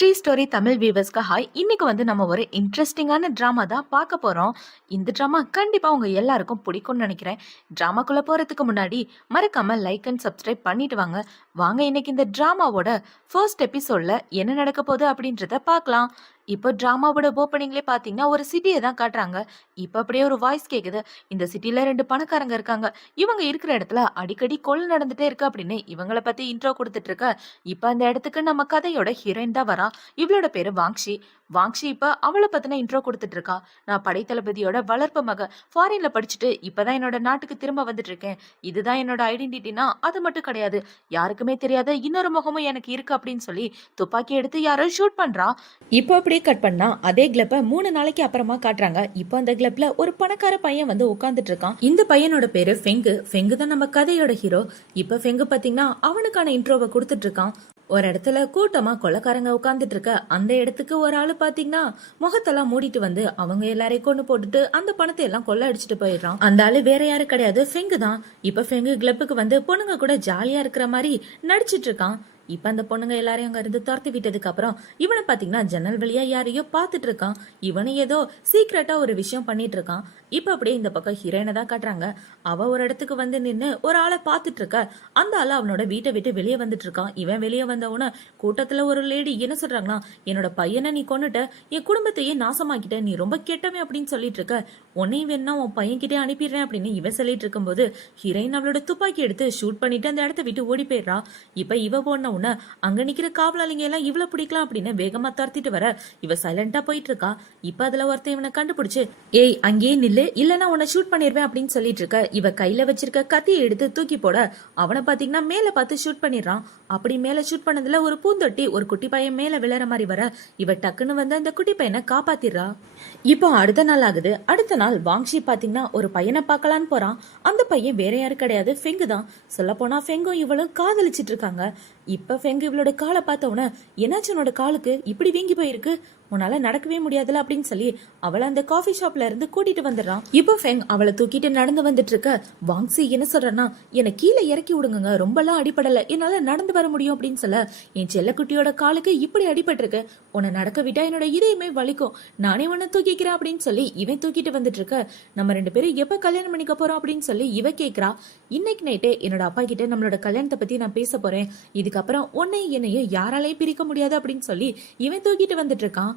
Sri story Tamil வியூவர்ஸ்க்கு hi. இன்னைக்கு நம்ம ஒரு இன்ட்ரெஸ்டிங்கான ட்ராமா தான் பார்க்க போறோம். இந்த ட்ராமா கண்டிப்பா உங்க எல்லாருக்கும் பிடிக்கும்னு நினைக்கிறேன். ட்ராமாக்குள்ள போறதுக்கு முன்னாடி மறக்காம லைக் அண்ட் சப்ஸ்கிரைப் பண்ணிட்டு வாங்க. வாங்க இன்னைக்கு இந்த ட்ராமாவோட ஃபர்ஸ்ட் எபிசோட்ல என்ன நடக்க போகுது அப்படின்றத பார்க்கலாம். இப்போ ட்ராமாவோட ஓப்பனிங்லேயே பார்த்தீங்கன்னா ஒரு சிட்டியை தான் காட்டுறாங்க. இப்போ அப்படியே ஒரு வாய்ஸ் கேட்குது. இந்த சிட்டியில் ரெண்டு பணக்காரங்க இருக்காங்க. இவங்க இருக்கிற இடத்துல அடிக்கடி கொலை நடந்துட்டே இருக்கு அப்படின்னு இவங்கள பத்தி இன்ட்ரோ கொடுத்துட்டு இருக்க. இப்போ அந்த இடத்துக்கு நம்ம கதையோட ஹீரோயின் தான் வரா. இவளோட பேரு வாங்ஷி. வாங்ஷி இப்ப அவளை பத்தின இன்ட்ரோ கொடுத்துட்டு இருக்கா. நான் படைத்தளபதியோட வளர்ப்பு மக. ஃபாரின்ல படிச்சுட்டு இப்பதான் என்னோட நாட்டுக்கு திரும்ப வந்துட்டு இருக்கேன். இதுதான் என்னோட ஐடென்டிட்டினா அது மட்டும் கிடையாது. யாருக்குமே தெரியாத இன்னொரு முகமும் எனக்கு இருக்கு அப்படின்னு சொல்லி துப்பாக்கி எடுத்து யாரோ ஷூட் பண்றா. இப்போ அப்படியே கட் பண்ணா அதே கிளப்ப 3 நாளைக்கு அப்புறமா காட்டுறாங்க. இப்போ அந்த கிளப்ல ஒரு பணக்கார பையன் உட்கார்ந்துட்டு இருக்கான். இந்த பையனோட பேரு ஃபெங்கு. ஃபெங்கு தான் நம்ம கதையோட ஹீரோ. இப்ப ஃபெங்கு பாத்தீங்கன்னா அவனுக்கான இன்ட்ரோவை கொடுத்துட்டு இருக்கான். ஒரு இடத்துல கூட்டமா கொலைக்காரங்க உட்கார்ந்துட்டு இருக்க. அந்த இடத்துக்கு ஒரு ஆளு பாத்தீங்கன்னா முகத்தெல்லாம் மூடிட்டு அவங்க எல்லாரையும் கொண்டு போட்டுட்டு அந்த பணத்தை எல்லாம் கொள்ள அடிச்சுட்டு போயிடுறான். அந்த ஆளு வேற யாரு கிடையாது, ஃபெங்கு தான். இப்ப ஃபெங்கு கிளப்புக்கு பொண்ணுங்க கூட ஜாலியா இருக்கிற மாதிரி நடிச்சிட்டு இருக்கான். இப்ப அந்த பொண்ணுங்க எல்லாரையும் அங்க இருந்து துரத்தி விட்டதுக்கு அப்புறம் இவனை பாத்தீங்கன்னா ஜன்னல் வழியா யாரையோ பாத்துட்டு இருக்கான். இவனு ஏதோ சீக்கிரட்டா ஒரு விஷயம் பண்ணிட்டு இருக்கான். இப்ப அப்படியே இந்த பக்கம் ஹீரோயினை தான் காட்டுறாங்க. அவ ஒரு இடத்துக்கு நின்னு ஒரு ஆளை பாத்துட்டு இருக்க. அந்த ஆளு அவனோட வீட்டை விட்டு வெளியே வந்துட்டு இருக்கான். இவன் வெளியே வந்தவன கூட்டத்துல ஒரு லேடி என்ன சொல்றாங்கன்னா, என்னோட பையனை நீ கொன்னுட்ட, என் குடும்பத்தையே நாசமாக்கிட்ட, நீ ரொம்ப கெட்டவன் அப்படின்னு சொல்லிட்டு இருக்க. உன்னையும் வேணா உன் பையன் கிட்டே அனுப்பிடுறேன் அப்படின்னு இவ சொல்லிட்டு இருக்கும்போது ஹீரோயின் அவளோட துப்பாக்கி எடுத்து ஷூட் பண்ணிட்டு அந்த இடத்த விட்டு ஓடி போயிடுறா. இப்ப இவ போன உடனே அங்க நிக்கிற காவலாளிங்க எல்லாம் இவ்வளவு பிடிக்கலாம் அப்படின்னு வேகமா துரத்திட்டு வர இவ சைலண்டா போயிட்டு இருக்கா. இப்ப அதுல ஒருத்தன் இவனை கண்டுபிடிச்சு, ஏய் அங்கேயே நில்லு இல்லன்னா உன்னை ஷூட் பண்ணிருவேன் அப்படின்னு சொல்லிட்டு இருக்க. இவ கையில வச்சிருக்க கத்தியை எடுத்து தூக்கி போட அவனை பாத்தீங்கன்னா மேல பார்த்து ஷூட் பண்ணிடுறான். அப்படி மேல ஷூட் பண்ணதுல ஒரு பூந்தொட்டி ஒரு குட்டி பையன் மேல விழற மாதிரி வர இவ டக்குன்னு அந்த குட்டி பையனை காப்பாத்திடுறா. இப்போ அடுத்த நாள் ஆகுது. அடுத்த நாள் வாங்ஷி பாத்தீங்கன்னா ஒரு பையனை பார்க்கலான்னு போறான். அந்த பையன் வேற யாரு கிடையாது, ஃபெங்கு தான். சொல்ல போனா ஃபெங்கும் இவளும் காதலிச்சிட்டு இருக்காங்க. இப்ப ஃபெங்கு இவளோட காலை பார்த்த உடனே, என்னாச்சு உன்னோட காலுக்கு இப்படி வீங்கி போயிருக்கு, உன்னால நடக்கவே முடியாதுல அப்படின்னு சொல்லி அவளை அந்த காஃபி ஷாப்ல இருந்து கூட்டிட்டு வந்துடுறான். இப்போ ஃபெங் அவளை தூக்கிட்டு நடந்து வந்துட்டு இருக்க. வாங்ஸி என்ன சொல்றனா, என்னை கீழே இறக்கி விடுங்க, ரொம்ப எல்லாம் அடிப்படல, என்னால நடந்து வர முடியும் அப்படின்னு சொல்ல, என் செல்லக்குட்டியோட காலுக்கு இப்படி அடிபட்டு இருக்கு, உன்னை நடக்க விட்டா என்னோட இதயமே வலிக்கும், நானே உன்னை தூக்கிக்கிறேன் அப்படின்னு சொல்லி இவன் தூக்கிட்டு வந்துட்டு இருக்க. நம்ம 2 பேரும் எப்ப கல்யாணம் பண்ணிக்க போறோம் அப்படின்னு சொல்லி இவ கேக்குறா. இன்னைக்கு நைட்டே என்னோட அப்பா கிட்ட நம்மளோட கல்யாணத்தை பத்தி நான் பேச போறேன், இதுக்கப்புறம் உன்னை என்னையும் யாராலையும் பிரிக்க முடியாது அப்படின்னு சொல்லி இவன் தூக்கிட்டு வந்துட்டு இருக்கான்.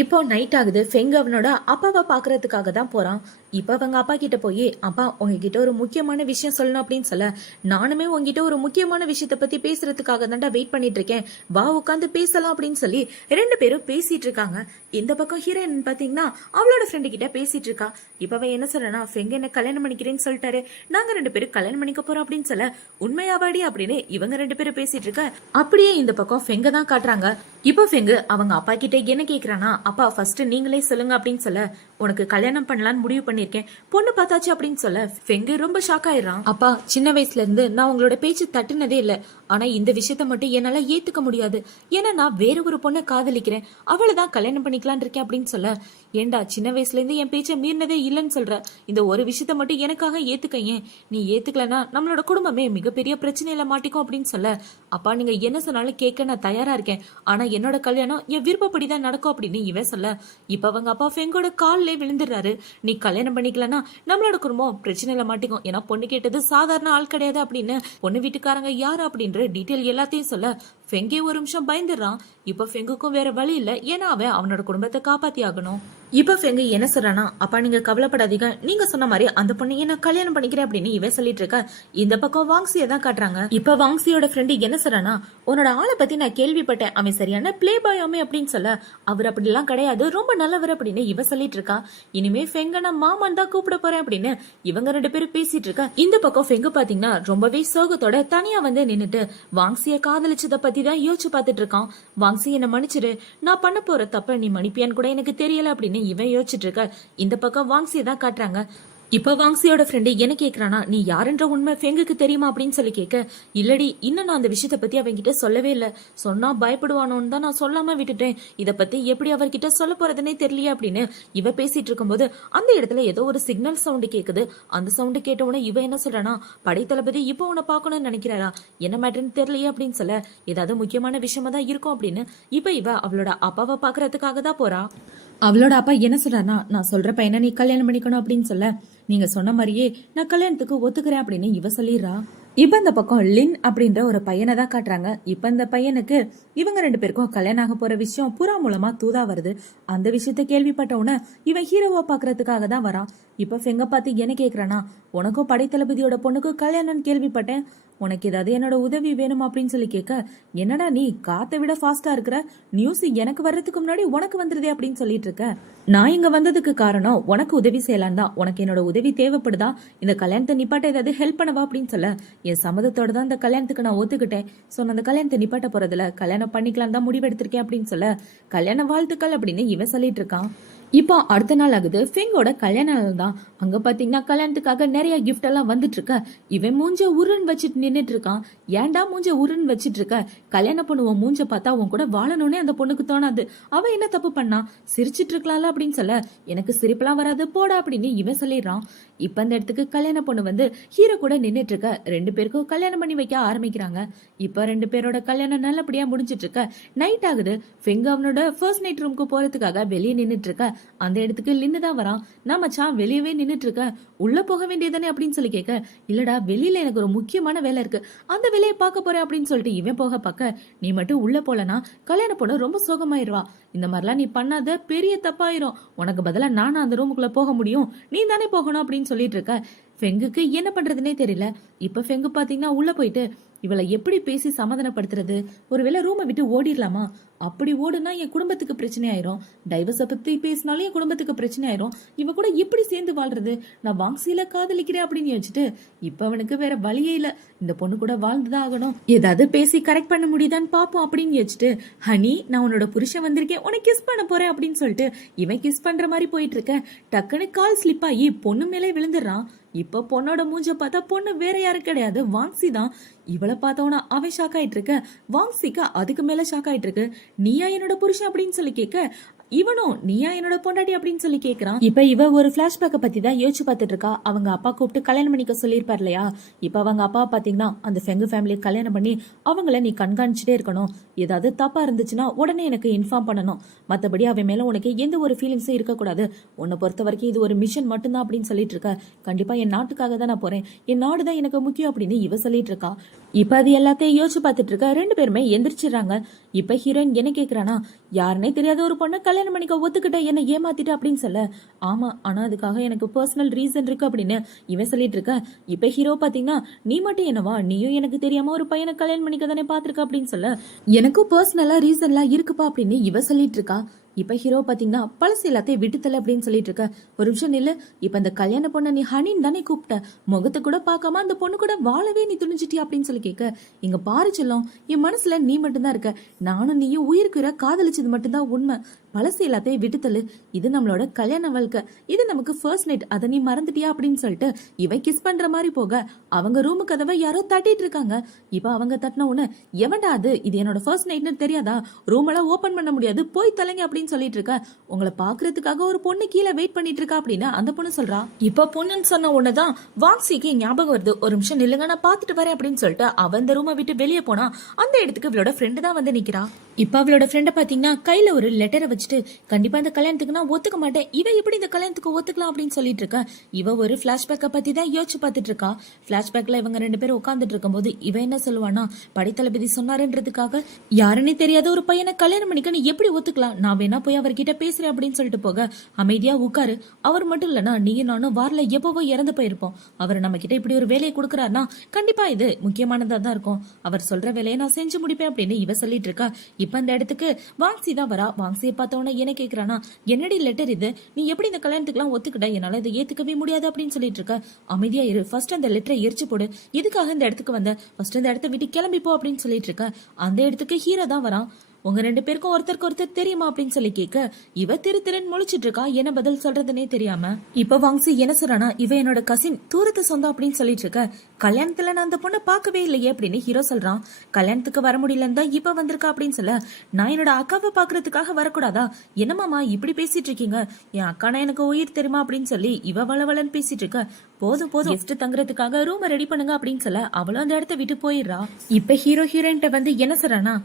இப்போ நைட் ஆகுது. ஃபெங் அவனோட அப்பாவை பாக்குறதுக்காக தான் போறான். இப்ப அவங்க அப்பா கிட்ட போய், அப்பா உங்ககிட்ட ஒரு முக்கியமான விஷயம் சொல்லணும் அப்படின்னு சொல்ல, நானுமே உங்ககிட்ட ஒரு முக்கியமான விஷயத்த பத்தி பேசுறதுக்காக தான்டா வெயிட் பண்ணிட்டு இருக்கேன், வா உட்காந்து பேசலாம் அப்படின்னு சொல்லி 2 பேரும் பேசிட்டு இருக்காங்க. இந்த பக்கம் ஹீரோயின் பாத்தீங்கன்னா அவளோட ஃப்ரெண்டு கிட்ட பேசிட்டு இருக்கா. இப்ப அவ என்ன சொல்றா, ஃபெங் என்ன கல்யாணம் பண்ணிக்கிறேன்னு சொல்லிட்டாரு, நாங்க 2 பேரும் கல்யாணம் பண்ணிக்க போறோம் அப்படின்னு சொல்ல, உண்மையாவாடி அப்படின்னு இவங்க 2 பேரும் பேசிட்டு இருக்க. அப்படியே இந்த பக்கம் ஃபெங்க தான் காட்டுறாங்க. இப்போ ஃபெங்கு அவங்க அப்பா கிட்ட என்ன கேக்குறானா, அப்பா ஃபர்ஸ்ட் நீங்களே சொல்லுங்க அப்படின்னு சொல்ல, உனக்கு கல்யாணம் பண்ணலான்னு முடிவு பண்ணிருக்கேன், பொண்ணு பார்த்தாச்சு அப்படின்னு சொல்ல ஃபெங்கு ரொம்ப ஷாக் ஆயிடுறான். அப்பா சின்ன வயசுல இருந்து நான் உங்களோட பேச்சு தட்டுனதே இல்ல, ஆனா இந்த விஷயத்த மட்டும் என்னால ஏத்துக்க முடியாது, ஏன்னா நான் வேற ஒரு பொண்ணை காதலிக்கிறேன், அவளைதான் கல்யாணம் பண்ணிக்கலான் இருக்கேன் அப்படின்னு சொல்ல, ஏண்டா சின்ன வயசுல இருந்து என் பேச்சை மீறினதே இல்லைன்னு சொல்ற, இந்த ஒரு விஷயத்த மட்டும் எனக்காக ஏத்துக்க, ஏன் நீ ஏத்துக்கலன்னா நம்மளோட குடும்பமே மிகப்பெரிய பிரச்சனையில மாட்டிக்கும் அப்படின்னு சொல்ல, அப்பா நீங்க என்ன சொன்னாலும் கேட்க நான் தயாரா இருக்கேன், ஆனா என்னோட கல்யாணம் என் விருப்பப்படிதான் நடக்கும் அப்படின்னு இவன் சொல்ல, இப்ப அவங்க அப்பா ஃபெங்கோட கால்ல விழுந்துடுறாரு. நீ கல்யாணம் பண்ணிக்கலன்னா நம்மளோட குடும்பம் பிரச்சனையில மாட்டிக்கும், ஏன்னா பொண்ணு கேட்டது சாதாரண ஆள் கிடையாது அப்படின்னு பொண்ணு வீட்டுக்காரங்க யாரு அப்படின்ற டீட்டெயில் எல்லாத்தையும் சொல்ல ஃபெங்கே ஒரு நிமிஷம் பயந்துடுறான். இப்ப ஃபெங்குக்கும் வேற வழி இல்ல, ஏன்னா அவன் அவனோட குடும்பத்தை காப்பாத்தி ஆகணும். இப்ப ஃபெங்கு என்ன சொல்றானா, அப்பா நீங்க கவலைப்படாதீங்க, நீங்க சொன்ன மாதிரி அந்த பொண்ணையே நான் கல்யாணம் பண்ணிக்கிறேன் அப்படின்னு இவன் சொல்லிட்டு இருக்க. இந்த பக்கம் வாங்ஸியை தான் காட்டுறாங்க. இப்ப வாங்ஸியோட ஃப்ரெண்டு என்ன சொல்றானா, உன்னோட ஆளை பத்தி நான் கேள்விப்பட்டேன், அவன் சரியான பிளே பாய் ஆமே அப்படின்னு சொல்ல, அவர் அப்படி எல்லாம் கிடையாது, ரொம்ப நல்லவர் அப்படின்னு இவ சொல்லிட்டு இருக்கா. இனிமே ஃபெங்க நான் மாமான் தான் கூப்பிட போறேன் அப்படின்னு இவங்க 2 பேரும் பேசிட்டு இருக்கா. இந்த பக்கம் ஃபெங்கு பாத்தீங்கன்னா ரொம்பவே சோகத்தோட தனியா நின்னுட்டு வாங்ஸிய காதலிச்சத பத்தி தான் யோசிச்சு பாத்துட்டு இருக்கான். வாங்ஸி என்ன மன்னிச்சிரு, நான் பண்ண போற தப்ப நீ மன்னிப்பியான்னு கூட எனக்கு தெரியல அப்படின்னு இவன் யோசிச்சுட்டு இருக்க. இந்த பக்கம் வாங்ஸியை தான் காட்டுறாங்க. இப்ப வாங்ஸியோட ஃப்ரெண்டு என்ன கேக்குறானா, நீ யாருன்ற உண்மை ஃபெங்குக்கு தெரியுமா அப்படின்னு சொல்லி கேட்க, இல்லடி இன்னும் நான் அந்த விஷயத்த பத்தி அவன்கிட்ட சொல்லவே இல்ல, சொன்னா பயப்படுவானோன்னு தான் நான் சொல்லாம விட்டுட்டேன், இத பத்தி எப்படி அவர்கிட்ட சொல்ல போறதுன்னே தெரியலையே அப்படின்னு இவ பேசிட்டு இருக்கும்போது அந்த இடத்துல ஏதோ ஒரு சிக்னல் சவுண்டு கேக்குது. அந்த சவுண்டு கேட்ட உடனே இவ என்ன சொல்றானா, படைத்தளபதி இப்போ உன்னை பார்க்கணும்னு நினைக்கிறாரா, என்ன மேட்டர்னு தெரியலையே அப்படின்னு சொல்ல, ஏதாவது முக்கியமான விஷயமா தான் இருக்கும் அப்படின்னு இப்ப இவ அவளோட அப்பாவை பாக்குறதுக்காக தான் போறா. அவளோட அப்பா என்ன சொல்றாருன்னா, நான் சொல்ற பையனை நீ கல்யாணம் பண்ணிக்கணும் அப்படின்னு சொல்ல, நீங்க சொன்ன மாதிரியே நான் கல்யாணத்துக்கு ஒத்துக்கிறேன் அப்படின்னு இவ சொல்லிடுறா. இப்ப இந்த பக்கம் லின் அப்படின்ற ஒரு பையனை தான் காட்டுறாங்க. இப்ப இந்த பையனுக்கு இவங்க 2 பேருக்கும் கல்யாணம் ஆக போற விஷயம் புறா மூலமா தூதா வருது. அந்த விஷயத்த கேள்விப்பட்ட உடனே இவன் ஹீரோவா பாக்குறதுக்காக தான் வரான். இப்ப ஃபெங்க பார்த்து என்ன கேக்குறானா, உனக்கும் படைத்தளபதியோட பொண்ணுக்கும் கல்யாணம்னு கேள்விப்பட்டேன், உனக்கு ஏதாவது என்னோட உதவி வேணுமா அப்படின்னு சொல்லி கேட்க, என்னடா நீ காத்தை விட ஃபாஸ்டா இருக்கிற, நியூஸ் எனக்கு வர்றதுக்கு முன்னாடி உனக்கு வந்துருதே அப்படின்னு சொல்லிட்டு இருக்க, நான் இங்க வந்ததுக்கு காரணம் உனக்கு உதவி செய்யலாம் தான், உனக்கு என்னோட உதவி தேவைப்படுதா, இந்த கல்யாணத்தை நிப்பாட்ட ஏதாவது ஹெல்ப் பண்ணவா அப்படின்னு சொல்ல, என் சம்மதத்தோட தான் இந்த கல்யாணத்துக்கு நான் ஒத்துக்கிட்டேன், ஸோ அந்த கல்யாணத்தை நிப்பாட்ட போறதுல கல்யாணம் பண்ணிக்கலாம் தான் முடிவெடுத்திருக்கேன் அப்படின்னு சொல்ல, கல்யாண வாழ்த்துக்கள் அப்படின்னு இவன் சொல்லிட்டு இருக்கான். இப்போ அடுத்த நாள் ஆகுது, ஃபெங்கோட கல்யாண நாள் தான். அங்க பாத்தீங்கன்னா கல்யாணத்துக்காக நிறைய கிஃப்ட் எல்லாம் வந்துட்டு இருக்க, இவன் மூஞ்ச உருன்னு வச்சுட்டு நின்னுட்டு இருக்கான். ஏன்டா மூஞ்ச உருன்னு வச்சிட்டு இருக்க, கல்யாணம் பண்ணுவோம் மூஞ்ச பார்த்தா உன் கூட வாழணும்னே அந்த பொண்ணுக்கு தோணாது, அவ என்ன தப்பு பண்ணா, சிரிச்சிட்டு இருக்கலாம்ல அப்படின்னு சொல்ல, எனக்கு சிரிப்பெல்லாம் வராது போடா அப்படின்னு இவன் சொல்லிடுறான். இப்ப அந்த இடத்துக்கு கல்யாண பொண்ணு வந்து ஹீரோ கூட நின்னுட்டு இருக்க, 2 பேருக்கும் கல்யாணம் பண்ணி வைக்க ஆரம்பிக்கிறாங்க. இப்ப 2 பேரோட கல்யாணம் நல்லபடியா முடிஞ்சிட்டு இருக்க. நைட் ஆகுது, ஃபெங்க அவனோட ஃபர்ஸ்ட் நைட் ரூமுக்கு போறதுக்காக வெளியே நின்னுட்டு இருக்க. அந்த இடத்துக்கு லின்னு தான் வரான். நான் மச்சான் வெளியவே நின்னுட்டு இருக்க, உள்ள போக வேண்டியதானே அப்படின்னு சொல்லி கேட்க, இல்லடா வெளியில எனக்கு ஒரு முக்கியமான வேலை இருக்கு, அந்த வேலையை பார்க்க போறேன் அப்படின்னு சொல்லிட்டு இவன் போக பார்க்க, நீ மட்டும் உள்ள போலனா கல்யாண பொண்ணு ரொம்ப சோகமாயிருவா, இந்த மாதிரிலாம் நீ பண்ணாத பெரிய தப்பாயிரும், உனக்கு பதிலா நானும் அந்த ரூமுக்குள்ள போக முடியும், நீ தானே போகணும் அப்படின்னு சொல்லிட்டு இருக்க. ஃபெங்குக்கு என்ன பண்றதுன்னே தெரியல. இப்ப ஃபெங்கு பாத்தீங்கன்னா உள்ள போயிட்டு இவளை எப்படி பேசி சமாதானப்படுத்துறது, ஒருவேளை ரூமை விட்டு ஓடிடலாமா, அப்படி ஓடுனா என் குடும்பத்துக்கு பிரச்சனை ஆயிரும், டைவர்ஸை பத்தி பேசினாலும் என் குடும்பத்துக்கு பிரச்சனை ஆயிரும், இவ கூட எப்படி சேர்ந்து வாழ்றது, நான் வாங்ஸில காதலிக்கிறேன் அப்படின்னு யோசிச்சுட்டு இப்ப அவனுக்கு வேற வழியே இல்ல, இந்த பொண்ணு கூட வாழ்ந்துதான் ஆகணும், ஏதாவது பேசி கரெக்ட் பண்ண முடியுதான்னு பாப்போம் அப்படின்னு யோசிச்சுட்டு, ஹனி நான் உன்னோட புருஷன் வந்திருக்கேன், உனக்கு கிஸ் பண்ண போறேன் அப்படின்னு சொல்லிட்டு இவன் கிஸ் பண்ற மாதிரி போயிட்டு இருக்க. டக்குன்னு கால் ஸ்லிப் ஆகி பொண்ணு மேலே விழுந்துடுறான். இப்ப பொண்ணோட மூஞ்ச பார்த்தா பொண்ணு வேற யாரும் கிடையாது, வாங்ஸி தான். இவளை பார்த்தவனா அவன் ஷாக் ஆயிட்டு இருக்க, வாங்ஸிக்கு அதுக்கு மேல ஷாக் ஆயிட்டு இருக்கு. நீயா என்னோட புருஷன் அப்படின்னு சொல்லி கேட்க, இவனும் நீயா என்னோட பொண்டாட்டி அப்படின்னு சொல்லி கேக்குறான். இப்ப இவ ஒரு பிளாஷ்பேக்க பத்தி தான் யோசிச்சு பார்த்துட்டு இருக்கா. அவங்க அப்பா கூப்பிட்டு கல்யாணம் பண்ணிக்க சொல்லியிருப்பார் இல்லையா, இப்ப அவங்க அப்பா பாத்தீங்கன்னா அந்த ஃபெங்கு ஃபேமிலியை கல்யாணம் பண்ணி அவங்கள நீ கண்காணிச்சுட்டே இருக்கணும், ஏதாவது தப்பா இருந்துச்சுன்னா உடனே எனக்கு இன்ஃபார்ம் பண்ணணும், மத்தபடி அவன் மேல உனக்கு எந்த ஒரு ஃபீலிங்ஸும் இருக்கக்கூடாது, உன்னை பொறுத்த வரைக்கும் இது ஒரு மிஷன் மட்டும்தான் அப்படின்னு சொல்லிட்டு இருக்க. கண்டிப்பா என் நாட்டுக்காக தான் நான் போறேன், என் நாடு தான் எனக்கு முக்கியம் அப்படின்னு இவ சொல்லிட்டு இருக்கா. இப்ப அது எல்லாத்தையும் யோசிச்சு பார்த்துட்டு இருக்க. 2 பேருமே எந்திரிச்சிடறாங்க. இப்ப ஹீரோயின் என்ன கேக்குறானா, யாருன்னே தெரியாத ஒரு பொண்ணை கல்யாணம் பண்ணிக்க ஒத்துக்கிட்ட, என்ன ஏமாத்திட்டு அப்படின்னு சொல்ல, ஆமா ஆனா அதுக்காக எனக்கு பர்சனல் ரீசன் இருக்கு அப்படின்னு இவன் சொல்லிட்டு இருக்க. இப்ப ஹீரோ பாத்தீங்கன்னா, நீ மட்டும் என்னவா, நீயும் எனக்கு தெரியாம ஒரு பையனை கல்யாணம் பண்ணிக்க தானே பாத்துருக்க அப்படின்னு சொல்ல, எனக்கும் பர்சனலா ரீசன்லாம் இருக்குப்பா அப்படின்னு இவ சொல்லிட்டு இருக்கா. இப்ப ஹீரோ பாத்தீங்கன்னா பழசு எல்லாத்தையும் விட்டுத்தல அப்படின்னு சொல்லிட்டு இருக்க. ஒரு நிமிஷம் நில்லு, இப்ப இந்த கல்யாண பொண்ணை நீ ஹனின்னு தானே கூப்பிட்ட, முகத்தை கூட பார்க்காம அந்த பொண்ணு கூட வாழவே நீ துணிஞ்சிட்டியா அப்படின்னு சொல்லி கேட்க, இங்க பாரு செல்லம், என் மனசுல நீ மட்டும்தான் இருக்க, நானும் நீயும் உயிருக்கு காதலிச்சது மட்டும்தான் உண்மை, பழசு எல்லாத்தையும் விட்டுத்தலு, இது நம்மளோட கல்யாண வாழ்க்கை, இது நமக்கு ஃபர்ஸ்ட் நைட், அதை நீ மறந்துட்டியா அப்படின்னு சொல்லிட்டு இவன் கிஸ் பண்ற மாதிரி போக, அவங்க ரூமு கதவை யாரோ தட்டிட்டு இருக்காங்க. இப்ப அவங்க தட்டின உடனே, எவன்டா அது, இது என்னோட ஃபர்ஸ்ட் நைட்னு தெரியாதா, ரூம் எல்லாம் ஓபன் பண்ண முடியாது, போய் தலைங்க அப்படின்னு சொல்லிட்டு இருக்க. உங்களை பாக்குறதுக்காக ஒரு பொண்ணு கீழே வெயிட் பண்ணிட்டு இருக்கா அப்படின்னு அந்த பொண்ணு சொல்றா. இப்ப பொண்ணுன்னு சொன்ன உடனேதான் வாங்ஸிக்கு ஞாபகம் வருது, ஒரு நிமிஷம் நில்லுங்க நான் பாத்துட்டு வரேன் அப்படின்னு சொல்லிட்டு அவ இந்த ரூமை விட்டு வெளியே போனா அந்த இடத்துக்கு இவளோட ஃப்ரெண்டு தான் வந்து நிக்கிறா. இப்ப அவளோட ஃப்ரெண்ட பாத்தீங்கன்னா கையில ஒரு லெட்டரை வச்சுட்டு, கண்டிப்பா இந்த கல்யாணத்துக்கு நான் ஒத்துக்க மாட்டேன், இவ எப்படி இந்த கல்யாணத்துக்கு ஒத்துக்கலாம் அப்படின்னு சொல்லிட்டு இருக்கா. இவ ஒரு பிளாஷ்பேக்க பத்தி தான் யோசிச்சு பார்த்துட்டு இருக்கா. பிளாஷ்பேக்ல இவங்க 2 பேரும் உட்காந்துட்டு இருக்கும் போது இவ என்ன சொல்லுவானா, படைத்தளபதி சொன்னாருன்றதுக்காக யாருன்னே தெரியாத ஒரு பையனை கல்யாணம் பண்ணிக்க நீ எப்படி ஒத்துக்கலாம், நான் வேணா போய் அவர்கிட்ட பேசுறேன் அப்படின்னு சொல்லிட்டு போக, அமைதியா உட்காரு, அவர் மட்டும் இல்லனா நீயும் நானும் வாரில் எப்பவோ இறந்து போயிருப்போம், அவர் நம்ம கிட்ட இப்படி ஒரு வேலையை கொடுக்கறாருன்னா கண்டிப்பா இது முக்கியமானதா தான் இருக்கும், அவர் சொல்ற வேலையை நான் செஞ்சு முடிப்பேன் அப்படின்னு இவ சொல்லிட்டு இருக்கா. இப்ப அந்த இடத்துக்கு வாங்ஸி தான் வரா. வாங்ஸியை பார்த்தவன என்ன கேக்குறானா, என்னடி லெட்டர் இது, நீ எப்படி இந்த கல்யாணத்துக்குலாம் ஒத்துக்கிட்ட, என்னால இதை ஏத்துக்கவே முடியாது அப்படின்னு சொல்லிட்டு இருக்க. அமைதியா இரு, ஃபர்ஸ்ட் அந்த லெட்டரை எரிச்சு போடு, எதுக்காக இந்த இடத்துக்கு வந்த, ஃபர்ஸ்ட் இந்த இடத்த விட்டு கிளம்பி போ அப்படின்னு சொல்லிட்டு இருக்க. அந்த இடத்துக்கு ஹீரோ தான் வரான். உங்க 2 பேருக்கும் ஒருத்தருக்கு ஒருத்தர் தெரியுமா அப்படின்னு சொல்லி கேட்க இவ திருன்னு முழிச்சிட்டு இருக்கா. என்ன பதில் சொல்றதுன்னே தெரியாம இப்ப வாங்ஸி என்ன சொல்றானா, இவ என்னோட கசின், தூரத்து சொந்தம் அப்படின்னு சொல்லிட்டு இருக்க. கல்யாணத்துல நான் அந்த பொண்ணை பார்க்கவே இல்லையே அப்படின்னு ஹீரோ சொல்றான். கல்யாணத்துக்கு வர முடியலன்னு தான் இப்ப வந்திருக்கா அப்படின்னு சொல்ல, நான் என்னோட அக்காவை பாக்குறதுக்காக வரக்கூடாதா? என்னமாமா இப்படி பேசிட்டு இருக்கீங்க? என் அக்கானா எனக்கு உயிர் தெரியுமா அப்படின்னு சொல்லி இவ வளவலன்னு பேசிட்டு இருக்க. போதும் போதும், கெஸ்ட் தங்குறதுக்காக ரூம் ரெடி பண்ணுங்க அப்படின்னு சொல்ல அவளும் அந்த இடத்த விட்டு போயிடுறா. இப்ப ஹீரோ ஹீரோயின்ட்ட வந்து என்ன சொல்றானா,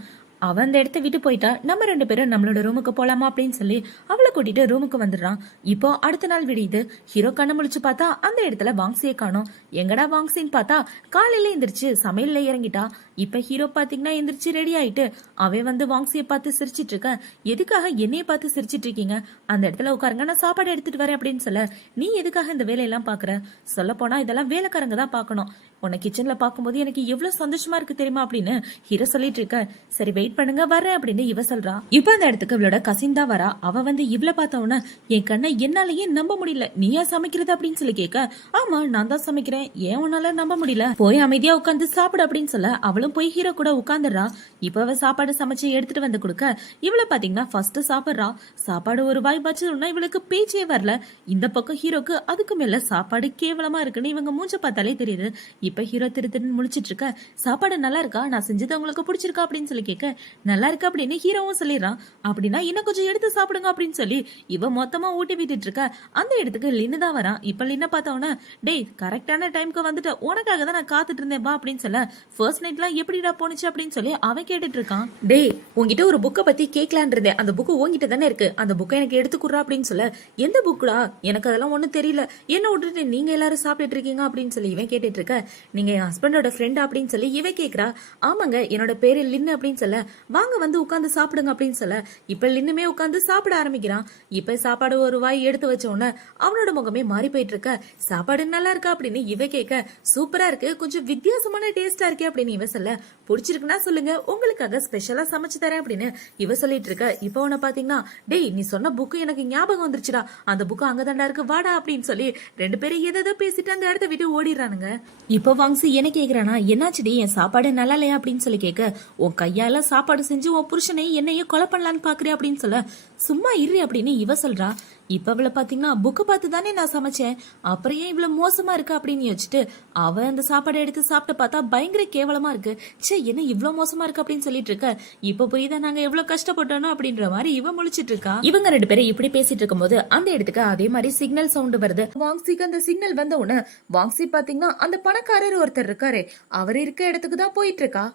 அவன் அந்த இடத்த விட்டு போயிட்டா, நம்ம 2 பேரும் நம்மளோட ரூமுக்கு போலாமா அப்படின்னு சொல்லி அவளை கூட்டிட்டு ரூமுக்கு வந்துடுறான். இப்போ அடுத்த நாள் விடியுது. ஹீரோ கண்ணை முழிச்சு பார்த்தா அந்த இடத்துல வாங்ஸியை காணோம். எங்கடா வாங்ஸின்னு பார்த்தா காலையில எந்திரிச்சு சமையல்ல இறங்கிட்டா. இப்ப ஹீரோ பாத்தீங்கன்னா எந்திரிச்சு ரெடி ஆயிட்டு அவன் வந்து வாங்ஸியை பார்த்து சிரிச்சிட்டு இருக்க. எதுக்காக என்னைய பார்த்து சிரிச்சிட்டு இருக்கீங்க? அந்த இடத்துல உட்காருங்க, நான் சாப்பாடு எடுத்துட்டு வரேன் அப்படின்னு சொல்ல, நீ எதுக்காக இந்த வேலையெல்லாம் பாக்குற? சொல்ல போனா இதெல்லாம் வேலைக்காரங்க தான் பாக்கணும். உன்னை கிச்சன்ல பாக்கும்போது எனக்கு எவ்வளவு சந்தோஷமா இருக்கு தெரியுமா அப்படின்னு ஹீரோ சொல்லிட்டு இருக்க. சரி வெயிட் பண்ணுங்க வரேன் அப்படின்னு இவ சொல்றா. இப்ப அந்த இடத்துக்கு இவளோட கசின் தான் வரா. அவ வந்து இவ்ள பார்த்தவன என் கண்ணை என்னாலயே நம்ப முடியல, நீயா சமைக்கிறது அப்படின்னு சொல்லி கேட்க, ஆமா நான் தான் சமைக்கிறேன், ஏன் உன்னால நம்ப முடியல, போய் அமைதியா உட்காந்து சாப்பிடு அப்படின்னு சொல்ல அவளும் போய் ஹீரோ கூட உட்காந்துடுறா. இப்ப அவ சாப்பாடு சமைச்சு எடுத்துட்டு வந்து கொடுக்க இவள பாத்தீங்கன்னா ஃபர்ஸ்ட் சாப்பிடுறா. சாப்பாடு ஒரு வாய் வச்சதுன்னா இவளுக்கு பேச்சே வரல. இந்த பக்கம் ஹீரோக்கு அதுக்கு மேல சாப்பாடு கேவலமா இருக்குன்னு இவங்க மூஞ்ச பார்த்தாலே தெரியுது. இப்ப ஹீரோ திருன்னு முழிச்சிட்டு இருக்க. சாப்பாடு நல்லா இருக்கா, நான் செஞ்சது உங்களுக்கு பிடிச்சிருக்கா அப்படின்னு சொல்லி கேட்க, நல்லா இருக்கு அப்படின்னு ஹீரோவும் சொல்லிடுறான். அப்படின்னா இன்னும் கொஞ்சம் எடுத்து சாப்பிடுங்க அப்படின்னு சொல்லி இவ மொத்தமா ஊட்டி விட்டுட்டு இருக்க. அந்த இடத்துக்கு லின்னு தான் வரான். இப்ப லின்ன பார்த்தவன, டேய் கரெக்டான டைமுக்கு வந்துட்டு உனக்காக தான் நான் காத்துட்டு இருந்தேன் பா அப்படின்னு சொல்ல, ஃபர்ஸ்ட் நைட்லாம் எப்படிடா போனுச்சு அப்படின்னு சொல்லி அவன் கேட்டுட்டு இருக்கான். டேய் உங்ககிட்ட ஒரு புக்கை பத்தி கேட்கலான் இருந்தேன், அந்த புக்கு உங்ககிட்ட தானே இருக்கு, அந்த புக்கை எனக்கு எடுத்துக்குறா அப்படின்னு சொல்ல, எந்த புக்குடா, எனக்கு அதெல்லாம் ஒண்ணும் தெரியல, என்ன விட்டுட்டு நீங்க எல்லாரும் சாப்பிட்டுட்டு இருக்கீங்க அப்படின்னு சொல்லி இவன் கேட்டுட்டு இருக்க. நீங்க என் ஹஸ்பண்டோட ஃப்ரெண்ட் அப்படின்னு சொல்லி இவ கேக்குறா. ஆமாங்க என்னோட பேரு லின்னு அப்படின்னு சொல்ல, வாங்க வந்து உட்காந்து சாப்பிடுங்க அப்படின்னு சொல்ல, இப்ப லின்னுமே உட்காந்து சாப்பிட ஆரம்பிக்கிறான். இப்ப சாப்பாடு ஒரு வாய் எடுத்து வச்ச உடனே அவனோட முகமே மாறி போயிட்டு இருக்க. சாப்பாடு நல்லா இருக்கா அப்படின்னு இவ கேட்க, சூப்பரா இருக்கு, கொஞ்சம் வித்தியாசமான டேஸ்டா இருக்கே அப்படின்னு இவ சொல்ல, பிடிச்சிருக்குன்னா சொல்லுங்க உங்களுக்காக ஸ்பெஷலா சமைச்சு தரேன் அப்படின்னு இவ சொல்லிட்டு இருக்க. இப்ப உன பாத்தீங்கன்னா, டேய் நீ சொன்ன புக்கு எனக்கு ஞாபகம் வந்துருச்சுடா, அந்த புக்கு அங்கதாண்டா இருக்கு வாடா அப்படின்னு சொல்லி 2 பேரும் ஏதோ பேசிட்டு அந்த இடத்த விட்டு ஓடிடுறானுங்க. இப்ப வாங்ஸி என்ன கேக்குறானா, என்னாச்சுடி என் சாப்பாடு நல்லா இல்லையா அப்படின்னு சொல்லி கேட்க, உன் கையால சாப்பாடு செஞ்சு உன் புருஷனை என்னையும் கொலை பண்ணலான்னு பாக்குறேன் அப்படின்னு சொல்ல, சும்மா இரு அப்படின்னு இவ சொல்றா. இப்ப அவளை பாத்தீங்கன்னா புக்கு பார்த்து தானே நான் சமைச்சேன், அப்புறம் ஏன் இவ்வளவு மோசமா இருக்கு அப்படின்னு யோசிச்சுட்டு அவ அந்த சாப்பாடு எடுத்து சாப்பிட்டு பார்த்தா பயங்கர கேவலமா இருக்கு. சே என்ன இவ்வளவு மோசமா இருக்கு அப்படின்னு சொல்லிட்டு இருக்க. இப்ப போய் தான் நாங்க எவ்வளவு கஷ்டப்பட்டோம் அப்படின்ற மாதிரி இவ முழிச்சிட்டு இருக்கா. இவங்க 2 பேரும் இப்படி பேசிட்டு இருக்கும் போது அந்த இடத்துக்கு அதே மாதிரி சிக்னல் சவுண்ட் வருது. வாங்ஸிக்கு அந்த சிக்னல் வந்த உடனே வாங்ஸி பாத்தீங்கன்னா அந்த பணக்காரர் ஒருத்தர் இருக்காரு, அவர் இருக்க இடத்துக்கு தான் போயிட்டு இருக்கா.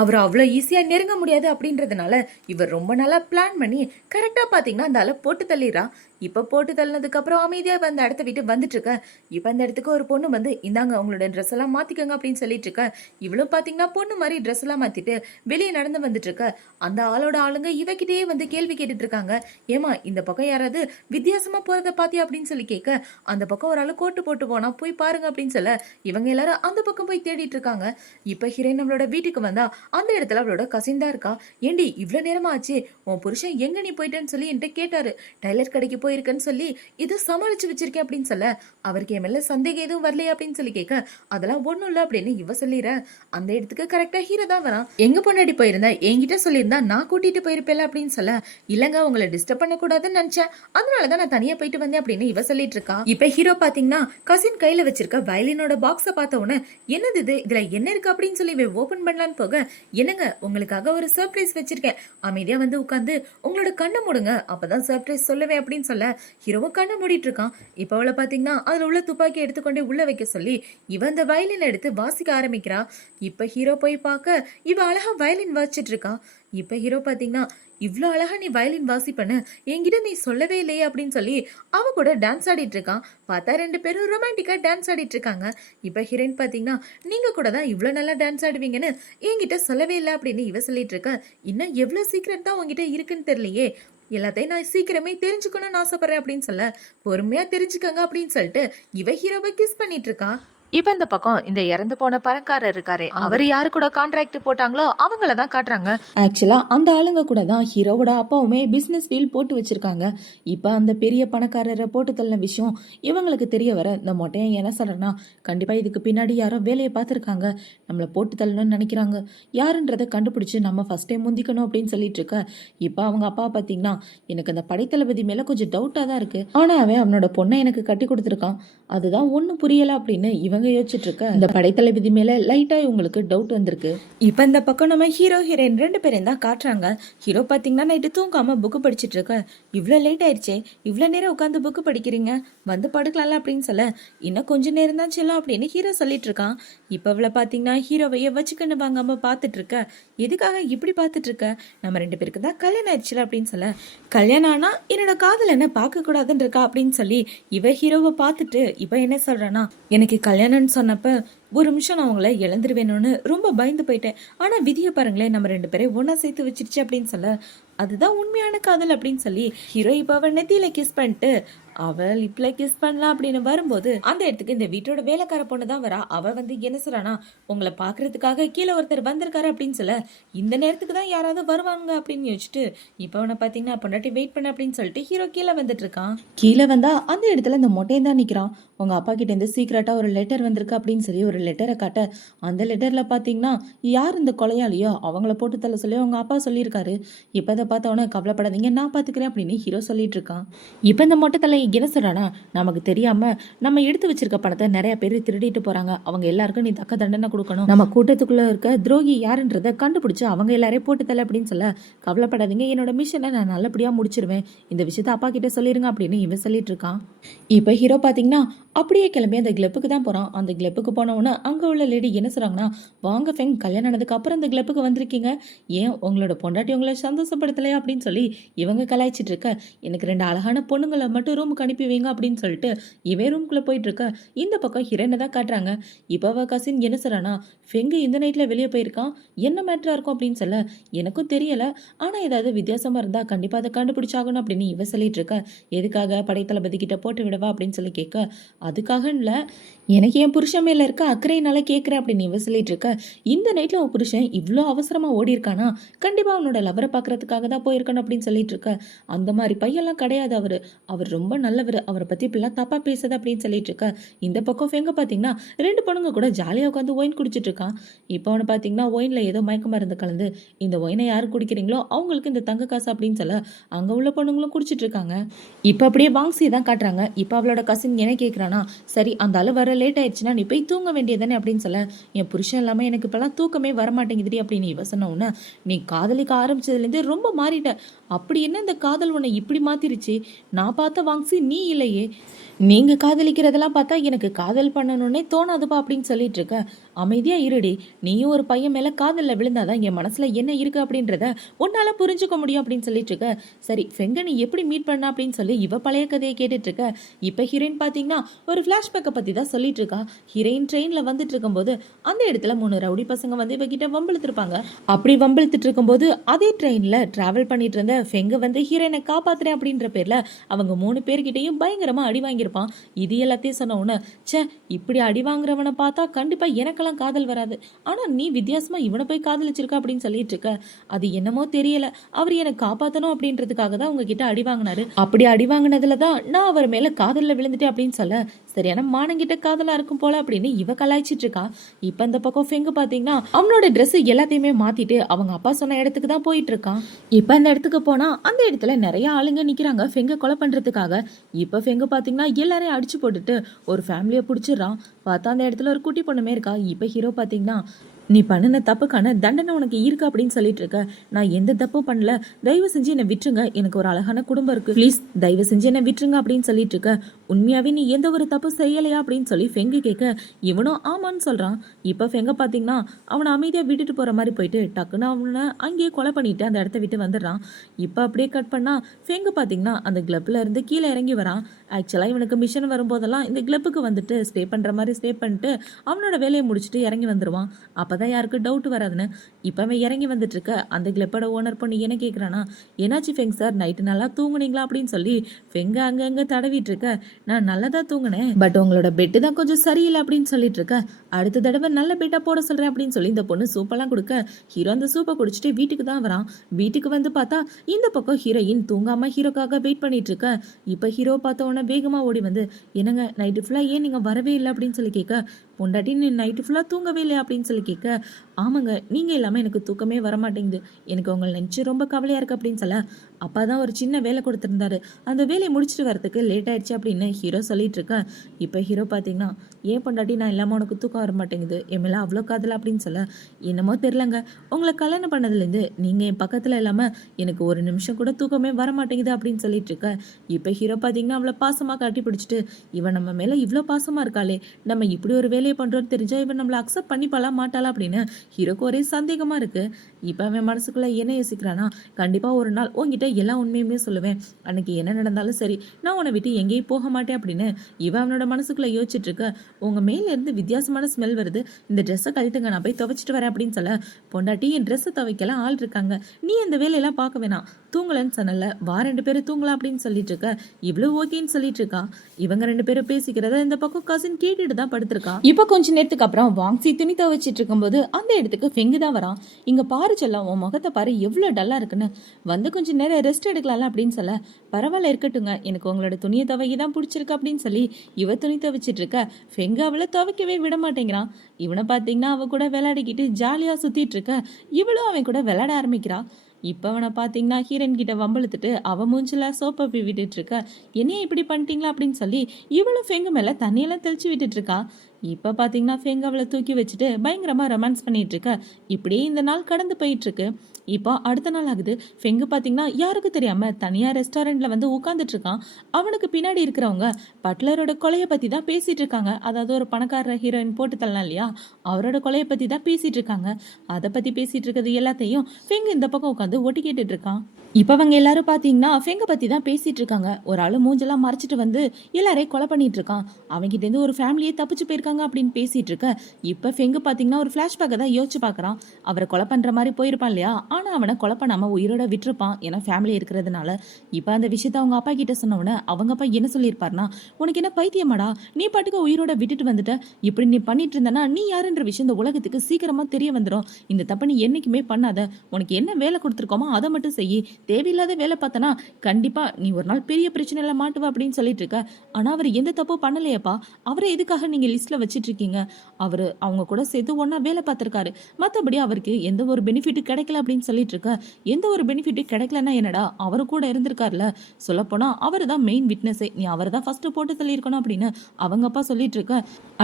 அவர் அவ்வளவு ஈஸியா நெருங்க முடியாது அப்படின்றதுனால இவர் ரொம்ப நாளா பிளான் பண்ணி கரெக்டா பாத்தீங்கன்னா அந்த ஆளை போட்டு தள்ளிடுறா. இப்ப போட்டு தள்ளினதுக்கு அப்புறம் அமைதியா அந்த இடத்த விட்டு வந்துட்டு இருக்க. இப்ப அந்த இடத்துக்கு ஒரு பொண்ணு வந்து, இந்தாங்க உங்களோட ட்ரெஸ் எல்லாம் மாத்திக்கங்க அப்படின்னு சொல்லிட்டு இருக்க. இவளும் பாத்தீங்கன்னா பொண்ணு மாதிரி ட்ரெஸ் எல்லாம் மாத்திட்டு வெளியே நடந்து வந்துட்டு இருக்க. அந்த ஆளோட ஆளுங்க இவகிட்டயே வந்து கேள்வி கேட்டுட்டு இருக்காங்க. ஏமா இந்த பக்கம் யாராவது வித்தியாசமா போறத பாத்தியா அப்படின்னு சொல்லி கேட்க, அந்த பக்கம் ஒரு ஆளு கோட்டு போட்டு போனா போய் பாருங்க அப்படின்னு சொல்ல இவங்க எல்லாரும் அந்த பக்கம் போய் தேடிட்டு இருக்காங்க. இப்ப ஹீரோயின் நம்மளோட வீட்டுக்கு வந்தா அந்த இடத்துல அவளோட கசின் தான் இருக்கா. ஏண்டி இவ்வளவு நேரமா ஆச்சு, உன் புருஷன் எங்க நீ போயிட்டேன்னு சொல்லி என்கிட்ட கேட்டாரு, டைலர் கடைக்கு போயிருக்கேன்னு சொல்லி இது சமாளிச்சு வச்சிருக்கேன் அப்படின்னு சொல்ல, அவருக்கு என் மேல சந்தேகம் எதுவும் வரலையா அப்படின்னு சொல்லி கேட்க, அதெல்லாம் ஒண்ணும் இல்ல அப்படின்னு இவ சொல்லிடுற. அந்த இடத்துக்கு கரெக்டா ஹீரோ தான் வரான். எங்க பொண்ணாடி போயிருந்தா என்கிட்ட சொல்லியிருந்தா நான் கூட்டிட்டு போயிருப்பேல அப்படின்னு சொல்ல, இல்லங்க உங்களை டிஸ்டர்ப் பண்ண கூடாதுன்னு நினைச்சேன், அதனாலதான் நான் தனியா போயிட்டு வந்தேன் அப்படின்னு இவ சொல்லிட்டு இருக்கா. இப்ப ஹீரோ பாத்தீங்கன்னா கசின் கையில வச்சிருக்க வயலினோட பாக்ஸ பார்த்த உடனே, என்னது இது, இதுல என்ன இருக்கு அப்படின்னு சொல்லி ஓபன் பண்ணலான்னு போக, என்னங்க உங்களுக்காக ஒரு சர்ப்ரைஸ் வச்சிருக்கேன், அமைதியா வந்து உட்காந்து உங்களோட கண்ணை மூடுங்க, அப்பதான் சர்ப்ரைஸ் சொல்லுவேன் அப்படின்னு சொல்ல ஹீரோவும் கண்ணை மூடிட்டு இருக்கான். இப்ப அவளை பாத்தீங்கன்னா அதுல உள்ள துப்பாக்கி எடுத்துக்கொண்டே உள்ள வைக்க சொல்லி இவ அந்த வயலின் எடுத்து வாசிக்க ஆரம்பிக்கிறா. இப்ப ஹீரோ போய் பார்க்க இவ அழகா வயலின் வாசிச்சிட்டு இருக்கா. இப்ப ஹீரோ பாத்தீங்கன்னா, இவ்ளோ அழகா நீ வயலின் வாசிப்பன்னு என்கிட்ட நீ சொல்லவே இல்லையே அப்படின்னு சொல்லி அவ கூட டான்ஸ் ஆடிட்டு இருக்கான். பார்த்தா 2 பேரும் ரொமான்டிக்கா டான்ஸ் ஆடிட்டு இருக்காங்க. இப்ப ஹீரோயின் பாத்தீங்கன்னா, நீங்க கூட தான் இவ்வளவு நல்லா டான்ஸ் ஆடுவீங்கன்னு என்கிட்ட சொல்லவே இல்லை அப்படின்னு இவ சொல்லிட்டு இருக்க. இன்னும் எவ்வளவு சீக்கிரம் தான் உங்ககிட்ட இருக்குன்னு தெரியலையே, எல்லாத்தையும் நான் சீக்கிரமே தெரிஞ்சுக்கணும்னு ஆசைப்படுறேன் அப்படின்னு சொல்ல, பொறுமையா தெரிஞ்சுக்கங்க அப்படின்னு சொல்லிட்டு இவ ஹீரோவை கிஸ் பண்ணிட்டு இருக்கா. இப்ப இந்த பக்கம் இந்த இறந்து போன பணக்காரர் இருக்காரே, அவர் யாரு கூட கான்ட்ராக்ட் போட்டாங்களோ அவங்கள தான் காட்டுறாங்க. ஆக்சுவலா அந்த ஆளுங்க கூட தான் ஹீரோவோட அப்பாவுமே பிசினஸ் டீல் போட்டு வச்சிருக்காங்க. இப்ப அந்த பெரிய பணக்காரரை போட்டு தள்ளின விஷயம் இவங்களுக்கு தெரிய வர இந்த மொட்டையன் என்ன சொல்றேன்னா, கண்டிப்பா இதுக்கு பின்னாடி யாரோ வேலையை பார்த்துருக்காங்க, நம்மளை போட்டு தள்ளணும்னு நினைக்கிறாங்க, யாருன்றதை கண்டுபிடிச்சு நம்ம ஃபர்ஸ்ட் டைம் முந்திக்கணும் அப்படின்னு சொல்லிட்டு இருக்க. இப்ப அவங்க அப்பா பாத்தீங்கன்னா, எனக்கு அந்த படைத்தளபதி மேல கொஞ்சம் டவுட்டா தான் இருக்கு, ஆனா அவன் அவனோட பொண்ணை எனக்கு கட்டி கொடுத்துருக்கான், அதுதான் ஒன்றும் புரியல அப்படின்னு இவங்க யோசிச்சுட்டு இருக்க. இந்த படைத்தளபதி மேல லைட்டா இவங்களுக்கு டவுட் வந்திருக்கு. இப்ப இந்த பக்கம் நம்ம ஹீரோ ஹீரோயின் 2 பேரையும் தான் காட்டுறாங்க. ஹீரோ பாத்தீங்கன்னா நைட்டு தூங்காம புக்கு படிச்சுட்டு இருக்க. இவ்வளோ லேட் ஆயிடுச்சே, இவ்வளோ நேரம் உட்காந்து புக்கு படிக்கிறீங்க, வந்து படுக்கலாம்ல அப்படின்னு சொல்ல, இன்னும் கொஞ்ச நேரம் தான் செல்லும் அப்படின்னு ஹீரோ சொல்லிட்டு இருக்கான். இப்ப இவ்வளோ பாத்தீங்கன்னா ஹீரோவைய வச்சுக்கன்னு வாங்காம பாத்துட்டு இருக்க. எதுக்காக இப்படி பாத்துட்டு இருக்க, நம்ம 2 பேருக்கு தான் கல்யாணம் ஆயிடுச்சுல அப்படின்னு சொல்ல, கல்யாணம் ஆனா என்னோட காதல் என்ன பார்க்க கூடாதுன்னு இருக்கா அப்படின்னு சொல்லி இவ ஹீரோவை பார்த்துட்டு இப்ப என்ன சொல்றானா, எனக்கு கல்யாணம்னு சொன்னப்ப ஒரு நிமிஷம் நான் அவங்கள இழந்துருவேணும்னு ரொம்ப பயந்து போயிட்டேன், ஆனா விதியை பாருங்களேன் நம்ம 2 பேரையும் ஒன்னா சேர்த்து வச்சிருச்சு அப்படின்னு சொல்ல, அதுதான் உண்மையான காதல் அப்படின்னு சொல்லி ஹீரோ இப்ப அவன் நெத்தியில கிஸ் பண்ணிட்டு அவள் இப்பல கிஸ் பண்ணலாம் அப்படின்னு வரும்போது அந்த இடத்துக்கு இந்த வீட்டோட வேலைக்கார பொண்ணு தான் வரா. அவ வந்து என்ன சொல்றானா, உங்களை பாக்குறதுக்காக கீழே ஒருத்தர் வந்திருக்காரு அப்படின்னு சொல்ல, இந்த நேரத்துக்கு தான் யாராவது வருவாங்க அப்படின்னு யோசிச்சுட்டு இப்ப அவனை பாத்தீங்கன்னா பொண்டாட்டி வெயிட் பண்ண அப்படின்னு சொல்லிட்டு ஹீரோ கீழே வந்துட்டு இருக்கான். கீழே வந்தா அந்த இடத்துல இந்த மொட்டையும் தான் நிக்கிறான். உங்க அப்பா கிட்ட இருந்து சீக்கிரட்டா ஒரு லெட்டர் வந்திருக்கு அப்படின்னு சொல்லி ஒரு லெட்டரை காட்ட, அந்த லெட்டர்ல பாத்தீங்கன்னா யார் இந்த கொலையாளியோ அவங்கள போட்டு தள்ள சொல்லி அவங்க அப்பா சொல்லியிருக்காரு. இப்ப அதை பார்த்தவன கவலைப்படாதீங்க நான் பாத்துக்கிறேன் அப்படின்னு ஹீரோ சொல்லிட்டு இருக்கான். இப்ப இந்த மொட்டை தலை என்ன சொல்றானா, நமக்கு தெரியாம நம்ம எடுத்து வச்சிருக்க பணத்தை நிறைய பேர் திருடிட்டு போறாங்க, அவங்க எல்லாருக்கும் நீ தக்க தண்டனை கொடுக்கணும், நம்ம கூட்டத்துக்குள்ள இருக்க துரோகி யாருன்றத கண்டுபிடிச்சு அவங்க எல்லாரையும் போட்டு தலை அப்படின்னு சொல்ல, கவலைப்படாதீங்க என்னோட மிஷனை நான் நல்லபடியா முடிச்சிருவேன், இந்த விஷயத்த அப்பா கிட்ட சொல்லிருங்க அப்படின்னு இவன் சொல்லிட்டு இருக்கான். இப்ப ஹீரோ பாத்தீங்கன்னா அப்படியே கிளம்பி அந்த கிளப்புக்கு தான் போறான். அந்த கிளப்புக்கு போனவொன்னே அங்க உள்ள லேடி என்ன சொல்றாங்கன்னா, வாங்க ஃபெங், கல்யாணம் ஆனதுக்கு அப்புறம் அந்த கிளப்புக்கு வந்திருக்கீங்க, ஏன் உங்களோட பொண்டாட்டி உங்களை சந்தோஷப்படுத்தலையா அப்படின்னு சொல்லி இவங்க கலாய்ச்சிட்டு இருக்க. எனக்கு 2 அழகான பொண்ணுங்களை மட்டும் ரூமுக்கு அனுப்பி வைங்க அப்படின்னு சொல்லிட்டு இவன் ரூம்குள்ள போயிட்டு இருக்க. இந்த பக்கம் ஹீரோனை தான் காட்டுறாங்க. இப்போ அவ கசின் என்ன சொல்றானா, ஃபெங்கு இந்த நைட்ல வெளியே போயிருக்கான், என்ன மேட்டரா இருக்கும் அப்படின்னு சொல்ல, எனக்கும் தெரியல, ஆனா ஏதாவது வித்தியாசமா இருந்தா கண்டிப்பா அதை கண்டுபிடிச்சாகணும் அப்படின்னு இவ சொல்லிட்டு இருக்க. எதுக்காக, படைத்தளபதி கிட்ட போட்டு விடவா அப்படின்னு சொல்லி கேட்க, அதுக்காக இல்ல, எனக்கு என் புருஷன் மேல இருக்க அக்கறையினால கேட்கிறேன் அப்படின்னு இவ சொல்லிட்டு இருக்க. இந்த நைட்ல உன் புருஷன் இவ்வளோ அவசரமா ஓடி இருக்கானா, கண்டிப்பா அவனோட லவரை பாக்குறதுக்காக தான் போயிருக்கணும் அப்படின்னு சொல்லிட்டு இருக்க. அந்த மாதிரி பையெல்லாம் கிடையாது அவரு, அவர் ரொம்ப நல்லவர், அவரை பத்தி இப்பெல்லாம் தப்பா பேசுது அப்படின்னு சொல்லிட்டு இருக்க. இந்த பக்கம் எங்க பாத்தீங்கன்னா 2 பொண்ணுங்க கூட ஜாலியா உட்காந்து ஒயின் குடிச்சிட்டு இருக்கான். இப்போ அவனை பாத்தீங்கன்னா ஒயின்ல ஏதோ மயக்க மருந்து கலந்து, இந்த ஒயினை யாரு குடிக்கிறீங்களோ அவங்களுக்கு இந்த தங்க காசு அப்படின்னு சொல்ல அங்க உள்ள பொண்ணுங்களும் குடிச்சிட்டு இருக்காங்க. இப்ப அப்படியே வாங்ஸி தான் காட்டுறாங்க. இப்ப அவளோட கசின் என்ன கேக்குறானா, சரி அந்த ஆளு வர லேட் ஆயிடுச்சுன்னா நீ போய் தூங்க வேண்டியதானே அப்படின்னு சொல்ல, என் புருஷன் இல்லாம எனக்கு இப்பெல்லாம் தூக்கமே வரமாட்டேங்குதுடி அப்படின்னு இவ சொன்ன உடனே, நீ காதலிக்க ஆரம்பிச்சதுலேருந்து ரொம்ப மாறிட்ட, அப்படி என்ன இந்த காதல் உன்னை இப்படி மாத்திருச்சு, நான் பார்த்த வாங்ஸி நீ இல்லையே, நீங்க காதலிக்கிறதெல்லாம் பார்த்தா எனக்கு காதல் பண்ணணும்னே தோணாதுப்பா அப்படின்னு சொல்லிட்டு இருக்க. அமைதியா இருடி, நீயும் ஒரு பையன் மேல காதல்ல விழுந்தாதான் என் மனசுல என்ன இருக்கு அப்படின்றத உன்னால புரிஞ்சுக்க முடியும் அப்படின்னு சொல்லிட்டு இருக்க. சரி ஃபெங்க நீ எப்படி மீட் பண்ண அப்படின்னு சொல்லி இவ பழைய கதையை கேட்டுட்டு இருக்க. இப்ப ஹீரோயின் பாத்தீங்கன்னா ஒரு பிளாஷ்பேக்கை பத்தி தான் சொல்லிட்டு இருக்கா. ஹீரோயின் ட்ரெயின்ல வந்துட்டு இருக்கும்போது அந்த இடத்துல 3 ரவுடி பசங்க வந்து இவகிட்ட வம்பிழுத்து இருப்பாங்க. அப்படி வம்பிழுத்துட்டு இருக்கும்போது அதே ட்ரெயின்ல டிராவல் பண்ணிட்டு இருந்த ஃபெங்க வந்து ஹீரோயினை காப்பாத்துறேன் அப்படின்ற பேர்ல அவங்க 3 பேர்கிட்டையும் பயங்கரமா அடி வாங்கியிருப்பான். இது எல்லாத்தையும் சொன்ன உடனே, ச்சே இப்படி அடி வாங்குறவனை பார்த்தா கண்டிப்பா எனக்கெல்லாம் காதல் வராது, ஆனா நீ வித்தியாசமா இவனை போய் காதலிச்சிருக்க அப்படின்னு சொல்லிட்டு இருக்க. அது என்னமோ தெரியல, அவர் என்னை காப்பாத்தணும் அப்படின்றதுக்காக தான் உங்ககிட்ட அடி வாங்கினாரு, அப்படி அடி வாங்கினதுலதான் நான் அவர் மேல காதல்ல விழுந்துட்டேன் அப்படின்னு சொல்ல, சரியான மானங்கிட்ட காதலா இருக்கும் போல அப்படின்னு இவ கலாய்ச்சிட்டு இருக்கா. இப்ப அந்த பக்கம் ஃபெங்கு பாத்தீங்கன்னா அவனோட ட்ரெஸ் எல்லாத்தையுமே மாத்திட்டு அவங்க அப்பா சொன்ன இடத்துக்கு தான் போயிட்டு இருக்கான். இப்ப அந்த இடத்துக்கு போனா அந்த இடத்துல நிறைய ஆளுங்க நிக்கிறாங்க ஃபெங்க கொலை பண்றதுக்காக. இப்ப ஃபெங்கு பாத்தீங்கன்னா எல்லாரையும் அடிச்சு போட்டுட்டு ஒரு ஃபேமிலியை பிடிச்சிடறான். பார்த்தா அந்த இடத்துல ஒரு குட்டி பொண்ணுமே இருக்கா. இப்ப ஹீரோ பாத்தீங்கன்னா, நீ பண்ணின தப்புக்கான தண்டனை உனக்கு இருக்கு அப்படின்னு சொல்லிட்டு இருக்க. நான் எந்த தப்பும் பண்ணல, தயவு செஞ்சு என்னை விட்டுருங்க, எனக்கு ஒரு அழகான குடும்பம் இருக்கு, ப்ளீஸ் தயவு செஞ்சு என்னை விட்டுருங்க அப்படின்னு சொல்லிட்டு இருக்க. உண்மையாவே நீ எந்த ஒரு தப்பு செய்யலையா அப்படின்னு சொல்லி ஃபெங்கு கேட்க, இவனும் ஆமான்னு சொல்றான். இப்ப ஃபெங்க பாத்தீங்கன்னா அவனை அமைதியா விட்டுட்டு போற மாதிரி போயிட்டு டக்குன்னு அவனை அங்கேயே கொலை பண்ணிட்டு அந்த இடத்த விட்டு வந்துடுறான். இப்ப அப்படியே கட் பண்ணா ஃபெங்கு பாத்தீங்கன்னா அந்த கிளப்ல இருந்து கீழே இறங்கி வரான். ஆக்சுவலா இவனுக்கு மிஷன் வரும்போதெல்லாம் இந்த கிளப்புக்கு வந்துட்டு ஸ்டே பண்ற மாதிரி ஸ்டே பண்ணிட்டு அவனோட வேலையை முடிச்சுட்டு இறங்கி வந்துருவான். அப்ப அப்பதான் யாருக்கு டவுட் வராதுன்னு இப்போ அவன் இறங்கி வந்துட்டு இருக்க அந்த கிளப்போட ஓனர் பொண்ணு என்ன கேட்குறானா, என்னாச்சு ஃபெங் சார், நைட்டு நல்லா தூங்குனீங்களா அப்படின்னு சொல்லி ஃபெங்க அங்கங்க தடவிட்டு இருக்க. நான் நல்லதா தூங்குனேன், பட் உங்களோட பெட்டு தான் கொஞ்சம் சரியில்லை அப்படின்னு சொல்லிட்டு இருக்க. அடுத்த தடவை நல்ல பெட்டா போட சொல்றேன் அப்படின்னு சொல்லி இந்த பொண்ணு சூப்பெல்லாம் கொடுக்க ஹீரோ அந்த சூப்பை குடிச்சிட்டு வீட்டுக்கு தான் வரான். வீட்டுக்கு வந்து பார்த்தா இந்த பக்கம் ஹீரோயின் தூங்காம ஹீரோக்காக வெயிட் பண்ணிட்டு இருக்க. இப்போ ஹீரோ பார்த்த உடனே வேகமா ஓடி வந்து, என்னங்க நைட்டு ஃபுல்லா ஏன் நீங்க வரவே இல்லை அப்படின்னு சொல்லி கேட்க, பொண்டாட்டி நீ நைட்டு ஃபுல்லாக தூங்கவே இல்லை அப்படின்னு சொல்லி கேட்க, ஆமாங்க நீங்கள் இல்லாமல் எனக்கு தூக்கமே வரமாட்டேங்குது, எனக்கு உங்களை நினச்சி ரொம்ப கவலையாக இருக்குது அப்படின்னு சொல்ல, அப்பா தான் ஒரு சின்ன வேலை கொடுத்துருந்தாரு, அந்த வேலையை முடிச்சுட்டு வரதுக்கு லேட் ஆயிடுச்சு அப்படின்னு ஹீரோ சொல்லிட்டு இருக்கேன். இப்போ ஹீரோ பார்த்தீங்கன்னா, ஏன் பொண்டாட்டி நான் இல்லாமல் உனக்கு தூக்கம் வர மாட்டேங்குது, என் மேலே அவ்வளோ காதல் அப்படின்னு சொல்ல, என்னமோ தெரிலங்க, உங்களை கல்யாணம் பண்ணதுலேருந்து நீங்கள் என் பக்கத்தில் இல்லாமல் எனக்கு ஒரு நிமிஷம் கூட தூக்கமே வர மாட்டேங்குது அப்படின்னு சொல்லிட்டு இருக்க. இப்போ ஹீரோ பார்த்தீங்கன்னா அவ்வளோ பாசமாக கட்டி பிடிச்சிட்டு, இவன் நம்ம மேலே இவ்வளோ பாசமாக இருக்காளே, நம்ம இப்படி ஒரு வேலையை பண்ணுறோன்னு தெரிஞ்சா இவன் நம்மளை அக்செப்ட் பண்ணிப்பாளா மாட்டாளா அப்படின்னு ஹீரோக்கு ஒரே சந்தேகமாக இருக்குது. இப்போ அவன் மனசுக்குள்ளே என்ன யோசிக்கிறானா, கண்டிப்பாக ஒரு நாள் உங்ககிட்ட எல்லா உண்மையுமே சொல்லுவேன், அன்னைக்கு என்ன நடந்தாலும் சரி நான் உன்னை விட்டு எங்கேயும் போக மாட்டேன் அப்படின்னு இவன் அவனோட மனசுக்குள்ளே யோசிச்சுட்டு இருக்க. உங்கள் மேலேருந்து வித்தியாசமான ஸ்மெல் வருது, இந்த ட்ரெஸ்ஸை கழட்டுங்க நான் போய் துவைச்சிட்டு வரேன் அப்படின்னு சொல்ல, பொண்டாட்டி என் ட்ரெஸ்ஸை துவைக்கலாம் ஆள் இருக்காங்க, நீ இந்த வேலையெல்லாம் பார்க்க வேணாம், தூங்கலன்னு சொன்னல, வா 2 பேரும் தூங்கலாம் அப்படின்னு சொல்லிட்டு இருக்க. இவ்வளோ ஓகேன்னு சொல்லிட்டு இருக்கா. இவங்க 2 பேரும் பேசிக்கிறத இந்த பக்கம் கசின் கேட்டுட்டு தான் படுத்திருக்கா. இப்போ கொஞ்ச நேரத்துக்கு அப்புறம் வாங்ஸி துணி துவைச்சிட்டு இருக்கும்போது அந்த இடத்துக்கு ஃபெங்கு தான் வரான். இங்க பாரு செல்லம், உன் முகத்தை பாரு எவ்வளோ டல்லா இருக்குன்னு, வந்து கொஞ்சம் நேரம் ரெஸ்ட் எடுக்கலாம்ல அப்படின்னு சொல்ல, பரவாயில்ல இருக்கட்டுங்க, எனக்கு உங்களோட துணியை துவைக்க தான் பிடிச்சிருக்கு அப்படின்னு சொல்லி இவ துணி துவைச்சிட்டு இருக்க. ஃபெங்கு அவளை துவைக்கவே விட மாட்டேங்கிறான். இவனை பார்த்தீங்கன்னா அவ கூட விளையாடிக்கிட்டு ஜாலியாக சுத்திட்டு இருக்க. இவளும் அவன் கூட விளையாட ஆரம்பிக்கிறா. இப்போ அவனை பார்த்தீங்கன்னா ஹீரோயின் கிட்ட வம்பழுத்துட்டு அவன் மூஞ்சில சோப்பை விட்டுட்டு இருக்க. என்னைய இப்படி பண்ணிட்டீங்களா அப்படின்னு சொல்லி இவளும் ஃபெங்கு மேலே தண்ணியெல்லாம் தெளிச்சு விட்டுட்டு இருக்கா. இப்போ பார்த்தீங்கன்னா ஃபெங்கு அவளை தூக்கி வச்சுட்டு பயங்கரமாக ரொமான்ஸ் பண்ணிட்டு இருக்க. இப்படியே இந்த நாள் கடந்து போயிட்டு இருக்கு. இப்போ அடுத்த நாள் ஆகுது. ஃபெங்கு பார்த்தீங்கன்னா யாருக்கும் தெரியாம தனியாக ரெஸ்டாரண்ட்ல வந்து உட்காந்துட்டு இருக்கான். அவனுக்கு பின்னாடி இருக்கிறவங்க பட்லரோட கொலையை பற்றி தான் பேசிட்டு இருக்காங்க. அதாவது ஒரு பணக்கார ஹீரோயின் போட்டு தரலாம் இல்லையா, அவரோட கொலையை பற்றி தான் பேசிட்டு இருக்காங்க. அதை பற்றி பேசிட்டு இருக்கிறது எல்லாத்தையும் ஃபெங்கு இந்த பக்கம் உட்காந்து ஒட்டி கேட்டுட்டு இருக்கான். இப்போ அவங்க எல்லாரும் பார்த்தீங்கன்னா ஃபெங்கை பற்றி தான் பேசிட்டு இருக்காங்க. ஒரு ஆள் மூஞ்செல்லாம் மறைச்சிட்டு வந்து எல்லாரையும் கொலை பண்ணிட்டு இருக்கான். அவங்கிட்டேருந்து ஒரு ஃபேமிலியே தப்பிச்சு போயிருக்காங்க அப்படின்னு பேசிட்டு இருக்க. இப்போ ஃபெங்கு பார்த்தீங்கன்னா ஒரு ஃப்ளாஷ்பேக்கை தான் யோசிச்சு பார்க்குறான். அவரை கொலை பண்ணுற மாதிரி போயிருப்பான் இல்லையா, ஆனால் அவனை கொலை பண்ணாமல் உயிரோட விட்டுருப்பான், ஏன்னா ஃபேமிலி இருக்கிறதுனால. இப்போ அந்த விஷயத்த அவங்க அப்பா கிட்ட சொன்னவொடனே அவங்க அப்பா என்ன சொல்லியிருப்பாருனா, உனக்கு என்ன பைத்தியமாடா, நீ பாட்டுக்கு உயிரோட விட்டுட்டு வந்துட்ட, இப்படி நீ பண்ணிட்டு இருந்தனா நீ யாருன்ற விஷயம் இந்த உலகத்துக்கு சீக்கிரமாக தெரிய வந்துடும், இந்த தப்பை நீ என்றைக்குமே பண்ணாத, உனக்கு என்ன வேலை கொடுத்துருக்கோமோ அதை மட்டும் செய்யி, தேவையில்லாத வேலை பார்த்தனா கண்டிப்பாக நீ ஒரு நாள் பெரிய பிரச்சனையில் மாட்டுவ அப்படின்னு சொல்லிட்டு இருக்க. ஆனால் அவர் எந்த தப்பும் பண்ணலையப்பா, அவரை எதுக்காக நீங்கள் லிஸ்ட்டில் வச்சிட்டு இருக்கீங்க, அவர் அவங்க கூட சேர்த்து ஒன்றா வேலை பார்த்துருக்காரு, மற்றபடி அவருக்கு எந்த ஒரு பெனிஃபிட்டும் கிடைக்கல அப்படின்னு சொல்லிட்டு இருக்க. எந்த ஒரு பெனிஃபிட்டும் கிடைக்கலன்னா என்னடா, அவரு கூட இருந்திருக்காருல, சொல்லப்போனால் அவர் தான் மெயின் விட்னஸே, நீ அவர் தான் ஃபர்ஸ்ட் போட்டு சொல்லியிருக்கணும் அப்படின்னு அவங்க அப்பா சொல்லிட்டு இருக்க.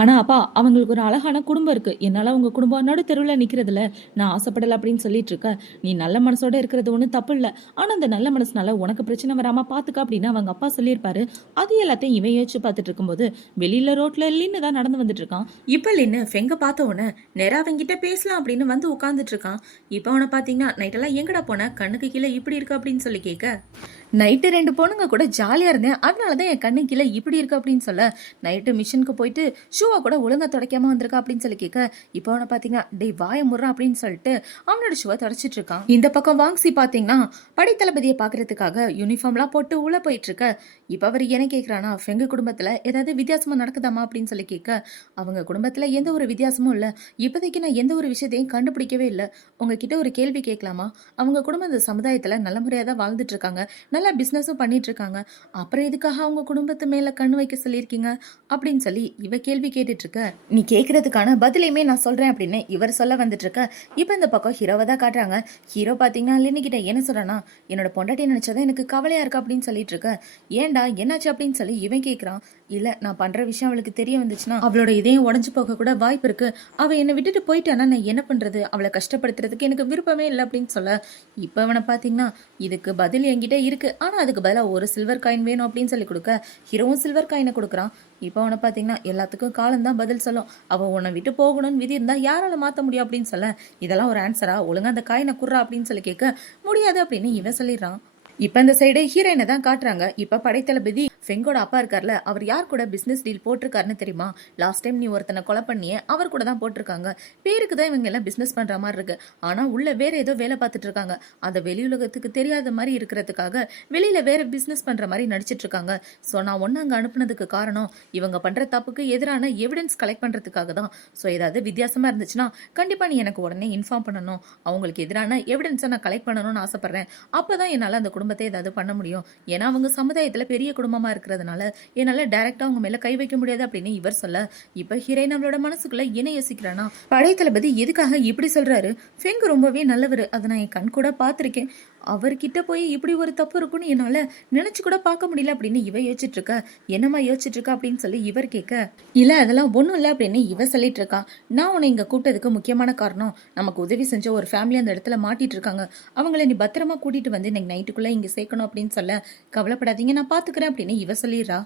ஆனால் அப்பா அவங்களுக்கு ஒரு அழகான குடும்பம் இருக்கு, என்னால் உங்கள் குடும்பம் நடு தெருவில் நிற்கிறதுல நான் ஆசைப்படலை அப்படின்னு சொல்லிட்டு இருக்க. நீ நல்ல மனசோட இருக்கிறது ஒன்றும் தப்பு இல்லை, ஆனால் அந்த நல்ல மனசுனால உனக்கு பிரச்சனை வராமல் பார்த்துக்க அப்படின்னு அவங்க அப்பா சொல்லியிருப்பாரு. அது எல்லாத்தையும் இவன் யோசிச்சு பார்த்துட்டு இருக்கும்போது வெளியில ரோட்ல லின்னு தான் நடந்து வந்துட்டு இருக்கான். இப்போ லின்னு ஃபெங்க பார்த்த உடனே நேரா அவங்கிட்ட பேசலாம் அப்படின்னு வந்து உட்காந்துட்டு இருக்கான். இப்போ அவனை பார்த்தீங்கன்னா நைட்டெல்லாம் எங்கடா போன, கண்ணுக்கு கீழே இப்படி இருக்கு அப்படின்னு சொல்லி கேட்க, நைட்டு 2 பொண்ணுங்க கூட ஜாலியாக இருந்தேன், அதனால தான் என் கண்ணு கீழே இப்படி இருக்கு அப்படின்னு சொல்ல, நைட்டு மிஷினுக்கு போயிட்டு ஷூவை கூட ஒழுங்கா துடைக்காம வந்திருக்கா அப்படின்னு சொல்லி கேட்க, இப்போ அவனை பார்த்தீங்கன்னா டேய் வாய முறா அப்படின்னு சொல்லிட்டு அவனோட ஷூவை துடைச்சிட்டு இருக்கான். இந்த பக்கம் வாங்ஸி பார்த்தீங்கன்னா படைத்தளபதியை பார்க்கறதுக்காக யூனிஃபார்ம்லாம் போட்டு உள்ள போயிட்டு இருக்க. இப்போ அவர் என்ன கேட்குறானா, ஃபெங்கு குடும்பத்தில் ஏதாவது வித்தியாசமாக நடக்குதாமா அப்படின்னு சொல்லி கேட்க, அவங்க குடும்பத்தில் எந்த ஒரு வித்தியாசமும் இல்லை, இப்போதைக்கு நான் எந்த ஒரு விஷயத்தையும் கண்டுபிடிக்கவே இல்லை, உங்ககிட்ட ஒரு கேள்வி கேட்கலாமா, அவங்க குடும்பம் இந்த சமுதாயத்தில் நல்ல முறையாக தான் வாழ்ந்துட்டு இருக்காங்க, நல்லா பிஸ்னஸும் பண்ணிட்டு இருக்காங்க, அப்புறம் எதுக்காக அவங்க குடும்பத்து மேலே கண்ணு வைக்க சொல்லியிருக்கீங்க அப்படின்னு சொல்லி இவ கேள்வி கேட்டுட்டு இருக்க. நீ கேட்கறதுக்கான பதிலையுமே நான் சொல்றேன் அப்படின்னு இவர் சொல்ல வந்துட்டு இருக்க. இப்போ இந்த பக்கம் ஹீரோவை தான் காட்டுறாங்க. ஹீரோ பார்த்தீங்கன்னா லின்னிக்கிட்ட என்ன சொல்றானா, என்னோட பொண்டாட்டி நினைச்சதான் எனக்கு கவலையா இருக்கு அப்படின்னு சொல்லிட்டு இருக்க. ஏன்டா என்னாச்சு அப்படின்னு சொல்லி இவன் கேட்குறான். இல்லை நான் பண்ணுற விஷயம் அவளுக்கு தெரிய வந்துச்சுன்னா அவளோட இதயம் உடஞ்சு போக கூட வாய்ப்பு இருக்கு, அவள் என்னை விட்டுட்டு போயிட்டானா நான் என்ன பண்ணுறது, அவளை கஷ்டப்படுத்துறதுக்கு எனக்கு விருப்பமே இல்லை அப்படின்னு சொல்ல. இப்போ அவனை பார்த்தீங்கன்னா இதுக்கு பதில் என்கிட்ட இருக்கு, ஆனால் அதுக்கு பதிலாக ஒரு சில்வர் காயின் வேணும் அப்படின்னு சொல்லி கொடுக்க ஹீரோவும் சில்வர் காயினை கொடுக்குறான். இப்போ அவனை பார்த்தீங்கன்னா எல்லாத்துக்கும் காலம் தான் பதில் சொல்லும், அவன் உன்னை விட்டு போகணும்னு விதி இருந்தால் யாரால மாற்ற முடியும் அப்படின்னு சொல்ல, இதெல்லாம் ஒரு ஆன்சரா, ஒழுங்கா அந்த காயினை குர்றா அப்படின்னு சொல்லி கேட்க முடியாது அப்படின்னு இவன் சொல்லிடுறான். இப்போ இந்த சைடு ஹீரோயினை தான் காட்டுறாங்க. இப்போ படைத்தளபதி ஃபெங்கோட அப்பா இருக்கார்ல, அவர் யார் கூட பிசினஸ் டீல் போட்டிருக்காருன்னு தெரியுமா? லாஸ்ட் டைம் நீ ஒருத்தனை கொலை பண்ணியே அவர் கூட தான் போட்டிருக்காங்க. பேருக்கு தான் இவங்க எல்லாம் பிசினஸ் பண்ற மாதிரி இருக்கு. ஆனா உள்ள வேற ஏதோ வேலை பார்த்துட்டு இருக்காங்க. அந்த வெளியுலகத்துக்கு தெரியாத மாதிரி இருக்கிறதுக்காக வெளியில வேற பிசினஸ் பண்ற மாதிரி நடிச்சிட்டு இருக்காங்க. ஸோ நான் ஒன்னு அங்க அனுப்புனதுக்கு காரணம் இவங்க பண்ற தப்புக்கு எதிரான எவிடன்ஸ் கலெக்ட் பண்றதுக்காக தான். ஸோ ஏதாவது வித்தியாசமா இருந்துச்சுன்னா கண்டிப்பா நீ எனக்கு உடனே இன்ஃபார்ம் பண்ணணும். அவங்களுக்கு எதிரான எவிடன்ஸை நான் கலெக்ட் பண்ணணும்னு ஆசைப்படுறேன். அப்பதான் என்னால அந்த குடும்பத்தை ஏதாவது பண்ண முடியும். ஏன்னா அவங்க சமுதாயத்துல பெரிய குடும்பமா இருக்கிறதுனால என்னால டைரக்டா அவங்க மேல கை வைக்க முடியாது அப்படின்னு இவர் சொல்ல, இப்ப ஹீரோயின் நம்மளோட மனசுக்குள்ள என்ன யோசிக்கிறானா, படை தளபதி எதுக்காக இப்படி சொல்றாரு? ஃபெங் ரொம்பவே நல்லவர், அதை நான் என் கண் கூட பார்த்திருக்கேன். அவர்கிட்ட போய் இப்படி ஒரு தப்பு இருக்குன்னு என்னால நினைச்சு கூட பார்க்க முடியல அப்படின்னு இவ யோசிச்சுட்டு இருக்க. என்னம்மா யோசிச்சுட்டு இருக்கா அப்படின்னு சொல்லி இவர் கேட்க, இல்ல அதெல்லாம் ஒண்ணும் இல்லை அப்படின்னு இவ சொல்லிட்டு இருக்கா. நான் உன்னை இங்க கூட்டதுக்கு முக்கியமான காரணம், நமக்கு உதவி செஞ்ச ஒரு ஃபேமிலி அந்த இடத்துல மாட்டிட்டு இருக்காங்க. அவங்கள நீ பத்திரமா கூட்டிட்டு வந்து இன்னைக்கு நைட்டுக்குள்ள இங்க சேர்க்கணும் அப்படின்னு சொல்ல, கவலைப்படாதீங்க நான் பாத்துக்கிறேன் அப்படின்னு இவ சொல்லிடுறா.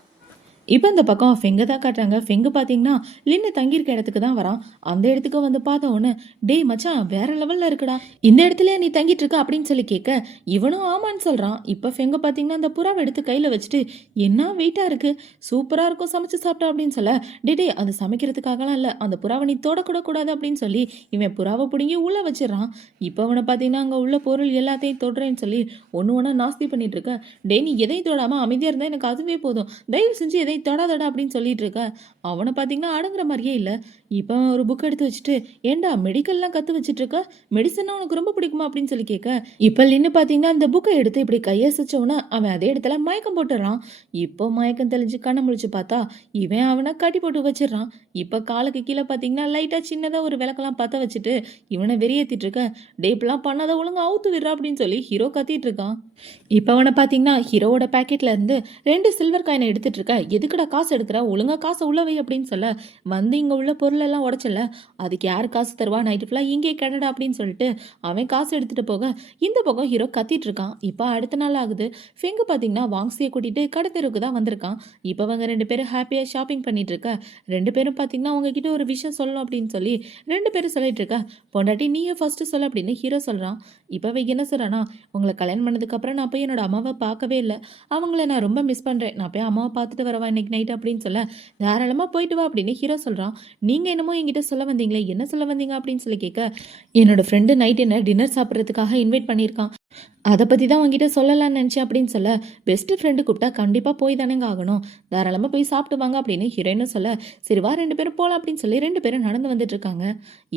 இப்போ இந்த பக்கம் ஃபெங்க தான் காட்டுறாங்க. ஃபெங்கு பார்த்தீங்கன்னா லின்னு தங்கியிருக்க இடத்துக்கு தான் வரான். அந்த இடத்துக்கு வந்து பார்த்த உடனே, டேய் மச்சான் வேற லெவலில் இருக்குடா, இந்த இடத்துல நீ தங்கிட்டு இருக்க அப்படின்னு சொல்லி கேட்க, இவனும் ஆமான்னு சொல்கிறான். இப்போ ஃபெங்க பார்த்தீங்கன்னா அந்த புறாவை எடுத்து கையில் வச்சுட்டு, என்ன வெயிட்டாக இருக்கு, சூப்பராக இருக்கும் சமைச்சு சாப்பிட்டா அப்படின்னு சொல்ல, டே அது சமைக்கிறதுக்காகலாம் இல்லை, அந்த புறாவை நீ தொடக்கூட கூடாது அப்படின்னு சொல்லி இவன் புறாவை பிடுங்கி உள்ளே வச்சிடறான். இப்போ அவனை பார்த்தீங்கன்னா அங்கே உள்ள பொருள் எல்லாத்தையும் தொடுறேன்னு சொல்லி ஒன்று ஒன்றா நாஸ்தி பண்ணிட்டு இருக்க. டே நீ எதையும் தொடாமல் அமைதியாக இருந்தால் எனக்கு அதுவே போதும், தயவு செஞ்சு எதை தொடாதடா அப்படின்னு சொல்லிட்டு இருக்க. அவனை பார்த்தீங்கன்னா அடங்குற மாதிரியே இல்லை. இப்போ ஒரு புக் எடுத்து வச்சுட்டு, ஏண்டா மெடிக்கல்லாம் கற்று வச்சுட்டு இருக்க, மெடிசன்னா உனக்கு ரொம்ப பிடிக்குமா அப்படின்னு சொல்லி கேட்க, இப்போ நின்று பார்த்தீங்கன்னா அந்த புக்கை எடுத்து இப்படி கையசைச்சவன அவன் அதே இடத்துல மயக்கம் போட்டுறான். இப்போ மயக்கம் தெளிஞ்சு கண்ணை முழிச்சு பார்த்தா இவன் அவனை கட்டி போட்டு வச்சிடறான். இப்போ காலுக்கு கீழே பார்த்தீங்கன்னா லைட்டாக சின்னதாக ஒரு விளக்கெல்லாம் பற்ற வச்சுட்டு இவனை வெறியேற்றிட்டு இருக்க. டேப்லாம் பண்ணாத ஒழுங்கு அவுத்து விடுறா அப்படின்னு சொல்லி ஹீரோ கத்திட்டு இருக்கான். இப்போ அவனை பார்த்தீங்கன்னா ஹீரோவோட பேக்கெட்ல இருந்து 2 சில்வர் காயினை எடுத்துட்டு இருக்க. எதுக்குடா காசு எடுக்கிற, ஒழுங்கா காசை உள்ளவை அப்படின்னு சொல்ல, வந்து இங்கே உள்ள பொருள் எல்லாம் உடச்சல, அதுக்கு யார் காசு தருவா, நைட்டு ஃபுல்லாக இங்கே கிடடா அப்படின்னு சொல்லிட்டு அவன் காசு எடுத்துட்டு போக, இந்த பக்கம் ஹீரோ கத்திட்டு இருக்கான். இப்போ அடுத்த நாள் ஆகுது. ஃபெங்கு பார்த்தீங்கன்னா வாங்ஸியை கூட்டிட்டு கடை தெருவுக்கு தான் வந்திருக்கான். இப்போ அவங்க 2 பேரும் ஹாப்பியாக ஷாப்பிங் பண்ணிட்டு இருக்க. 2 பேரும் பார்த்தீங்கன்னா அவங்க கிட்ட ஒரு விஷயம் சொல்லணும் அப்படின்னு சொல்லி 2 பேரும் சொல்லிட்டு இருக்க. பொண்டாட்டி நீயே ஃபர்ஸ்ட் சொல்ல அப்படின்னு ஹீரோ சொல்றான். இப்போ அவங்க என்ன சொல்றானா, உங்களை கல்யாணம் பண்ணதுக்கு அப்புறம் நான் போய் என்னோட அம்மாவை பார்க்கவே இல்லை, அவங்கள நான் ரொம்ப மிஸ் பண்றேன், நான் போய் அம்மாவை பார்த்துட்டு வரவா இன்னைக்கு நைட் அப்படின்னு சொல்ல, தாராளமா போயிட்டு வா அப்படின்னு ஹீரோ சொல்றான். நீங்க என்னமோ என்கிட்ட சொல்ல வந்தீங்களே, என்ன சொல்ல வந்தீங்க அப்படின்னு சொல்லி கேட்க, என்னோட ஃப்ரெண்டு நைட் என்ன டின்னர் சாப்பிட்றதுக்காக இன்வைட் பண்ணியிருக்கான், அதை பற்றி தான் உங்ககிட்ட சொல்லலாம்னு நினச்சேன் அப்படின்னு சொல்ல, பெஸ்ட் ஃப்ரெண்டு கூப்பிட்டா கண்டிப்பாக போய் தானேங்க ஆகணும், தாராளமாக போய் சாப்பிட்டு வாங்க அப்படின்னு ஹீரோயின்னு சொல்ல, சரி வா 2 பேரும் போகலாம் அப்படின்னு சொல்லி 2 பேரும் நடந்து வந்துட்டு இருக்காங்க.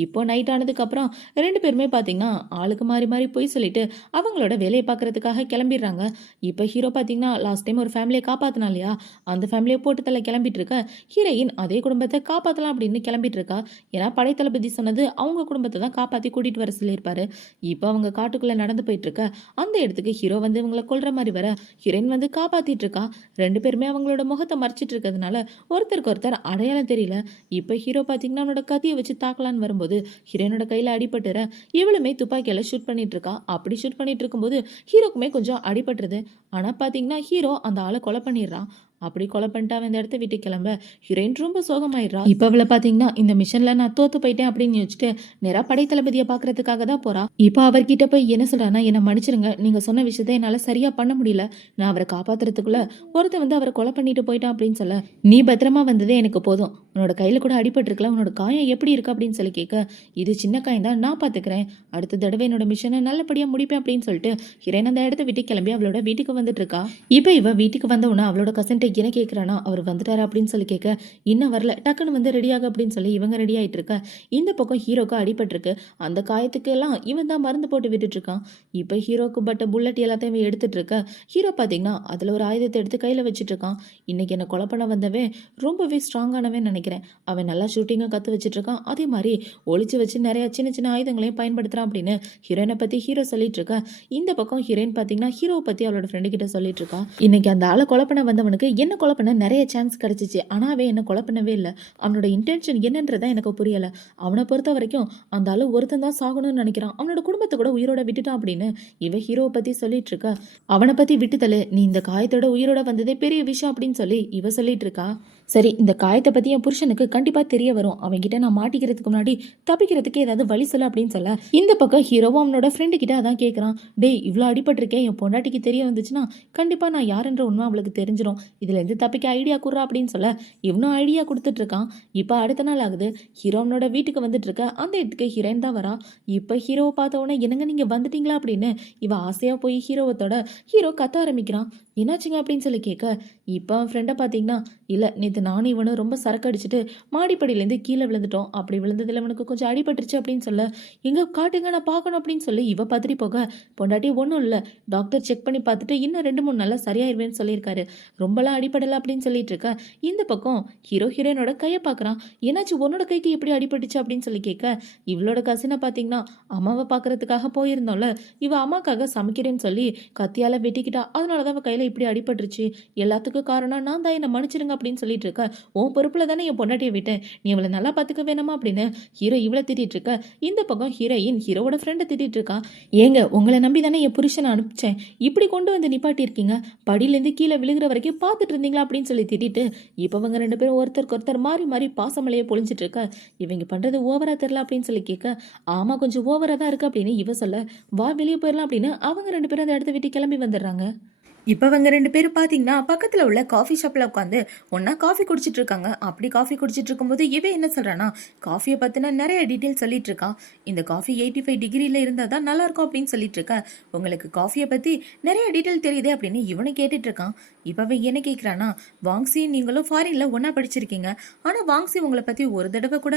இப்போ நைட் ஆனதுக்கப்புறம் 2 பேருமே பார்த்தீங்கன்னா ஆளுக்கு மாறி மாறி போய் சொல்லிட்டு அவங்களோட வேலையை பார்க்கறதுக்காக கிளம்பிடுறாங்க. இப்போ ஹீரோ பார்த்தீங்கன்னா லாஸ்ட் டைம் ஒரு ஃபேமிலியை காப்பாற்றினா இல்லையா, அந்த ஃபேமிலியை போட்டு தலை கிளம்பிட்டு இருக்க. ஹீரோயின் அதே குடும்பத்தை காப்பாற்றலாம் அப்படின்னு கிளம்பிட்டு இருக்கா. ஏன்னா படைத்தளபதி சொன்னது அவங்க குடும்பத்தை தான் காப்பாற்றி கூட்டிகிட்டு வர சொல்லியிருப்பாரு. இப்போ அவங்க காட்டுக்குள்ளே நடந்து போயிட்டு இருக்க. அந்த இடத்துக்கு ஹீரோ வந்து இவங்களை கொல்ற மாதிரி வர, ஹீரோயின் வந்து காப்பாத்திட்டு இருக்கா. 2 பேருமே அவங்களோட முகத்தை மறைச்சிட்டு இருக்கிறதுனால ஒருத்தருக்கு ஒருத்தர் அடையாளம் தெரியல. இப்போ ஹீரோ பார்த்தீங்கன்னா அவனோட கத்தியை வச்சு தாக்கலான்னு வரும்போது ஹீரோயினோட கையில் அடிபட்டுற, இவளுமே துப்பாக்கியால ஷூட் பண்ணிட்டு இருக்கா. அப்படி ஷூட் பண்ணிட்டு இருக்கும்போது ஹீரோக்குமே கொஞ்சம் அடிபட்டுருது. ஆனா பார்த்தீங்கன்னா ஹீரோ அந்த ஆளை கொலை பண்ணிடுறான். அப்படி கொலை பண்ணிட்டு அவன் இந்த இடத்த விட்டு கிளம்ப ஹீரோயின் ரொம்ப சோகமாயிடுறா. இப்போ அவளை பார்த்தீங்கன்னா இந்த மிஷன்ல நான் தோத்து போயிட்டேன் அப்படின்னு யோசிச்சுட்டு நேரா படைத்தளபதியை பார்க்கறதுக்காக தான் போறா. இப்போ அவர்கிட்ட போய் என்ன சொல்றான்னா, என்னை மன்னிச்சிருங்க, நீங்க சொன்ன விஷயத்த என்னால சரியா பண்ண முடியல, நான் அவரை காப்பாத்துறதுக்குள்ள ஒருத்தன் வந்து அவரை கொலை பண்ணிட்டு போயிட்டான் அப்படின்னு சொல்ல, நீ பத்திரமா வந்ததே எனக்கு போதும், உன்னோட கையில கூட அடிபட்டிருக்கல, உன்னோட காயம் எப்படி இருக்கு அப்படின்னு சொல்லி கேட்க, இது சின்ன காயம் தான், நான் பாத்துக்கிறேன், அடுத்த தடவை என்னோட மிஷனை நல்லபடியா முடிப்பேன் அப்படின்னு சொல்லிட்டு ஹீரோயின் அந்த இடத்த விட்டு கிளம்பி அவளோட வீட்டுக்கு வந்துட்டு இருக்கா. இப்போ இவ வீட்டுக்கு வந்த உடனே அவளோட கசன்ட்ட என்ன கேட்குறானா, அவர் வந்துட்டாரா அப்படின்னு சொல்லி கேட்க, இன்னும் வரல, டக்குன்னு வந்து ரெடியாக அப்படின்னு சொல்லி இவங்க ரெடி ஆகிட்டு இருக்க. இந்த பக்கம் ஹீரோக்கு அடிபட்டிருக்கு. அந்த காயத்துக்கு எல்லாம் இவன் தான் மருந்து போட்டு விட்டுட்டு இருக்கான். இப்போ ஹீரோக்கு பட்ட புல்லட் எல்லாத்தையும் இவன் எடுத்துட்டு இருக்க. ஹீரோ பார்த்தீங்கன்னா அதில் ஒரு ஆயுதத்தை எடுத்து கையில் வச்சுட்டு இருக்கான். இன்னைக்கு என்ன கொலை பண்ண வந்தவன் ரொம்பவே ஸ்ட்ராங்கானவன் நினைக்கிறேன். அவன் நல்லா ஷூட்டிங்காக கற்று வச்சுட்டு இருக்கான். அதே மாதிரி ஒளிச்சு வச்சு நிறைய சின்ன சின்ன ஆயுதங்களையும் பயன்படுத்துறான் அப்படின்னு ஹீரோயினை பற்றி ஹீரோ சொல்லிட்டு இருக்க. இந்த பக்கம் ஹீரோயின் பார்த்தீங்கன்னா ஹீரோவை பற்றி அவளோட ஃப்ரெண்டு கிட்ட சொல்லிட்டு இருக்கா. இன்னைக்கு அந்த ஆளை கொலை பண்ண வந்தவனுக்கு என்ன கொலை பண்ண நிறைய சான்ஸ் கிடைச்சிச்சு, ஆனால் அவன் என்ன கொலை பண்ணவே இல்லை. அவனோட இன்டென்ஷன் என்னன்றதான் எனக்கு புரியலை. அவனை பொறுத்த வரைக்கும் அந்த ஆளு ஒருத்தன் தான் சாகணும்னு நினைக்கிறான், அவனோட குடும்பத்தை கூட உயிரோட விட்டுட்டான் அப்படின்னு இவ ஹீரோவை பற்றி சொல்லிட்டு இருக்கா. அவனை பற்றி விட்டுதல, நீ இந்த காயத்தோட உயிரோட வந்ததே பெரிய விஷயம் அப்படின்னு சொல்லி இவ சொல்லிட்டு இருக்கா. சரி, இந்த காயத்த பத்தி என் புருஷனுக்கு கண்டிப்பா தெரிய வரும். அவன்கிட்ட நான் மாட்டிக்கிறதுக்கு முன்னாடி தப்பிக்கிறதுக்கு ஏதாவது வழி சொல்லு அப்படின்னு சொல்ல, இந்த பக்கம் ஹீரோவும் அவனோட ஃப்ரெண்டு கிட்ட அதான் கேட்குறான். டேய் இவ்ளோ அடிபட்டிருக்கேன், என் பொண்டாட்டிக்கு தெரிய வந்துச்சுன்னா கண்டிப்பா நான் யாருன்ற உண்மை அவளுக்கு தெரிஞ்சிரும். இதுலேருந்து தப்பிக்க ஐடியா குடுறா அப்படின்னு சொல்ல, இவனும் ஐடியா குடுத்துட்டு இருக்கான். இப்போ அடுத்த நாள் ஆகுது. ஹீரோ அவனோட வீட்டுக்கு வந்துட்டு இருக்க. அந்த இடத்துக்கு ஹீரோயின் தான் வரா. இப்போ ஹீரோவை பார்த்த உடனே என்னங்க நீங்க வந்துட்டீங்களா அப்படின்னு இவ ஆசையா போய் ஹீரோவத்தோட ஹீரோ கத்த ஆரம்பிக்கிறான். என்னாச்சுங்க அப்படின்னு சொல்லி கேட்க, இப்போ அவன் ஃப்ரெண்டை பார்த்தீங்கன்னா இல்ல நேத்து நானும் இவனும் ரொம்ப சரக்கு அடிச்சுட்டு மாடிப்படியிலேருந்து கீழே விழுந்துட்டோம். அப்படி விழுந்ததுல இவனுக்கு கொஞ்சம் அடிபட்டுருச்சு அப்படின்னு சொல்ல, எங்க காட்டுங்க நான் பார்க்கணும் அப்படின்னு சொல்லி இவ பதறி போக, பொண்டாட்டி ஒன்றும் இல்லை டாக்டர் செக் பண்ணி பார்த்துட்டு இன்னும் 2-3 நாள்ல சரியாயிருவேன்னு சொல்லியிருக்காரு. ரொம்பலாம் அடிபடலை அப்படின்னு சொல்லிட்டு இருக்க. இந்த பக்கம் ஹீரோ ஹீரோயினோட கையை பார்க்குறான். என்னாச்சு உன்னோட கைக்கு எப்படி அடிபட்டுச்சு அப்படின்னு சொல்லி கேட்க, இவளோட கசினை பார்த்தீங்கன்னா அம்மாவை பார்க்கறதுக்காக போயிருந்தோம்ல, இவ அம்மாக்காக சமைக்கிறேன்னு சொல்லி கத்தியால வெட்டிக்கிட்டா. அதனால தான் அவ கையில இப்படி அடிபட்டுருச்சு. எல்லாத்துக்கும் காரணம் நான் தான், என்னை மன்னிச்சிருங்க அப்படின்னு சொல்லிட்டு இருக்க. உன் பொறுப்புல தானே என் பொண்டாட்டியை விட்டேன், நீ அவளை நல்லா பார்த்துக்க வேணாமா அப்படின்னு ஹீரோ இவளை திட்டிட்டு இருக்க. இந்த பக்கம் ஹீரோயின் ஹீரோவோட ஃப்ரெண்டை திட்டிட்டு இருக்கா. ஏங்க உங்களை நம்பி தானே என் புருஷனை அனுப்பிச்சேன், இப்படி கொண்டு வந்து நிப்பாட்டி இருக்கீங்க, படியிலேருந்து கீழே விழுகிற வரைக்கும் பார்த்துட்டு இருந்தீங்களா அப்படின்னு சொல்லி திட்டிட்டு இப்போ அவங்க 2 பேரும் ஒருத்தருக்கு ஒருத்தர் மாறி மாறி பாசமலையே பொழிஞ்சிட்டு இருக்க. இவங்க பண்றது ஓவரா தெரியல அப்படின்னு சொல்லி கேட்க, ஆமா கொஞ்சம் ஓவரா தான் இருக்கு அப்படின்னு இவ சொல்ல, வா வெளியே போயிடலாம் அப்படின்னு அவங்க 2 பேரும் அந்த இடத்த விட்டு கிளம்பி வந்துடுறாங்க. இப்போ அவங்க 2 பேரும் பார்த்தீங்கன்னா பக்கத்தில் உள்ள காஃபி ஷாப்பில் உட்காந்து ஒன்றா காஃபி குடிச்சிட்டு இருக்காங்க. அப்படி காஃபி குடிச்சிட்டு இருக்கும்போது இவன் என்ன சொல்கிறான்னா, காஃபியை பற்றின நிறைய டீட்டெயில் சொல்லிட்டு இருக்கான். இந்த காஃபி 85 டிகிரியில் இருந்தால் தான் நல்லாயிருக்கும் அப்படின்னு சொல்லிட்டு இருக்கா. உங்களுக்கு காஃபியை பற்றி நிறைய டீட்டெயில் தெரியுது அப்படின்னு இவனை கேட்டுட்டு இருக்கான். இப்போ அவன் என்ன கேட்குறான்னா, வாங்ஸி நீங்களும் ஃபாரினில் ஒன்றா படிச்சிருக்கீங்க, ஆனால் வாங்ஸி உங்களை பற்றி ஒரு தடவை கூட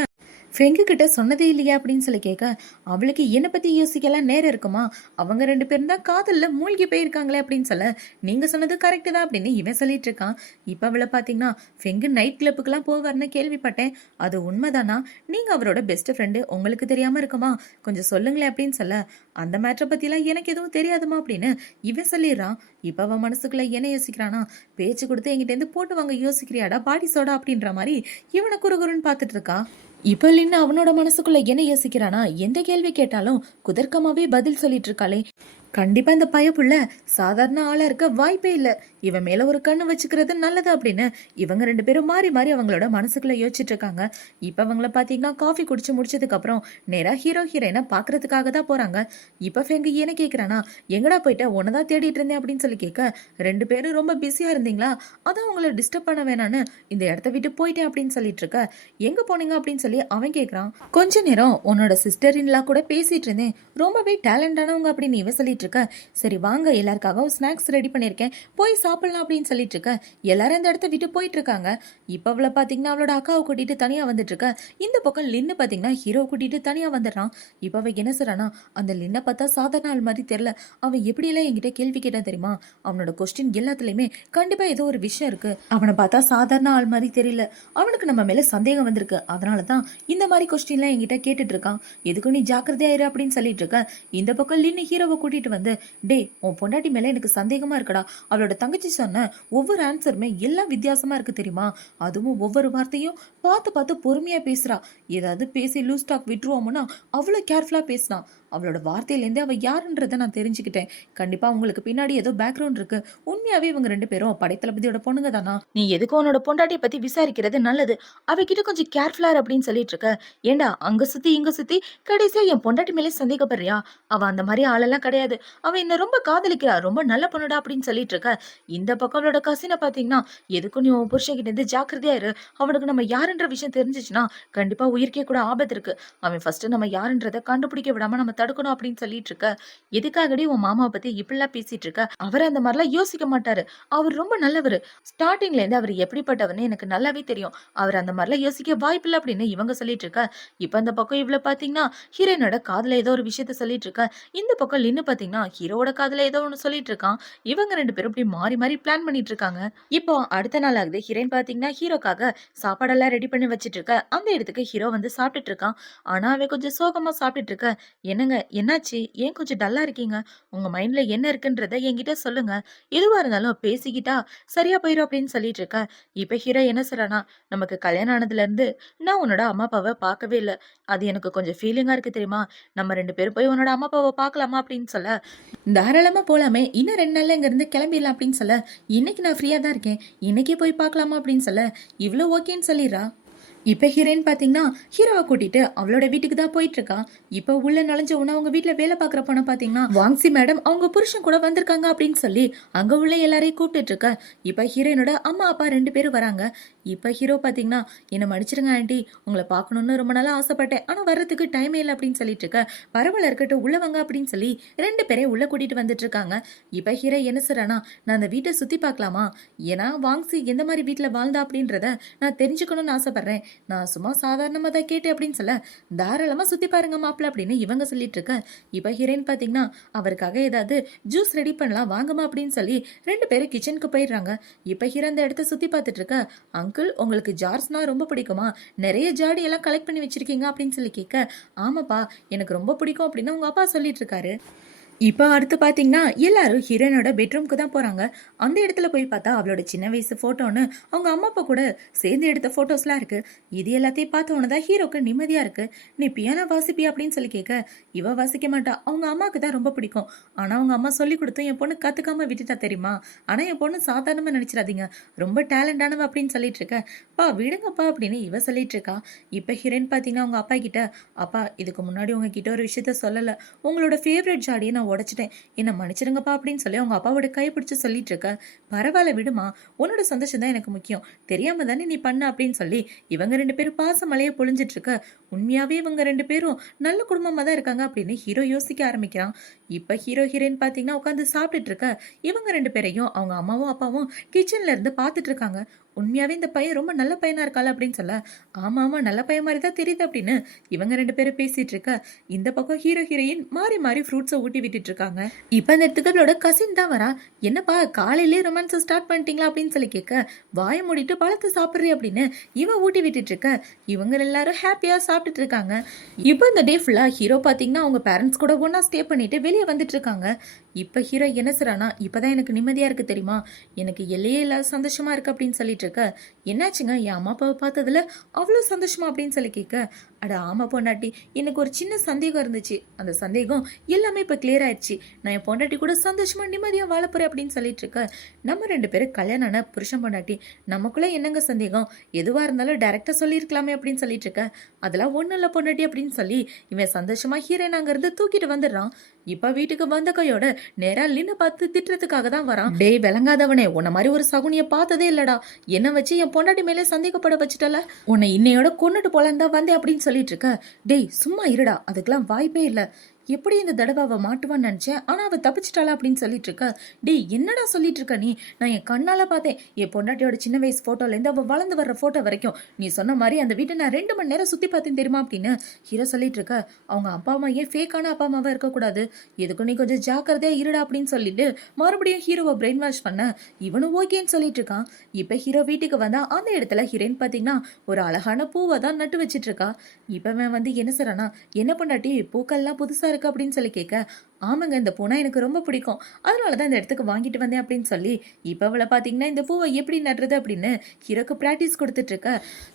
ஃப்ரெங்கு கிட்ட சொன்னதே இல்லையா அப்படின்னு சொல்லி கேட்க, அவளுக்கு என்னை பற்றி யோசிக்கலாம் நேரம் இருக்குமா, அவங்க 2 பேரும் தான் காதலில் மூழ்கி போயிருக்காங்களே அப்படின்னு சொல்ல, நீங்கள் சொன்னது கரெக்டு தான் அப்படின்னு இவன் சொல்லிட்டு இருக்கான். இப்போ அவளை பார்த்தீங்கன்னா ஃபெங்கு நைட் கிளப்புக்கெல்லாம் போவார்னு கேள்விப்பட்டேன், அது உண்மைதானா, நீங்கள் அவரோட பெஸ்ட் ஃப்ரெண்டு, உங்களுக்கு தெரியாமல் இருக்குமா, கொஞ்சம் சொல்லுங்களேன் அப்படின்னு சொல்ல, அந்த மேட்ரை பற்றிலாம் எனக்கு எதுவும் தெரியாதுமா அப்படின்னு இவன் சொல்லிடுறான். இப்போ அவன் மனசுக்குள்ள என்ன யோசிக்கிறானா, பேச்சு கொடுத்து என்கிட்டேருந்து போட்டு வாங்க யோசிக்கிறியாடா பாடி சோடா அப்படின்ற மாதிரி இவனை குறுகுறுன்னு பார்த்துட்டு இருக்கா. இப்போ லின்னு அவனோட மனசுக்குள்ள என்ன யோசிக்கிறானா, எந்த கேள்வி கேட்டாலும் குதர்க்கமாவே பதில் சொல்லிட்டு இருக்காளே, கண்டிப்பா இந்த பயப்புள்ள சாதாரண ஆளா இருக்க வாய்ப்பே இல்லை, இவன் மேல ஒரு கண்ணு வச்சுக்கிறது நல்லது அப்படின்னு இவங்க 2 பேரும் மாறி மாறி அவங்களோட மனசுக்குள்ள யோசிச்சுட்டு இருக்காங்க. இப்ப அவங்கள பாத்தீங்கன்னா காஃபி குடிச்சு முடிச்சதுக்கு அப்புறம் நேரா ஹீரோ ஹீரோயினை பாக்குறதுக்காக தான் போறாங்க. இப்ப ஃபெங்கு என்ன கேக்குறானா, எங்கடா போயிட்ட, உன்னதான் தேடிட்டு இருந்தேன் அப்படின்னு சொல்லி கேட்க, 2 பேரும் ரொம்ப பிஸியா இருந்தீங்களா, அதான் உங்களை டிஸ்டர்ப் பண்ண வேணான்னு இந்த இடத்த விட்டு போயிட்டேன் அப்படின்னு சொல்லிட்டு இருக்க. எங்க போனீங்க அப்படின்னு சொல்லி அவன் கேக்குறான். கொஞ்ச நேரம் உன்னோட சிஸ்டர் இன்லா கூட பேசிட்டு இருந்தேன், ரொம்பவே டேலண்டானவங்க அப்படின்னு இவன் சொல்லிட்டு இருக்க. சரி வாங்க எல்லாருக்காகவும் ஸ்நாக்ஸ் ரெடி பண்ணியிருக்கேன், போய் சாப்பிடலாம் அப்படின்னு சொல்லிட்டு இருக்க. எல்லாரும் இந்த இடத்த விட்டு போயிட்டு இருக்காங்க. இப்போ அவளை பார்த்தீங்கன்னா அவளோட அக்காவை கூட்டிட்டு தனியாக வந்துட்டு இருக்க. இந்த பக்கம் லின்னு பார்த்தீங்கன்னா ஹீரோ கூட்டிட்டு தனியாக வந்துடுறான். இப்போ அவன் என்ன சொல்றானா, அந்த லின்னை பார்த்தா சாதாரண ஆள் மாதிரி தெரியல, அவன் எப்படியெல்லாம் என்கிட்ட கேள்வி கேட்டான் தெரியுமா, அவனோட கொஸ்டின் எல்லாத்துலேயுமே கண்டிப்பா ஏதோ ஒரு விஷயம் இருக்கு, அவனை பார்த்தா சாதாரண ஆள் மாதிரி தெரியல, அவனுக்கு நம்ம மேல சந்தேகம் வந்திருக்கு, அதனால தான் இந்த மாதிரி கொஸ்டின்லாம் என்கிட்ட கேட்டுட்டு இருக்கான், எதுக்கும் நீ ஜாக்கிரதையாயிரு அப்படின்னு சொல்லிட்டு இருக்க. இந்த பக்கம் லின்னு ஹீரோவை கூட்டிட்டு வந்து, டே உன் பொண்டாட்டி மேல எனக்கு சந்தேகமா இருக்குடா, அவளோட தங்கச்சி சொன்ன ஒவ்வொரு ஆன்சருமே எல்லாம் வித்தியாசமா இருக்கு தெரியுமா, அதுவும் ஒவ்வொரு வார்த்தையும் பார்த்து பார்த்து பொறுமையா பேசுறா, ஏதாவது பேசி லூஸ் டாக் விட்டுருவோம்னா அவ்வளோ கேர்ஃபுல்லா பேசினா, அவளோட வார்த்தையிலேருந்தே அவள் யாருன்றதை நான் தெரிஞ்சுக்கிட்டேன், கண்டிப்பா உங்களுக்கு பின்னாடி ஏதோ பேக்ரவுண்ட் இருக்கு, உண்மையாவே இவங்க 2 பேரும் படைத்தளபதியோட பொண்ணுங்க தானா, நீ எதுக்கு உன்னோட பொண்டாட்டியை பத்தி விசாரிக்கிறது நல்லது, அவகிட்ட கொஞ்சம் கேர்ஃபுல்லா அப்படின்னு சொல்லிட்டு இருக்க. ஏண்டா அங்க சுத்தி இங்க சுத்தி கடைசியா என் பொண்டாட்டி மேலே சந்தேகப்படுறியா, அவ அந்த மாதிரி ஆளெல்லாம் கிடையாது, அவ என்ன ரொம்ப காதலிக்கிறா, ரொம்ப நல்ல பொண்ணுடா அப்படின்னு சொல்லிட்டு இருக்க. இந்த பக்கம் அவளோட கசினை பாத்தீங்கன்னா, எதுக்கும் நீ உன் புருஷன்கிட்ட இருந்து ஜாக்கிரதையா இரு, அவனுக்கு நம்ம யாருன்ற விஷயம் தெரிஞ்சிச்சுன்னா கண்டிப்பா உயிர்க்கே கூட ஆபத்து இருக்கு, அவன் ஃபர்ஸ்ட் நம்ம யாருன்றதை கண்டுபிடிக்க விடாம நம்ம தடுக்கணும் அப்படின்னு சொல்லிட்டு இருக்க. எதுக்காகடி உன் மாமாவை பத்தி இப்படிலாம் பேசிட்டு இருக்க, அவர் அந்த மாதிரிலாம் யோசிக்க மாட்டாரு, அவர் ரொம்ப நல்லவர், ஸ்டார்டிங்ல இருந்து அவர் எப்படிப்பட்டவர்னு எனக்கு நல்லாவே தெரியும், அவர் அந்த மாதிரிலாம் யோசிக்க வாய்ப்பில்லை அப்படின்னு இவங்க சொல்லிட்டு இருக்க. இப்ப அந்த பக்கம் இவ்வளவு பாத்தீங்கன்னா ஹீரோயினோட காதுல ஏதோ ஒரு விஷயத்த சொல்லிட்டு இருக்க. இந்த பக்கம் லின்னு பாத்தீங்கன்னா ஹீரோவோட காதுல ஏதோ ஒன்று சொல்லிட்டு இருக்கான். இவங்க 2 பேரும் இப்படி மாறி மாறி பிளான் பண்ணிட்டு இருக்காங்க. இப்போ அடுத்த நாள் ஆகுது. ஹீரோயின் பாத்தீங்கன்னா ஹீரோக்காக சாப்பாடெல்லாம் ரெடி பண்ணி வச்சிட்டு இருக்க. அந்த இடத்துக்கு ஹீரோ வந்து சாப்பிட்டுட்டு இருக்கான். ஆனா அவன் கொஞ்சம் சோகமா சாப்பிட்டுட்டு இருக்க. என்னங்க என்னங்க என்னாச்சு? ஏன் கொஞ்சம் டல்லா இருக்கீங்க? உங்க மைண்ட்ல என்ன இருக்குன்றத என்கிட்ட சொல்லுங்க. எதுவா இருந்தாலும் பேசிக்கிட்டா சரியா போயிரும் அப்படின்னு சொல்லிட்டு இருக்க. இப்ப ஹீரோ என்ன சொல்றான்னா, நமக்கு கல்யாணம் ஆனதுலருந்து நான் உன்னோட அம்மா, அப்பாவ பார்க்கவே இல்ல. அது எனக்கு கொஞ்சம் ஃபீலிங்கா இருக்கு தெரியுமா? நம்ம 2 பேரும் போய் உன்னோட அம்மா, அப்பாவ பார்க்கலாமா அப்படின்னு சொல்ல, தாராளமா போலாமே. இன்னும் 2 நாள்ல இங்கருந்து கிளம்பிடலாம் அப்படின்னு சொல்ல, இன்னைக்கு நான் ஃப்ரீயா தான் இருக்கேன். இன்னைக்கே போய் பார்க்கலாமா அப்படின்னு சொல்ல, இவ்ளோ ஓகேன்னு சொல்லிர்றா. இப்ப ஹீரோயின் பாத்தீங்கன்னா ஹீரோவை கூட்டிட்டு அவளோட வீட்டுக்கு தான் போயிட்டு இருக்கா. இப்ப உள்ள நுழைஞ்ச உடனே அவங்க வீட்டுல வேலை பாக்குற பொண்ண பாத்தீங்கன்னா வாங்சி மேடம் அவங்க புருஷன் கூட வந்திருக்காங்க அப்படின்னு சொல்லி அங்க உள்ள எல்லாரையும் கூப்பிட்டு இருக்க. இப்ப ஹீரோயினோட அம்மா அப்பா 2 பேரும் வராங்க. இப்ப ஹீரோ பாத்தீங்கன்னா என்ன மன்னிச்சிருங்க ஆண்டி, உங்களை பார்க்கணும்னு ரொம்ப நாளா ஆசைப்பட்டேன், ஆனா வர்றதுக்கு டைமே இல்லை அப்படின்னு சொல்லிட்டு இருக்க. பரவாயில்ல இருக்கட்டும் உள்ள வாங்க அப்படின்னு சொல்லி 2 பேரையும் உள்ள கூட்டிட்டு வந்துட்டு இருக்காங்க. இப்ப ஹீரோ என்ன சொல்றானா, நான் அந்த வீட்டை சுத்தி பார்க்கலாமா, ஏன்னா வாங்சி எந்த மாதிரி வீட்டுல வாழ்ந்தா அப்படின்றத நான் தெரிஞ்சுக்கணும்னு ஆசைப்படுறேன். நான் சும்மா சாதாரணமா தான் கேட்டேன் அப்படின்னு சொல்ல, தாராளமா சுத்தி பாருங்க மாப்பிள்ள அப்படின்னு இவங்க சொல்லிட்டு இருக்க. இப்ப ஹீரோயின் பாத்தீங்கன்னா அவருக்காக ஏதாவது ஜூஸ் ரெடி பண்ணலாம் வாங்கம்மா அப்படின்னு சொல்லி 2 பேரும் கிச்சனுக்கு போயிடுறாங்க. இப்ப ஹீரோ அந்த இடத்த சுத்தி பார்த்துட்டு இருக்க. அங்கிள் உங்களுக்கு ஜார்ஸ்னா ரொம்ப பிடிக்குமா, நிறைய ஜாடி எல்லாம் கலெக்ட் பண்ணி வச்சிருக்கீங்க அப்படின்னு சொல்லி கேட்க, ஆமாப்பா எனக்கு ரொம்ப பிடிக்கும் அப்படின்னு உங்க அப்பா சொல்லிட்டு இருக்காரு. இப்போ அடுத்து பார்த்தீங்கன்னா எல்லாரும் ஹீரோனோட பெட்ரூம்க்கு தான் போகிறாங்க. அந்த இடத்துல போய் பார்த்தா அவளோட சின்ன வயசு ஃபோட்டோன்னு அவங்க அம்மா அப்பா கூட சேர்ந்து எடுத்த ஃபோட்டோஸ்லாம் இருக்குது. இது எல்லாத்தையும் பார்த்த உடனே தான் ஹீரோக்கு நிம்மதியாக இருக்குது. நீ பியானோ வாசிப்பியா அப்படின்னு சொல்லி கேட்க, இவ வாசிக்க மாட்டா, அவங்க அம்மாவுக்கு தான் ரொம்ப பிடிக்கும். ஆனால் அவங்க அம்மா சொல்லி கொடுத்தும் என் பொண்ணு கற்றுக்காம விட்டுட்டா தெரியுமா, ஆனால் என் பொண்ணு சாதாரணமாக நினச்சிடாதீங்க, ரொம்ப டேலண்டானவ அப்படின்னு சொல்லிட்டு இருக்க. பா விடுங்கப்பா அப்படின்னு இவ சொல்லிட்டு இருக்கா. இப்போ ஹீரோயின் பார்த்தீங்கன்னா அவங்க அப்பா கிட்ட, அப்பா இதுக்கு முன்னாடி உங்ககிட்ட ஒரு விஷயத்த சொல்லலை, உங்களோட ஃபேவரட் ஜாடியை நான் உடைச்சிட்டேன், என்ன மன்னிச்சிருங்கப்பா அப்படின்னு சொல்லி அவங்க அப்பாவோட கை பிடிச்சு சொல்லிட்டு இருக்க. பரவாயில்ல விடுமா, உன்னோட சந்தோஷம் தான் எனக்கு முக்கியம், தெரியாம தானே நீ பண்ண அப்படின்னு சொல்லி இவங்க 2 பேரும் பாசமலையை பொழிஞ்சிட்டு இருக்க. உண்மையாவே இவங்க 2 பேரும் நல்ல குடும்பமா தான் இருக்காங்க அப்படின்னு ஹீரோ யோசிக்க ஆரம்பிக்கிறான். இப்ப ஹீரோ ஹீரோயின் பாத்தீங்கன்னா உட்காந்து சாப்பிட்டுட்டு இருக்க. இவங்க 2 பேரையும் அவங்க அம்மாவும் அப்பாவும் கிச்சன்ல இருந்து பாத்துட்டு இருக்காங்க. உண்மையாவே இந்த பையன் ரொம்ப நல்ல பையனா இருக்காள் அப்படின்னு சொல்ல, ஆமா ஆமா நல்ல பையன் மாதிரி தான் தெரியுது அப்படின்னு இவங்க 2 பேரும் பேசிட்டு இருக்க. இந்த பக்கம் ஹீரோ ஹீரோயின் மாறி மாறி ஃப்ரூட்ஸை ஊட்டி விட்டுட்டு இருக்காங்க. இப்ப அந்த இடத்துக்கு அவளோட கசின் தான் வரா. என்னப்பா காலையிலே ரொமான்ஸ் ஸ்டார்ட் பண்ணிட்டீங்களா அப்படின்னு சொல்லி கேட்க, வாய மூடிட்டு பழத்தை சாப்பிடுறீ அப்படின்னு இவ ஊட்டி விட்டுட்டு இருக்க. இவங்க எல்லாரும் ஹாப்பியா சாப்பிட்டுட்டு இருக்காங்க. இப்போ இந்த டே ஃபுல்லா ஹீரோ பாத்தீங்கன்னா அவங்க பேரண்ட்ஸ் கூட ஒன்னா ஸ்டே பண்ணிட்டு வெளியே வந்துட்டு இருக்காங்க. இப்ப ஹீரோ என்ன சொல்றானா, இப்பதான் எனக்கு நிம்மதியா இருக்கு தெரியுமா, எனக்கு எல்லையே இல்லாத சந்தோஷமா இருக்கு அப்படின்னு சொல்லிட்டு இருக்க. என்னாச்சுங்க, என் அம்மா அப்பாவை பார்த்ததுல அவ்வளவு சந்தோஷமா அப்படின்னு சொல்லி கேட்க, அட ஆமா பொண்டாட்டி, எனக்கு ஒரு சின்ன சந்தேகம் இருந்துச்சு, அந்த சந்தேகம் எல்லாமே இப்ப கிளியர் ஆயிடுச்சு, நான் என் பொண்டாட்டி கூட சந்தோஷமா நிம்மதியா வாழ போறேன் அப்படின்னு சொல்லிட்டு இருக்க. நம்ம 2 பேரும் கல்யாணம் ஆன புருஷன் பொண்டாட்டி, நமக்குள்ள என்னங்க சந்தேகம், எதுவா இருந்தாலும் டைரக்டா சொல்லியிருக்கலாமே அப்படின்னு சொல்லிட்டு இருக்க. அதெல்லாம் ஒண்ணு இல்ல பொண்டாட்டி அப்படின்னு சொல்லி இவன் சந்தோஷமா ஹீரோயின் அங்க இருந்து தூக்கிட்டு வந்துடுறான். இப்ப வீட்டுக்கு வந்த கையோட நேரா லின்னு பார்த்து திட்டுறதுக்காக தான் வரான். டேய் விளங்காதவனே, உன்ன மாதிரி ஒரு சகுனிய பார்த்ததே இல்லடா, என்ன வச்சு என் பொண்டாட்டி மேலே சந்தேகப்பட வச்சுட்டல, உன்னை இன்னையோட கொன்னுட்டு போலன்னு தான் வந்தேன் அப்படின்னு சொல்லிட்டு இருக்க. டேய் சும்மா இருடா, அதுக்கெல்லாம் வாய்ப்பே இல்ல, எப்படி இந்த தடவை அவ மாட்டுவான்னு நினைச்சேன், ஆனா அவ தப்பிச்சிட்டாளா அப்படின்னு சொல்லிட்டு இருக்க. டேய் என்னடா சொல்லிட்டு இருக்க நீ, நான் என் கண்ணால பார்த்தேன், என் பொண்டாட்டியோட சின்ன வயசு போட்டோல இருந்து அவ வளர்ந்து வர்ற போட்டோ வரைக்கும் நீ சொன்ன மாதிரி அந்த வீட்டை நான் 2 மணி நேரம் சுத்தி பார்த்தேன் தெரியுமா அப்படின்னு ஹீரோ சொல்லிட்டு இருக்க. அவங்க அப்பா அம்மா ஏன் ஃபேக்கான அப்பா அம்மாவா இருக்கக்கூடாது, எதுக்கும் நீ கொஞ்சம் ஜாக்கிரதையா இருடா அப்படின்னு சொல்லிட்டு மறுபடியும் ஹீரோவை பிரெயின் வாஷ் பண்ண இவனும் ஓகேன்னு சொல்லிட்டு இருக்கான். இப்ப ஹீரோ வீட்டுக்கு வந்தா அந்த இடத்துல ஹீரோயின் பாத்தீங்கன்னா ஒரு அழகான பூவை தான் நட்டு வச்சிட்டு இருக்கா. இப்பவன் வந்து என்ன சொல்றானா, என்ன பொண்டாட்டி பூக்கள்லாம் புதுசா இருக்கு அப்படின்னு சொல்லி கேட்க, ஆமாங்க இந்த பூனா எனக்கு ரொம்ப பிடிக்கும், அதனாலதான் இந்த இடத்துக்கு வாங்கிட்டு வந்தேன் அப்படின்னு சொல்லி இப்ப அவளை பாத்தீங்கன்னா இந்த பூவை எப்படி நடுறது அப்படின்னு ஹீரோக்கு பிராக்டிஸ் கொடுத்துட்டு இருக்க.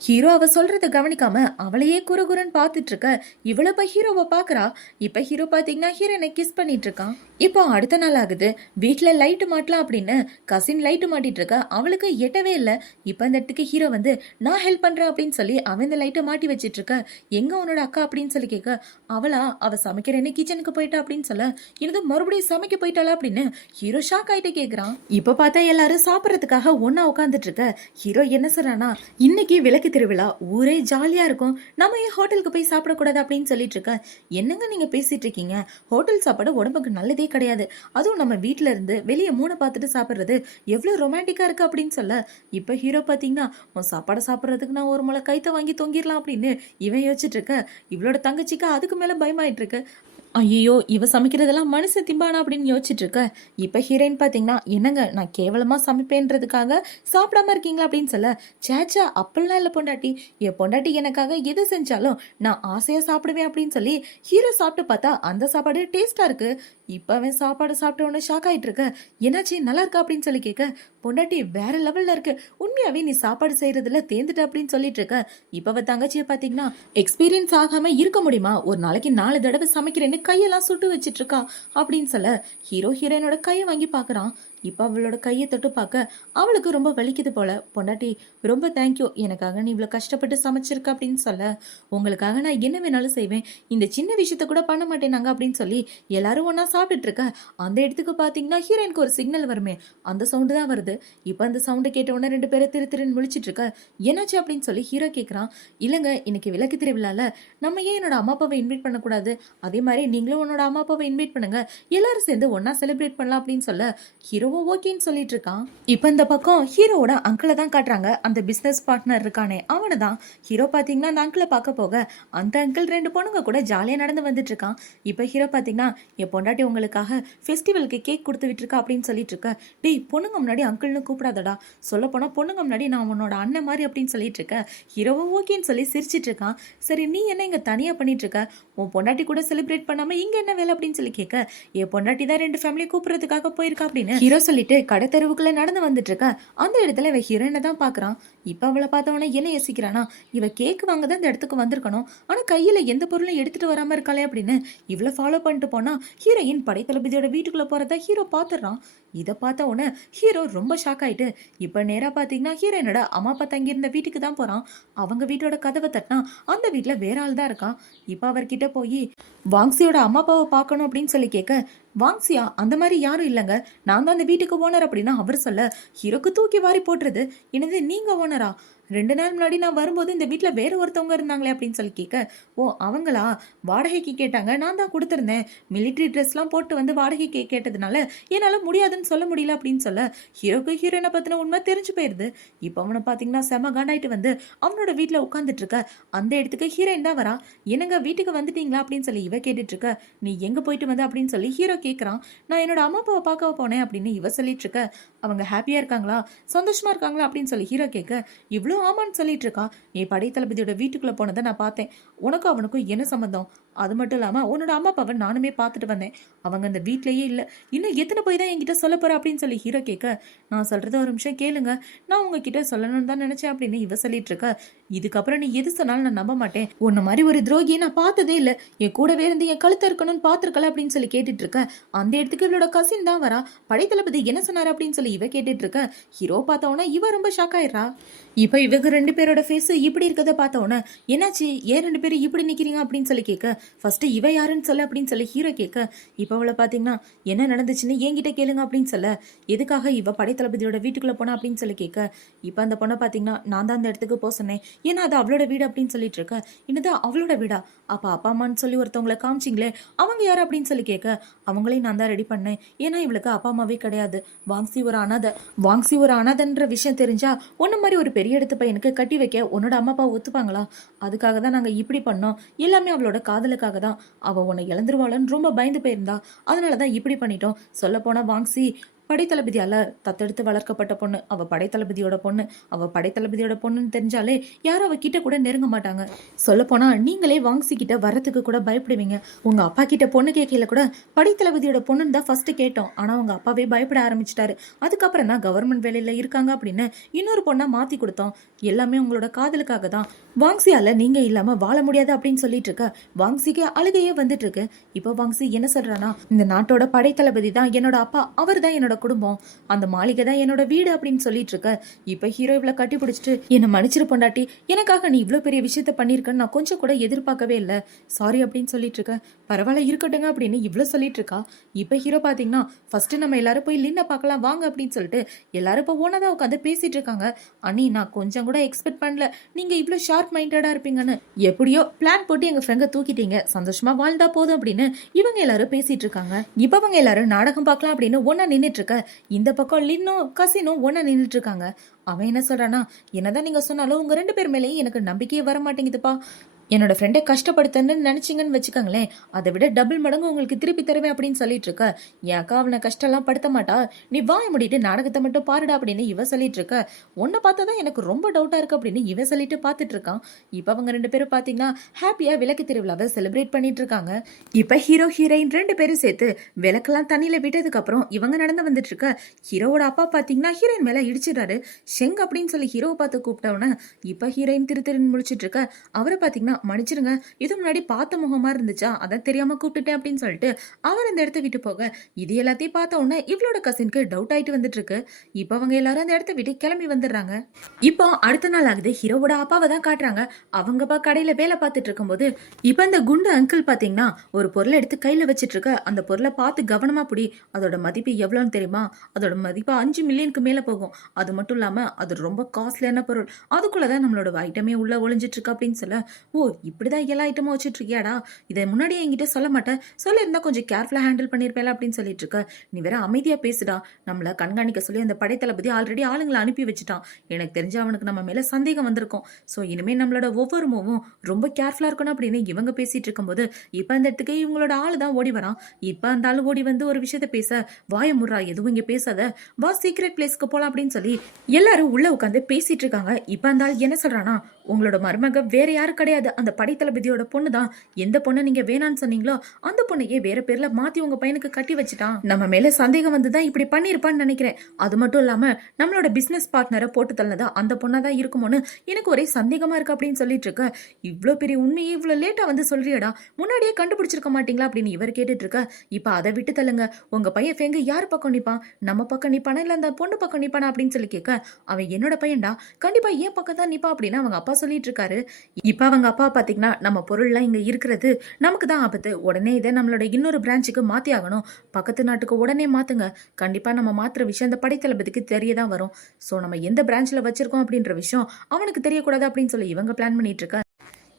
ஹீரோ அவ சொல்றதை கவனிக்காம அவளையே குறுகுறுன்னு பார்த்துட்டு இருக்க. இவ்வளவு ஹீரோவை பாக்குறா. இப்ப ஹீரோ பாத்தீங்கன்னா ஹீரோனை கிஸ் பண்ணிட்டு இருக்கான். இப்போ அடுத்த நாள் ஆகுது. வீட்டுல லைட்டு மாட்டலாம் அப்படின்னு கசின் லைட்டு மாட்டிட்டு இருக்க. அவளுக்கு எட்டவே இல்லை. இப்ப அந்த இடத்துக்கு ஹீரோ வந்து நான் ஹெல்ப் பண்றேன் அப்படின்னு சொல்லி அவன் இந்த லைட்டை மாட்டி வச்சிட்டு இருக்க. எங்க உன்னோட அக்கா அப்படின்னு சொல்லி கேட்க, அவ சமைக்கிறேன்னு கிச்சனுக்கு போயிட்டா அப்படின்னு சொல்ல, இது மறுபடியும் சமைக்க போயிட்டாளா அப்படின்னு ஹீரோ ஷாக் ஆயிட்டு கேக்குறான். இப்ப பார்த்தா எல்லாரும் சாப்பிடறதுக்காக ஒன்னா உட்காந்துட்டு இருக்க. ஹீரோ என்ன சொல்றானா, இன்னைக்கு விளக்கு திருவிழா, ஊரே ஜாலியா இருக்கும், நம்ம ஏன் ஹோட்டலுக்கு போய் சாப்பிடக்கூடாது அப்படின்னு சொல்லிட்டு இருக்க. என்னங்க நீங்க பேசிட்டு இருக்கீங்க, ஹோட்டல் சாப்பாடு உடம்புக்கு நல்லதே கிடையாது, அதுவும் நம்ம வீட்டுல இருந்து வெளியே மூணை பார்த்துட்டு சாப்பிடுறது எவ்வளவு ரொமான்டிக்கா இருக்கு அப்படின்னு சொல்ல. இப்ப ஹீரோ பாத்தீங்கன்னா உன் சாப்பாடை சாப்பிடறதுக்கு நான் ஒரு முளை கைத்த வாங்கி தொங்கிடலாம் அப்படின்னு இவன் யோசிச்சுட்டு இருக்க. இவளோட தங்கச்சிக்கு அதுக்கு மேல பயமாயிட்டு இருக்கு. ஐயோ! இவ சமைக்கிறதெல்லாம் மனுஷன் திம்பானா அப்படின்னு யோசிச்சுட்டு இருக்க. இப்ப ஹீரோயின் பார்த்தீங்கன்னா, என்னங்க நான் கேவலமா சமைப்பேன்றதுக்காக சாப்பிடாம இருக்கீங்களா அப்படின்னு சொல்ல, சேச்சே அப்படிலாம் இல்ல பொண்டாட்டி. என் பொண்டாட்டி எனக்காக எது செஞ்சாலும் நான் ஆசையா சாப்பிடுவேன் அப்படின்னு சொல்லி ஹீரோ சாப்பிட்டு பார்த்தா அந்த சாப்பாடு டேஸ்டா இருக்கு. இப்ப அவன் சாப்பாடு சாப்பிட்ட உடனே ஷாக் ஆயிட்டு இருக்க. என்னாச்சு நல்லா இருக்கா அப்படின்னு சொல்லி கேட்க, பொண்டாட்டி வேற லெவல்ல இருக்கு. உண்மையாவே நீ சாப்பாடு செய்யறதுல தேர்ந்துட்ட அப்படின்னு சொல்லிட்டு இருக்க. இப்ப அவ தங்கச்சிய பாத்தீங்கன்னா எக்ஸ்பீரியன்ஸ் ஆகாம இருக்க முடியுமா? ஒரு நாளைக்கு 4 தடவை சமைக்கிறேன்னு கையெல்லாம் சுட்டு வச்சிட்டு இருக்கா அப்படின்னு சொல்ல, ஹீரோ ஹீரோயினோட கையை வாங்கி பாக்குறான். இப்ப அவளோட கையை தொட்டு பார்க்க அவளுக்கு ரொம்ப வலிக்குது போல. பொண்டாட்டி ரொம்ப தேங்க்யூ, எனக்காக நீ இவ்வளவு கஷ்டப்பட்டு சமைச்சிருக்க அப்படின்னு சொல்ல, உங்களுக்காக நான் என்ன வேணாலும் செய்வேன், இந்த சின்ன விஷயத்த கூட பண்ண மாட்டேனாங்க அப்படின்னு சொல்லி எல்லாரும் ஒன்னா சாப்பிட்டுட்டு இருக்க. அந்த இடத்துக்கு பாத்தீங்கன்னா ஹீரோயினுக்கு ஒரு சிக்னல் வருமே, அந்த சவுண்டு தான் வருது. இப்ப அந்த சவுண்டு கேட்ட உடனே 2 பேரும் திரு திருன்னு முழிச்சிட்டு இருக்க. என்னாச்சு அப்படின்னு சொல்லி ஹீரோ கேக்குறான். இல்லங்க, இன்னைக்கு விளக்கு திருவிழால நம்ம ஏன் என்னோட அம்மா அப்பாவை இன்வைட் பண்ணக்கூடாது, அதே மாதிரி நீங்களும் உன்னோட அம்மா அப்பாவை இன்வைட் பண்ணுங்க, எல்லாரும் சேர்ந்து ஒன்னா செலிப்ரேட் பண்ணலாம் அப்படின்னு சொல்ல, ஹீரோவும் ஓகேன்னு சொல்லிட்டு இருக்கான். இப்ப இந்த பக்கம் ஹீரோவோட அங்கிளை தான் காட்டுறாங்க. அந்த பிசினஸ் பார்ட்னர் இருக்கானே அவனை தான். ஹீரோ பாத்தீங்கன்னா அந்த அங்கிளை பார்க்க போக அந்த அங்கிள் 2 பொண்ணுங்க கூட ஜாலியா நடந்து வந்துட்டு இருக்கான். இப்ப ஹீரோ பாத்தீங்கன்னா, என் பொண்டாட்டி உங்களுக்காக ஃபெஸ்டிவலுக்கு கேக் கொடுத்து விட்டுருக்கா அப்படின்னு சொல்லிட்டு இருக்க. டேய், பொண்ணுங்க முன்னாடி அங்கிள்னு கூப்பிடாதடா, சொல்ல போனா பொண்ணுங்க முன்னாடி நான் உன்னோட அண்ணன் மாதிரி அப்படின்னு சொல்லிட்டு இருக்க. ஹீரோவும் ஓகேன்னு சொல்லி சிரிச்சிட்டு இருக்கான். சரி, நீ என்ன இங்க தனியா பண்ணிட்டு இருக்க, உன் பொண்டாட்டி கூட செலிப்ரேட் பண்ணாம இங்க என்ன வேலை அப்படின்னு சொல்லி கேட்க, என் பொண்டாட்டி தான் 2 ஃபேமிலி கூப்பிடுறதுக்காக போயிருக்கா அப்படின்னு ஹீரோ சொல்லிட்டு கடை தெருவுக்குள்ள நடந்து வந்துட்டு இருக்க. அந்த இடத்துல இவ ஹீரோயினை தான் பாக்குறான். இப்ப அவளை பார்த்தவன என்ன யோசிக்கிறானா, இவ கேக் வாங்க தான் இந்த இடத்துக்கு வந்திருக்கணும், ஆனா கையில எந்த பொருளும் எடுத்துட்டு வராம இருக்காளே அப்படின்னு இவளை ஃபாலோ பண்ணிட்டு போனா ஹீரோயின் படைத்தளபதியோட வீட்டுக்குள்ள போறத ஹீரோ பாத்துறான். இதை பார்த்த உடனே ஹீரோ ரொம்ப ஷாக் ஆயிட்டு இப்ப நேரா பாத்தீங்கன்னா ஹீரோயினோட அம்மா அப்பா தங்கி இருந்த வீட்டுக்கு தான் போறான். அவங்க வீட்டோட கதவை தட்டினா அந்த வீட்டுல வேற ஆள் தான் இருக்கான். இப்ப அவர்கிட்ட போய் வாங்ஸியோட அம்மா அப்பாவை பார்க்கணும் அப்படின்னு சொல்லி கேட்க, வாங்ஸியா அந்த மாதிரி யாரும் இல்லைங்க, நான் தான் அந்த வீட்டுக்கு ஓனர் அப்படின்னா அவர் சொல்ல, ஹீரோக்கு தூக்கி வாரி போட்டுறது. என்னது நீங்க ஓனரா? 2 நாள் முன்னாடி நான் வரும்போது இந்த வீட்டுல வேற ஒருத்தவங்க இருந்தாங்களே அப்படின்னு சொல்லி கேட்க, ஓ அவங்களா, வாடகைக்கு கேட்டாங்க, நான் தான் கொடுத்துருந்தேன், மிலிட்ரி ட்ரெஸ்லாம் போட்டு வந்து வாடகைக்கு கேட்டதுனால என்னால முடியாதுன்னு சொல்ல முடியல அப்படின்னு சொல்ல, ஹீரோக்கு ஹீரோயினை பத்தின உண்மை தெரிஞ்சு போயிருது. இப்போ அவனை பாத்தீங்கன்னா செம காண்டாயிட்டு வந்து அவனோட வீட்டுல உட்காந்துட்டு இருக்க. அந்த இடத்துக்கு ஹீரோயின் தான் வரா. என்னங்க வீட்டுக்கு வந்துட்டீங்களா அப்படின்னு சொல்லி இவ கேட்டுட்டு இருக்க. நீ எங்க போயிட்டு வந்த அப்படின்னு சொல்லி ஹீரோ கேட்கறான். நான் என்னோட அம்மா அப்பாவை பார்க்க போனேன் அப்படின்னு இவ சொல்லிட்டு இருக்க. அவங்க ஹாப்பியா இருக்காங்களா, சந்தோஷமா இருக்காங்களா அப்படின்னு சொல்லி ஹீரோ கேட்க, இவ்வளோ ஆமான்னு சொல்லிட்டு இருக்கா. நீ படைத்தளபதியோட வீட்டுக்குள்ள போனதை நான் பார்த்தேன், உனக்கும் அவனுக்கும் என்ன சம்பந்தம், அது மட்டும் இல்லாம உன்னோட அம்மா அப்பாவை நானுமே பார்த்துட்டு வந்தேன், அவங்க அந்த வீட்லயே இல்ல, இன்னும் எத்தனை போய் தான் என்கிட்ட சொல்ல போற அப்படின்னு சொல்லி ஹீரோ கேட்க, நான் சொல்றத ஒரு நிமிஷம் கேளுங்க, நான் உங்ககிட்ட சொல்லணும்னு தான் நினைச்சேன் அப்படின்னு இவ சொல்லிட்டு இருக்க. இதுக்கப்புறம் நீ எது சொன்னாலும் நான் நம்ப மாட்டேன், உன்ன மாதிரி ஒரு துரோகியை நான் பார்த்ததே இல்ல, என் கூடவே இருந்து என் கழுத்த இருக்கணும்னு பார்த்துருக்கல அப்படின்னு சொல்லி கேட்டுட்டு இருக்க. அந்த இடத்துக்கு இவளோட கசின் தான் வரா. படைத்தளபதி என்ன சொன்னாரு அப்படின்னு சொல்லி இவ கேட்டுட்டு இருக்க. ஹீரோ பார்த்தவொன்னே இவ ரொம்ப ஷாக் ஆயிடுறா. இப்ப இவங்க 2 பேரோட ஃபேஸ் இப்படி இருக்கத பார்த்தவொன்னே, என்னாச்சு ஏன் 2 பேரும் இப்படி நிக்கிறீங்க அப்படின்னு சொல்லி கேட்க, ஃபர்ஸ்ட் இவ யாருன்னு சொல்ல அப்படின்னு சொல்லி ஹீரோ கேட்க, இப்ப அவளை பாத்தீங்கன்னா என்ன நடந்துச்சுன்னு என்கிட்ட கேளுங்க அப்படின்னு சொல்ல, எதுக்காக இவ படைத்தளபதியோட வீட்டுக்குள்ள போனா அப்படின்னு சொல்லி கேட்க, இப்ப அந்த பொண்ணை பாத்தீங்கன்னா நான் தான் அந்த இடத்துக்கு போக சொன்னேன், ஏன்னா அது அவளோட வீடு அப்படின்னு சொல்லிட்டு இருக்க. என்னதான் அவளோட வீடா, அப்ப அப்பா அம்மான்னு சொல்லி ஒருத்தவங்களை காமிச்சிங்களே அவங்க யாரு அப்படின்னு சொல்லி கேட்க, அவங்களையும் நான் தான் ரெடி பண்ணேன், ஏன்னா இவளுக்கு அப்பா அம்மாவே கிடையாது, வாங்ஸி ஒரு அனாதைன்ற விஷயம் தெரிஞ்சா உன்ன மாதிரி ஒரு பெரிய இடத்து பையனுக்கு கட்டி வைக்க உன்னோட அம்மா அப்பா ஒத்துப்பாங்களா, அதுக்காக தான் நாங்க இப்படி பண்ணோம், எல்லாமே அவளோட காதலுக்காக தான், அவ உன்னை இழந்துருவாளன்னு ரொம்ப பயந்து போயிருந்தா, அதனாலதான் இப்படி பண்ணிட்டோம். சொல்ல போனா வாங்ஸி படைத்தளபதியால தத்தெடுத்து வளர்க்கப்பட்ட பொண்ணு, அவ படைத்தளபதியோட பொண்ணு, அவ படைத்தளபதியோட பொண்ணுன்னு தெரிஞ்சாலே யாரும் அவ கிட்ட கூட நெருங்க மாட்டாங்க. சொல்ல போனா நீங்களே வாங்ஸி கிட்ட வர்றதுக்கு கூட பயப்படுவீங்க. உங்க அப்பா கிட்ட பொண்ணு கேட்கல கூட படைத்தளபதியோட பொண்ணுன்னு தான் ஃபர்ஸ்ட் கேட்டோம், ஆனா உங்க அப்பாவே பயப்பட ஆரம்பிச்சிட்டாரு, அதுக்கப்புறம் தான் கவர்மெண்ட் வேலையில இருக்காங்க அப்படின்னு இன்னொரு பொண்ணா மாத்தி கொடுத்தோம், எல்லாமே உங்களோட காதலுக்காக தான், வாங்ஸியால நீங்க இல்லாம வாழ முடியாது அப்படின்னு சொல்லிட்டு இருக்க. வாங்ஸிக்கு அழுகையே வந்துட்டு இருக்கு. இப்போ வாங்ஸி என்ன சொல்றானா, இந்த நாட்டோட படைத்தளபதி தான் என்னோட அப்பா, அவர் தான் என்னோட குடும்பம், அந்த மாளிகை தான் என்னோட வீடு அப்படின்னு சொல்லிட்டு இருக்க. இப்ப ஹீரோ இவ்வளவு கட்டி பிடிச்சிட்டு, என்ன மன்னிச்சிரு பொண்டாட்டி, எனக்காக நீ இவ்வளவு பெரிய விஷயத்த பண்ணிருக்கன்னு நான் கொஞ்சம் கூட எதிர்பார்க்கவே இல்லை, சாரி அப்படின்னு சொல்லிட்டு இருக்க. பரவாயில்ல இருக்கட்டுங்க அப்படின்னு இவ்வளவு சொல்லிட்டு இருக்கா. இப்ப ஹீரோ பாத்தீங்கன்னா ஃபர்ஸ்ட் நம்ம எல்லாரும் போய் லின்ன பார்க்கலாம் வாங்க அப்படின்னு சொல்லிட்டு எல்லாரும் இப்போ ஓனதான் உட்காந்து பேசிட்டு இருக்காங்க. அண்ணி நான் கொஞ்சம் கூட எக்ஸ்பெக்ட் பண்ணல நீங்க இவ்வளவு ஷார்ப் மைண்டடா இருப்பீங்கன்னு, எப்படியோ பிளான் போட்டு எங்க ஃப்ரெண்ட தூக்கிட்டீங்க, சந்தோஷமா வாழ்ந்தா போதும் அப்படின்னு இவங்க எல்லாரும் பேசிட்டு இருக்காங்க. இப்ப அவங்க எல்லாரும் நாடகம் பார்க்கலாம் அப்படின்னு ஒன்னா நின்னுட்டு இருக்க. இந்த பக்கம் லின்னும் கசினும் ஒன்னா நின்னுட்டு இருக்காங்க. அவன் என்ன சொல்றானா, என்னதான் நீங்க சொன்னாலும் உங்க 2 பேர் மேலேயும் எனக்கு நம்பிக்கையே வர மாட்டேங்குதுப்பா, என்னோட ஃப்ரெண்டை கஷ்டப்படுத்தணும்னு நினைச்சீங்கன்னு வச்சுக்கோங்களேன், அதை விட டபுள் மடங்கு உங்களுக்கு திருப்பி தருவேன் அப்படின்னு சொல்லிட்டு இருக்க. என் அக்கா அவனை கஷ்டம்லாம் படுத்த மாட்டா, நீ வாய மூடிட்டு நாடகத்தை மட்டும் பாருடா அப்படின்னு இவ சொல்லிட்டு இருக்க. உன்னை பார்த்தா தான் எனக்கு ரொம்ப டவுட்டா இருக்கு அப்படின்னு இவன் சொல்லிட்டு பார்த்துட்டு இருக்கான். இப்போ அவங்க 2 பேரும் பார்த்தீங்கன்னா ஹாப்பியா விளக்கு திருவிழாவை செலிப்ரேட் பண்ணிட்டு இருக்காங்க. இப்போ ஹீரோ ஹீரோயின் 2 பேரும் சேர்த்து விளக்கெல்லாம் தண்ணியில விட்டதுக்கு அப்புறம் இவங்க நடந்து வந்துட்டு இருக்க. ஹீரோவோட அப்பா பார்த்தீங்கன்னா ஹீரோயின் மேல இடிச்சிடுறாரு. ஷெங் அப்படின்னு சொல்லி ஹீரோவை பார்த்து கூப்பிட்டவன இப்போ ஹீரோயின் திரு திருன்னு முழிச்சிட்டு இருக்க. அவரை பார்த்தீங்கன்னா மன்னிச்சிருங்க, இது முன்னாடி பார்த்த முகமா இருந்துச்சா, அதான் தெரியாம கூப்பிட்டுட்டேன் அப்படின்னு சொல்லிட்டு அவர் அந்த இடத்த விட்டு போக, இது எல்லாத்தையும் பார்த்த உடனே இவளோட கசினுக்கு டவுட் ஆயிட்டு வந்துட்டு இருக்கு. இப்போ அவங்க எல்லாரும் அந்த இடத்த விட்டு கிளம்பி வந்துடுறாங்க. இப்போ அடுத்த நாள் ஆகுது. ஹீரோவோட அப்பாவை தான் காட்டுறாங்க. அவங்க அப்பா கடையில வேலை பார்த்துட்டு இருக்கும்போது இப்போ அந்த குண்டு அங்கிள் பாத்தீங்கன்னா ஒரு பொருளை எடுத்து கையில வச்சிட்டு இருக்க. அந்த பொருளை பார்த்து கவனமா புடி, அதோட மதிப்பு எவ்வளவுன்னு தெரியுமா? அதோட மதிப்பு 5 மில்லியனுக்கு மேல போகும். அது மட்டும் இல்லாம அது ரொம்ப காஸ்ட்லியான பொருள், அதுக்குள்ளதான் நம்மளோட ஐட்டமே உள்ள ஒளிஞ்சிட்டு இருக்கு அப்படின்னு சொல்ல, ஓ இப்படிதான் எல்லா ஐட்டமும் வச்சுட்டு இருக்கியாடா, இதை முன்னாடியே என்கிட்ட சொல்ல மாட்டேன், சொல்லியிருந்தா கொஞ்சம் கேர்ஃபுல்லா ஹேண்டில் பண்ணிருப்பேன் அப்படின்னு சொல்லிட்டு இருக்க. நீ வேற அமைதியா பேசுடா, நம்மள கண்காணிக்க சொல்லி அந்த படைத்தளபதி ஆல்ரெடி ஆளுங்களை அனுப்பி வச்சுட்டான். எனக்கு தெரிஞ்ச அவனுக்கு நம்ம மேல சந்தேகம் வந்திருக்கும். ஸோ இனிமே நம்மளோட ஒவ்வொரு மூவும் ரொம்ப கேர்ஃபுல்லா இருக்கணும் அப்படின்னு இவங்க பேசிட்டு இருக்கும்போது இப்ப அந்த இடத்துக்கு இவங்களோட ஆளு தான் ஓடி வரான். இப்ப அந்த ஆளு ஓடி வந்து ஒரு விஷயத்த பேச, வாய முறா எதுவும் இங்க பேசாத, வா சீக்ரெட் பிளேஸ்க்கு போலாம் அப்படின்னு சொல்லி எல்லாரும் உள்ள உட்காந்து பேசிட்டு இருக்காங்க. இப்ப அந்த ஆள் என்ன சொல்றானா, உங்களோட மருமக வேற யாரு கிடையாது, அந்த படைத்தளபதியோட பொண்ணு தான். எந்த பொண்ணை நீங்க வேணான்னு சொன்னீங்களோ அந்த பொண்ணையே வேற பேர்ல மாத்தி உங்க பையனுக்கு கட்டி வச்சுட்டான். நம்ம மேல சந்தேகம் வந்துதான் இப்படி பண்ணிருப்பான்னு நினைக்கிறேன். அது மட்டும் இல்லாம நம்மளோட பிசினஸ் பார்ட்னரை போட்டு தள்ளதா அந்த பொண்ணாதான் இருக்குமோன்னு எனக்கு ஒரே சந்தேகமா இருக்கு அப்படின்னு சொல்லிட்டு இருக்க. இவ்வளவு பெரிய உண்மையை இவ்வளவு லேட்டா வந்து சொல்றியடா, முன்னாடியே கண்டுபிடிச்சிருக்க மாட்டீங்களா அப்படின்னு இவர் கேட்டுட்டு இருக்க. இப்ப அதை விட்டு தள்ளுங்க, உங்க பையன் ஃபெங்க யார் பக்கம் நிப்பான், நம்ம பக்கம் நிப்பானா இல்ல அந்த பொண்ணு பக்கம் நிப்பானா அப்படின்னு சொல்லி கேட்க, அவன் என்னோட பையன்டா, கண்டிப்பா ஏன் பக்கம் தான் நிப்பா அப்படின்னு அவங்க அப்பா சொல்லிட்டு இருக்காரு. இப்ப அவங்க அப்பா பாத்தீங்கன்னா, நம்ம பொருள்லாம் இங்க இருக்கிறது நமக்கு தான் ஆபத்து, உடனே இதை நம்மளோட இன்னொரு பிரான்ச்சுக்கு மாத்தி ஆகணும், பக்கத்து நாட்டுக்கு உடனே மாத்துங்க, கண்டிப்பா நம்ம மாத்துற விஷயம் அந்த படைத்தளபதிக்கு தெரியதான் வரும். சோ நம்ம எந்த பிரான்ச்ல வச்சிருக்கோம் அப்படின்ற விஷயம் அவனுக்கு தெரியக்கூடாது அப்படின்னு சொல்லி இவங்க பிளான் பண்ணிட்டு இருக்க.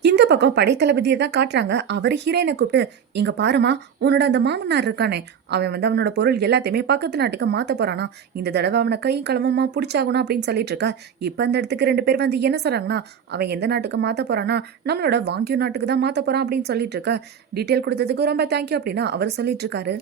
இந்த பக்கம் படைத்தளபதியை தான் காட்டுறாங்க. அவர் ஹீரோயினை கூப்பிட்டு, இங்க பாருமா, உன்னோட அந்த மாமனார் இருக்கானே, அவன் வந்து அவனோட பொருள் எல்லாத்தையுமே பக்கத்து நாட்டுக்கு மாத்த போறானா, இந்த தடவை அவனை கையும் களமுமா பிடிச்சாகணும் அப்படின்னு சொல்லிட்டு இருக்கா. இப்ப அந்த இடத்துக்கு 2 பேர் வந்து என்ன சொல்றாங்கன்னா, அவன் எந்த நாட்டுக்கு மாத்த போறானா, நம்மளோட வாங்கியூ நாட்டுக்கு தான் மாத்த போறான் அப்படின்னு சொல்லிட்டு இருக்க. டீட்டெயில் கொடுத்ததுக்கு ரொம்ப தேங்க்யூ அப்படின்னு அவர் சொல்லிட்டு இருக்காரு.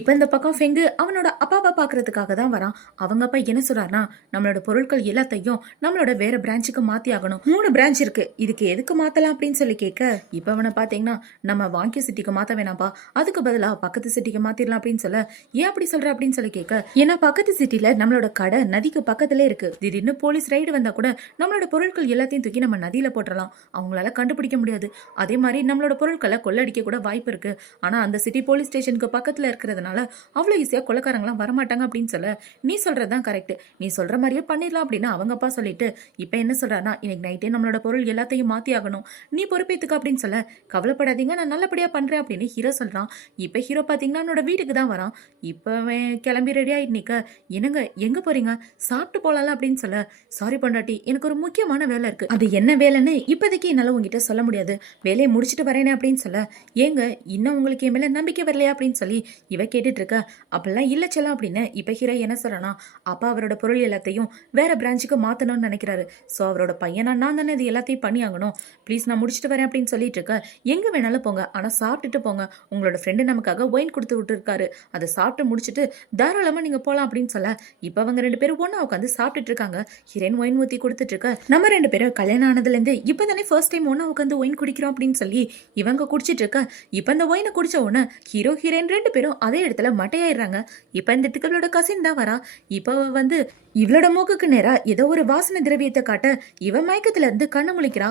இப்ப இந்த பக்கம் ஃபெங்கு அவனோட அப்பாவை பாக்குறதுக்காக தான் வரான். அவங்க அப்பா என்ன சொல்றாருன்னா, நம்மளோட பொருட்கள் எல்லாத்தையும் நம்மளோட வேற பிரான்ச்சுக்கு மாத்தி ஆகணும், 3 பிரான்ச் இருக்கு, இதுக்கு எதுக்கு மாத்தலாம் அப்படின்னு சொல்லி கேட்க, இப்ப அவனை பாத்தீங்கன்னா, நம்ம வாங்கிய சிட்டிக்கு மாத்த வேணாம்பா, அதுக்கு பதிலா பக்கத்து சிட்டிக்கு மாத்திரலாம் அப்படின்னு சொல்ல, ஏன் அப்படி சொல்ற அப்படின்னு சொல்லி கேட்க, ஏன்னா பக்கத்து சிட்டில நம்மளோட கடை நதிக்கு பக்கத்துல இருக்கு, திடீர்னு போலீஸ் ரைடு வந்தா கூட நம்மளோட பொருட்கள் எல்லாத்தையும் தூக்கி நம்ம நதியில போட்டுறலாம், அவங்களால கண்டுபிடிக்க முடியாது. அதே மாதிரி நம்மளோட பொருட்களை கொள்ளடிக்க கூட வாய்ப்பு இருக்கு. ஆனா அந்த சிட்டி போலீஸ் ஸ்டேஷனுக்கு பக்கத்துல இருக்கிறதுனால அவ்வளவு ஈஸியா கொலைக்காரங்களாம் வரமாட்டாங்க அப்படின்னு சொல்ல, நீ சொல்றதுதான் கரெக்ட், நீ சொல்ற மாதிரியே பண்ணிடலாம் அப்படின்னு அவங்க அப்பா சொல்லிட்டு, இப்ப என்ன சொல்றாருன்னா, இன்னைக்கு நைட்டே நம்மளோட பொருள் எல்லாத்தையும் மாத்தி ஆகணும், நீ பொறுப்பேத்துக்க அப்படின்னு சொல்ல, கவலைப்படாதீங்க நான் நல்லபடியா பண்றேன் அப்படின்னு ஹீரோ சொல்றான். இப்ப ஹீரோ பாத்தீங்கன்னா என்னோட வீட்டுக்கு தான் வரான். இப்ப கிளம்பி ரெடி ஆயிட்டு நிக்க, என்னங்க எங்க போறீங்க, சாப்பிட்டு போலாம் அப்படின்னு சொல்ல, சாரி பொண்டாட்டி எனக்கு ஒரு முக்கியமான வேலை இருக்கு, அது என்ன வேலைன்னு இப்போதைக்கு என்னால உங்ககிட்ட சொல்ல முடியாது, வேலையை முடிச்சுட்டு வரேனே அப்படின்னு சொல்ல, ஏங்க இன்னும் உங்களுக்கு என் மேல நம்பிக்கை வரலையா அப்படின்னு சொல்லி இவ கேட்டுட்டு இருக்க. அப்படிலாம் இல்ல செல்லாம் அப்படின்னு இப்ப ஹீரோ என்ன சொல்றானா, அப்பா அவரோட பொருள் எல்லாத்தையும் வேற பிரான்ச்சுக்கு மாத்தணும்னு நினைக்கிறாரு. சோ அவரோட பையனா நான் தானே இது எல்லாத்தையும் பண்ணி ஆகணும், ப்ளீஸ் நான் முடிச்சுட்டு வரேன் அப்படின்னு சொல்லிட்டு இருக்க. எங்க வேணாலும் போங்க, ஆனா சாப்பிட்டுட்டு போங்க, உங்களோட ஃப்ரெண்டு நமக்காக ஒயின் கொடுத்து விட்டு இருக்காரு, அதை சாப்பிட்டு முடிச்சுட்டு தாராளமா நீங்க போலாம் அப்படின்னு சொல்ல, இப்ப அவங்க 2 பேரும் ஒண்ணா உட்காந்து சாப்பிட்டுட்டு இருக்காங்க. ஹீரோயின் ஒயின் ஊத்தி கொடுத்துட்டு இருக்க. நம்ம 2 பேரும் கல்யாணம் ஆனதுல இருந்து இப்பதானே ஃபர்ஸ்ட் டைம் ஒண்ணா உட்காந்து ஒயின் குடிக்கிறோம் அப்படின்னு சொல்லி இவங்க குடிச்சிட்டு இருக்க. இப்ப இந்த ஒயினை குடிச்ச உடனே ஹீரோ ஹீரோயின் 2 பேரும் அதே இடத்துல மட்டையாயிடுறாங்க. இப்ப இந்த இடத்துக்களோட கசின் தான் வரா. இப்ப வந்து இவளோட மூக்குக்கு நேரா ஏதோ ஒரு வாசனை திரவியத்தை காட்ட, இவ மயக்கத்துல இருந்து கண்ணு முழிக்கிறா.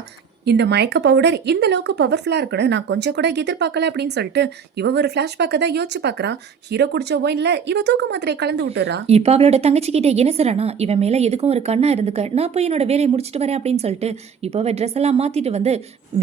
இந்த மயக்க பவுடர் இந்த அளவுக்கு பவர்ஃபுல்லா இருக்குன்னு நான் கொஞ்சம் கூட எதிர்பார்க்கல அப்படின்னு சொல்லிட்டு இவ ஒரு பிளாஷ்பேக்கை தான் யோசிச்சு பாக்குறா. ஹீரோ குடிச்ச ஒயின்ல இவ தூக்க மாத்திரை கலந்து விட்டுறா. இப்ப அவளோட தங்கச்சி கிட்ட என்ன சொல்றானா, இவன் மேல எதுக்கும் ஒரு கண்ணா இருந்துக்க, நான் போய் என்னோட வேலையை முடிச்சுட்டு வரேன் அப்படின்னு சொல்லிட்டு இப்ப அவ ட்ரெஸ் எல்லாம் மாத்திட்டு வந்து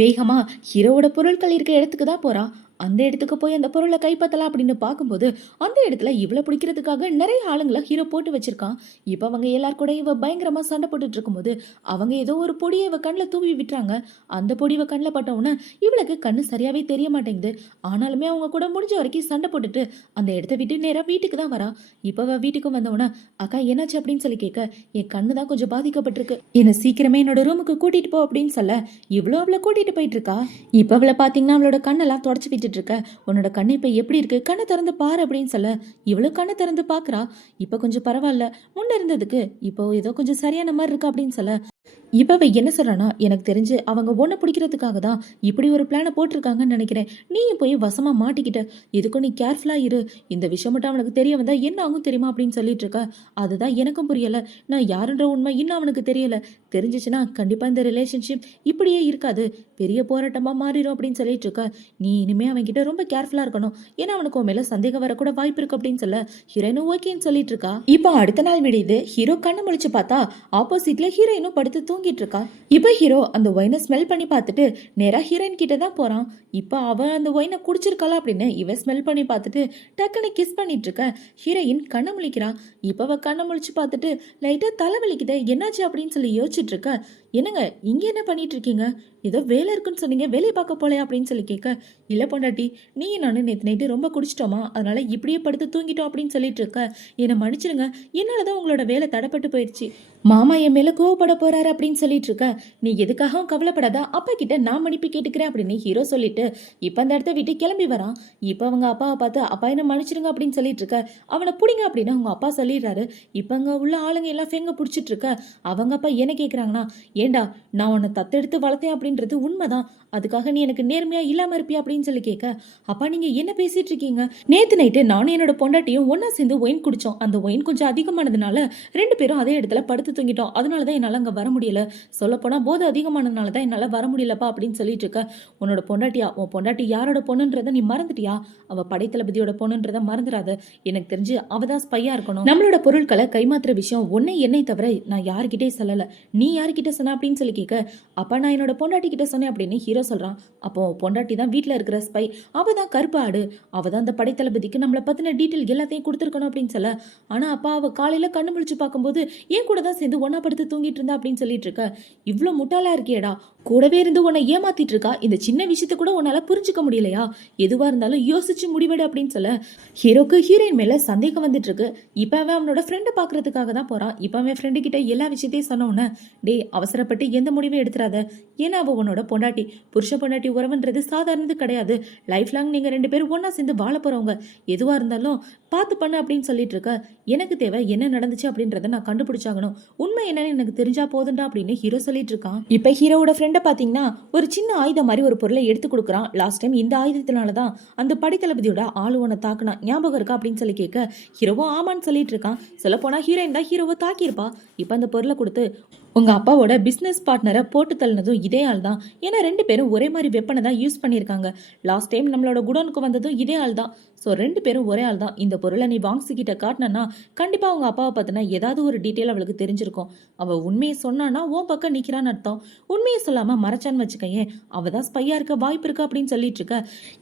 வேகமா ஹீரோவோட பொருட்கள் இருக்க இடத்துக்கு தான் போறா. அந்த இடத்துக்கு போய் அந்த பொருளை கைப்பற்றலாம் அப்படின்னு பார்க்கும்போது அந்த இடத்துல இவளை பிடிக்கிறதுக்காக நிறைய ஆளுங்களை ஹீரோ போட்டு வச்சிருக்கான். இப்போ அவங்க எல்லார் கூட இவ பயங்கரமா சண்டை போட்டுட்டு இருக்கும்போது அவங்க ஏதோ ஒரு பொடியை இவ கண்ணில் தூவி விட்டுறாங்க. அந்த பொடி இவ கண்ணில் பட்டவுடனே இவளுக்கு கண்ணு சரியாவே தெரிய மாட்டேங்குது. ஆனாலுமே அவங்க கூட முடிஞ்ச வரைக்கும் சண்டை போட்டுட்டு அந்த இடத்த விட்டு நேராக வீட்டுக்கு தான் வரா. இப்போ அவ வீட்டுக்கு வந்தவுடனே அக்கா என்னாச்சு அப்படின்னு சொல்லி கேட்க, என் கண்ணு தான் கொஞ்சம் பாதிக்கப்பட்டிருக்கு, என்னை சீக்கிரமே என்னோட ரூமுக்கு கூட்டிட்டு போ அப்படின்னு சொல்ல இவ்வளோ அவளை கூட்டிட்டு போயிட்டு இருக்கா. இப்போ அவளை பார்த்தீங்கன்னா அவளோட கண்ணெல்லாம் தொடச்சி விட்டுட்டு இருக்க. உன்னோட கண்ணு இப்போ எப்படி இருக்கு, கண்ணை திறந்து பாரு அப்படின்னு சொல்ல இவ்வளோ கண்ணை திறந்து பார்க்குறா. இப்போ கொஞ்சம் பரவாயில்ல, முன்ன இருந்ததுக்கு இப்போ ஏதோ கொஞ்சம் சரியான மாதிரி இருக்கு அப்படின்னு சொல்ல இப்போ அவ என்ன சொல்றானா, எனக்கு தெரிஞ்சு அவங்க ஒன்றை பிடிக்கிறதுக்காக தான் இப்படி ஒரு பிளானை போட்டிருக்காங்கன்னு நினைக்கிறேன். நீயும் போய் வசமாக மாட்டிக்கிட்ட, எதுக்கும் நீ கேர்ஃபுல்லாக இரு, இந்த விஷயம் மட்டும் அவனுக்கு தெரிய வந்தா என்ன ஆகும் தெரியுமா அப்படின்னு சொல்லிட்டு இருக்கா. அதுதான் எனக்கும் புரியலை. நான் யாருன்ற உண்மை இன்னும் அவனுக்கு தெரியல. தெரிஞ்சிச்சுன்னா கண்டிப்பாக இந்த ரிலேஷன்ஷிப் இப்படியே இருக்காது, பெரிய போராட்டமாக மாறிடும் அப்படின்னு சொல்லிட்டு இருக்க. நீ இனிமே அவன்கிட்ட ரொம்ப கேர்ஃபுல்லாக இருக்கணும், ஏன்னா அவனுக்கு உன் மேலே சந்தேகம் வரக்கூட வாய்ப்பு இருக்கு அப்படின்னு சொல்ல ஹீரோயினும் ஓகேன்னு சொல்லிட்டு இருக்கா. இப்போ அடுத்த நாள் விடியுது. ஹீரோ கண்ணை முழிச்சு பார்த்தா ஆப்போசிட்ல ஹீரோயினும் படுத்து தூங்கிட்டு இருக்கா. இப்போ ஹீரோ அந்த ஒயினை ஸ்மெல் பண்ணி பார்த்துட்டு நேராக ஹீரோயின் கிட்ட தான் போறான். இப்போ அவ அந்த ஒயினை குடிச்சிருக்காளா அப்படின்னு இவ ஸ்மெல் பண்ணி பார்த்துட்டு டக்குன்னு கிஸ் பண்ணிட்டு இருக்க. ஹீரோயின் கண்ணை முழிக்கிறா. இப்போ அவ கண்ணை முழிச்சு பார்த்துட்டு லைட்டா தலை வலிக்குது, என்னாச்சு அப்படின்னு சொல்லி யோசிச்சுட்டு இருக்க. என்னங்க இங்க என்ன பண்ணிட்டு இருக்கீங்க, ஏதோ வேலை இருக்குன்னு சொன்னீங்க, வேலையை பார்க்க போலையா அப்படின்னு சொல்லி கேட்க, இல்லை பொண்டாட்டி நீ நானும் நேற்று நைட்டு ரொம்ப குடிச்சிட்டோமா, அதனால இப்படியே படுத்து தூங்கிட்டோம் அப்படின்னு சொல்லிட்டு இருக்க. என்னை மன்னிச்சிருங்க, என்னாலதான் உங்களோட வேலை தடைப்பட்டு போயிடுச்சு, மாமா என் மேல கோவப்பட போறாரு அப்படின்னு சொல்லிட்டு இருக்க. நீ எதுக்காகவும் கவலைப்படாத, அப்பா கிட்ட நான் மன்னிப்பு கேட்டுக்கிறேன் அப்படின்னு ஹீரோ சொல்லிட்டு இப்ப அந்த இடத்த விட்டு கிளம்பி வரான். இப்ப அவங்க அப்பாவை பார்த்து அப்பா என்ன மன்னிச்சிருங்க அப்படின்னு சொல்லிட்டு இருக்க. அவனை பிடிங்க அப்படின்னு அவங்க அப்பா சொல்லிடுறாரு. இப்ப அங்க உள்ள ஆளுங்க எல்லாம் ஃபெங்க பிடிச்சிட்டு இருக்க. அவங்க அப்பா என்ன கேட்குறாங்கன்னா, ஏண்டா நான் உன்னை தத்தெடுத்து வளர்த்தேன் அப்படின்றது உண்மைதான், அதுக்காக நீ எனக்கு நேர்மையா இல்லாம இருப்பியா அப்படின்னு சொல்லி கேட்க, அப்பா நீங்க என்ன பேசிட்டு இருக்கீங்க, நேத்து நைட்டு நானும் என்னோட பொண்டாட்டியும் ஒன்னா சேர்ந்து ஒயின் குடிச்சோம், அந்த ஒயின் கொஞ்சம் அதிகமானதுனால ரெண்டு பேரும் அதே இடத்துல படுத்து தூங்கிட்டோம், அதனாலதான் என்னால அங்க வர முடியல, சொல்ல போனா போது அதிகமானதுனாலதான் என்னால வர முடியலப்பா அப்படின்னு சொல்லிட்டு இருக்க. உன்னோட பொண்டாட்டியா, உன் பொண்டாட்டி யாரோட பொண்ணுன்றத நீ மறந்துட்டியா, அவ படைத்தளபதியோட பொண்ணுன்றத மறந்துடாத, எனக்கு தெரிஞ்சு அவதான் ஸ்பையா இருக்கணும், நம்மளோட பொருட்களை கைமாத்துற விஷயம் ஒன்னே என்னை தவிர நான் யாருக்கிட்டே சொல்லல, நீ யாருக்கிட்ட சொன்ன அப்படின்னு சொல்லி கேட்க, அப்பா நான் என்னோட பொண்டாட்டி கிட்ட சொன்னேன் அப்படின்னு ஹீரோ சொல்றான். அப்போ பொண்டாட்டி தான் வீட்டுல இருக்கிற ஸ்பை, அவ தான் கருப்பு ஆடு, அவ தான் அந்த படைத்தளபதிக்கு நம்மளை பத்தின டீட்டெயில் எல்லாத்தையும் கொடுத்துருக்கணும் அப்படின்னு சொல்ல, ஆனா அப்பா அவ காலையில கண்ணு முழிச்சு பார்க்கும்போது என் கூட தான் சேர்ந்து ஒன்னா படுத்து தூங்கிட்டு இருந்தா அப்படின்னு சொல்லிட்டு இருக்க. இவ்வளவு முட்டாளா இருக்கியடா, கூடவே இருந்து உன்னை ஏமாத்திட்டு இருக்கா, இந்த சின்ன விஷயத்த கூட உன்னால புரிஞ்சுக்க முடியலையா, எதுவா இருந்தாலும் யோசிச்சு முடிவெடு அப்படின்னு சொல்ல ஹீரோக்கு ஹீரோயின் மேல சந்தேகம் வந்துட்டு இருக்கு. இப்ப அவன் அவனோட ஃப்ரெண்டை பாக்குறதுக்காக தான் போறான். இப்ப அவன் ஃப்ரெண்டு கிட்ட எல்லா விஷயத்தையும் சொன்னோன்னு, டே அவசரப்பட்டு எந்த முடிவும் எடுத்துறாத, ஏன்னா அவ உன்னோட பொண்டாட்டி, புருஷ பொண்டாட்டி உறவுன்றது சாதாரணது கிடையாது, லைஃப் லாங் நீங்க ரெண்டு பேரும் ஒன்னா சேர்ந்து வாழ போறவங்க, எதுவா இருந்தாலும் பார்த்து பண்ணு அப்படின்னு சொல்லிட்டு இருக்க. எனக்கு தேவை என்ன நடந்துச்சு அப்படின்றத நான் கண்டுபிடிச்சாகணும், உண்மை என்னன்னு எனக்கு தெரிஞ்சா போதுண்டா அப்படின்னு ஹீரோ சொல்லிட்டு இருக்கான். இப்ப ஹீரோவோட ஃப்ரெண்டை பாத்தீங்கன்னா ஒரு சின்ன ஆயுதம் மாதிரி ஒரு பொருளை எடுத்து கொடுக்குறான். லாஸ்ட் டைம் இந்த ஆயுதத்தினாலதான் அந்த படைத்தளபதியோட ஆளு உன்னை தாக்குனா ஞாபகம் இருக்கா அப்படின்னு சொல்லி கேட்க, ஹீரோவும் ஆமான்னு சொல்லிட்டு இருக்கான். சொல்ல போனா ஹீரோயின் தான் ஹீரோவை தாக்கியிருப்பா. இப்ப அந்த பொருளை கொடுத்து உங்க அப்பாவோட பிசினஸ் பார்ட்னரை போட்டு தள்ளினதும் இதே ஆள் தான், ஏன்னா ரெண்டு பேரும் ஒரே மாதிரி வெப்பனை தான் யூஸ் பண்ணியிருக்காங்க. லாஸ்ட் டைம் நம்மளோட குடோனுக்கு வந்ததும் இதே ஆள் தான். ஸோ ரெண்டு பேரும் ஒரே ஆள் தான். இந்த பொருளை நீ வாங்ஸிக்கிட்ட காட்டினா கண்டிப்பா அவங்க அப்பாவை பத்தின ஏதாவது ஒரு டீட்டெயில் அவளுக்கு தெரிஞ்சிருக்கும். அவ உண்மையை சொன்னான்னா உன் பக்கம் நிக்கிறான்னு அர்த்தம். உண்மையை சொல்லாம மறைச்சான்னு வச்சுக்கையே, அவ தான் ஸ்பையா இருக்க வாய்ப்பு இருக்கு அப்படின்னு சொல்லிட்டு இருக்க.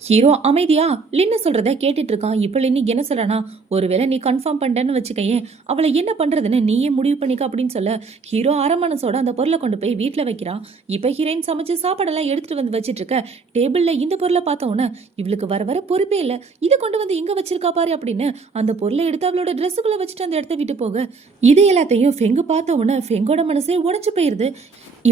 ஹீரோ அமைதியா லின்னு சொல்றத கேட்டுட்டு இருக்கான். இப்ப லின்னு என்ன சொல்றானா, ஒருவேளை நீ கன்ஃபார்ம் பண்ணிட்டேன்னு வச்சுக்கையே, அவளை என்ன பண்றதுன்னு நீயே முடிவு பண்ணிக்க அப்படின்னு சொல்ல ஹீரோ மனசோட அந்த பொருளை கொண்டு போய் வீட்டுல வைக்கிறான். இப்ப ஹீரோயின் சமைச்சு சாப்பாடெல்லாம் எடுத்துட்டு வந்து வச்சிட்டு இருக்க. டேபிள்ல இந்த பொருளை பார்த்த உடனே இவளுக்கு வர வர பொறுப்பே இல்ல, இதை கொண்டு வந்து இங்க வச்சிருக்கா பாரு அப்படின்னு அந்த பொருளை எடுத்து அவளோட ட்ரெஸ்ஸுக்குள்ள வச்சுட்டு அந்த இடத்த விட்டு போக, இது எல்லாத்தையும் ஃபெங்கு பார்த்த உடனே ஃபெங்கோட மனசே உடைஞ்சு போயிருது.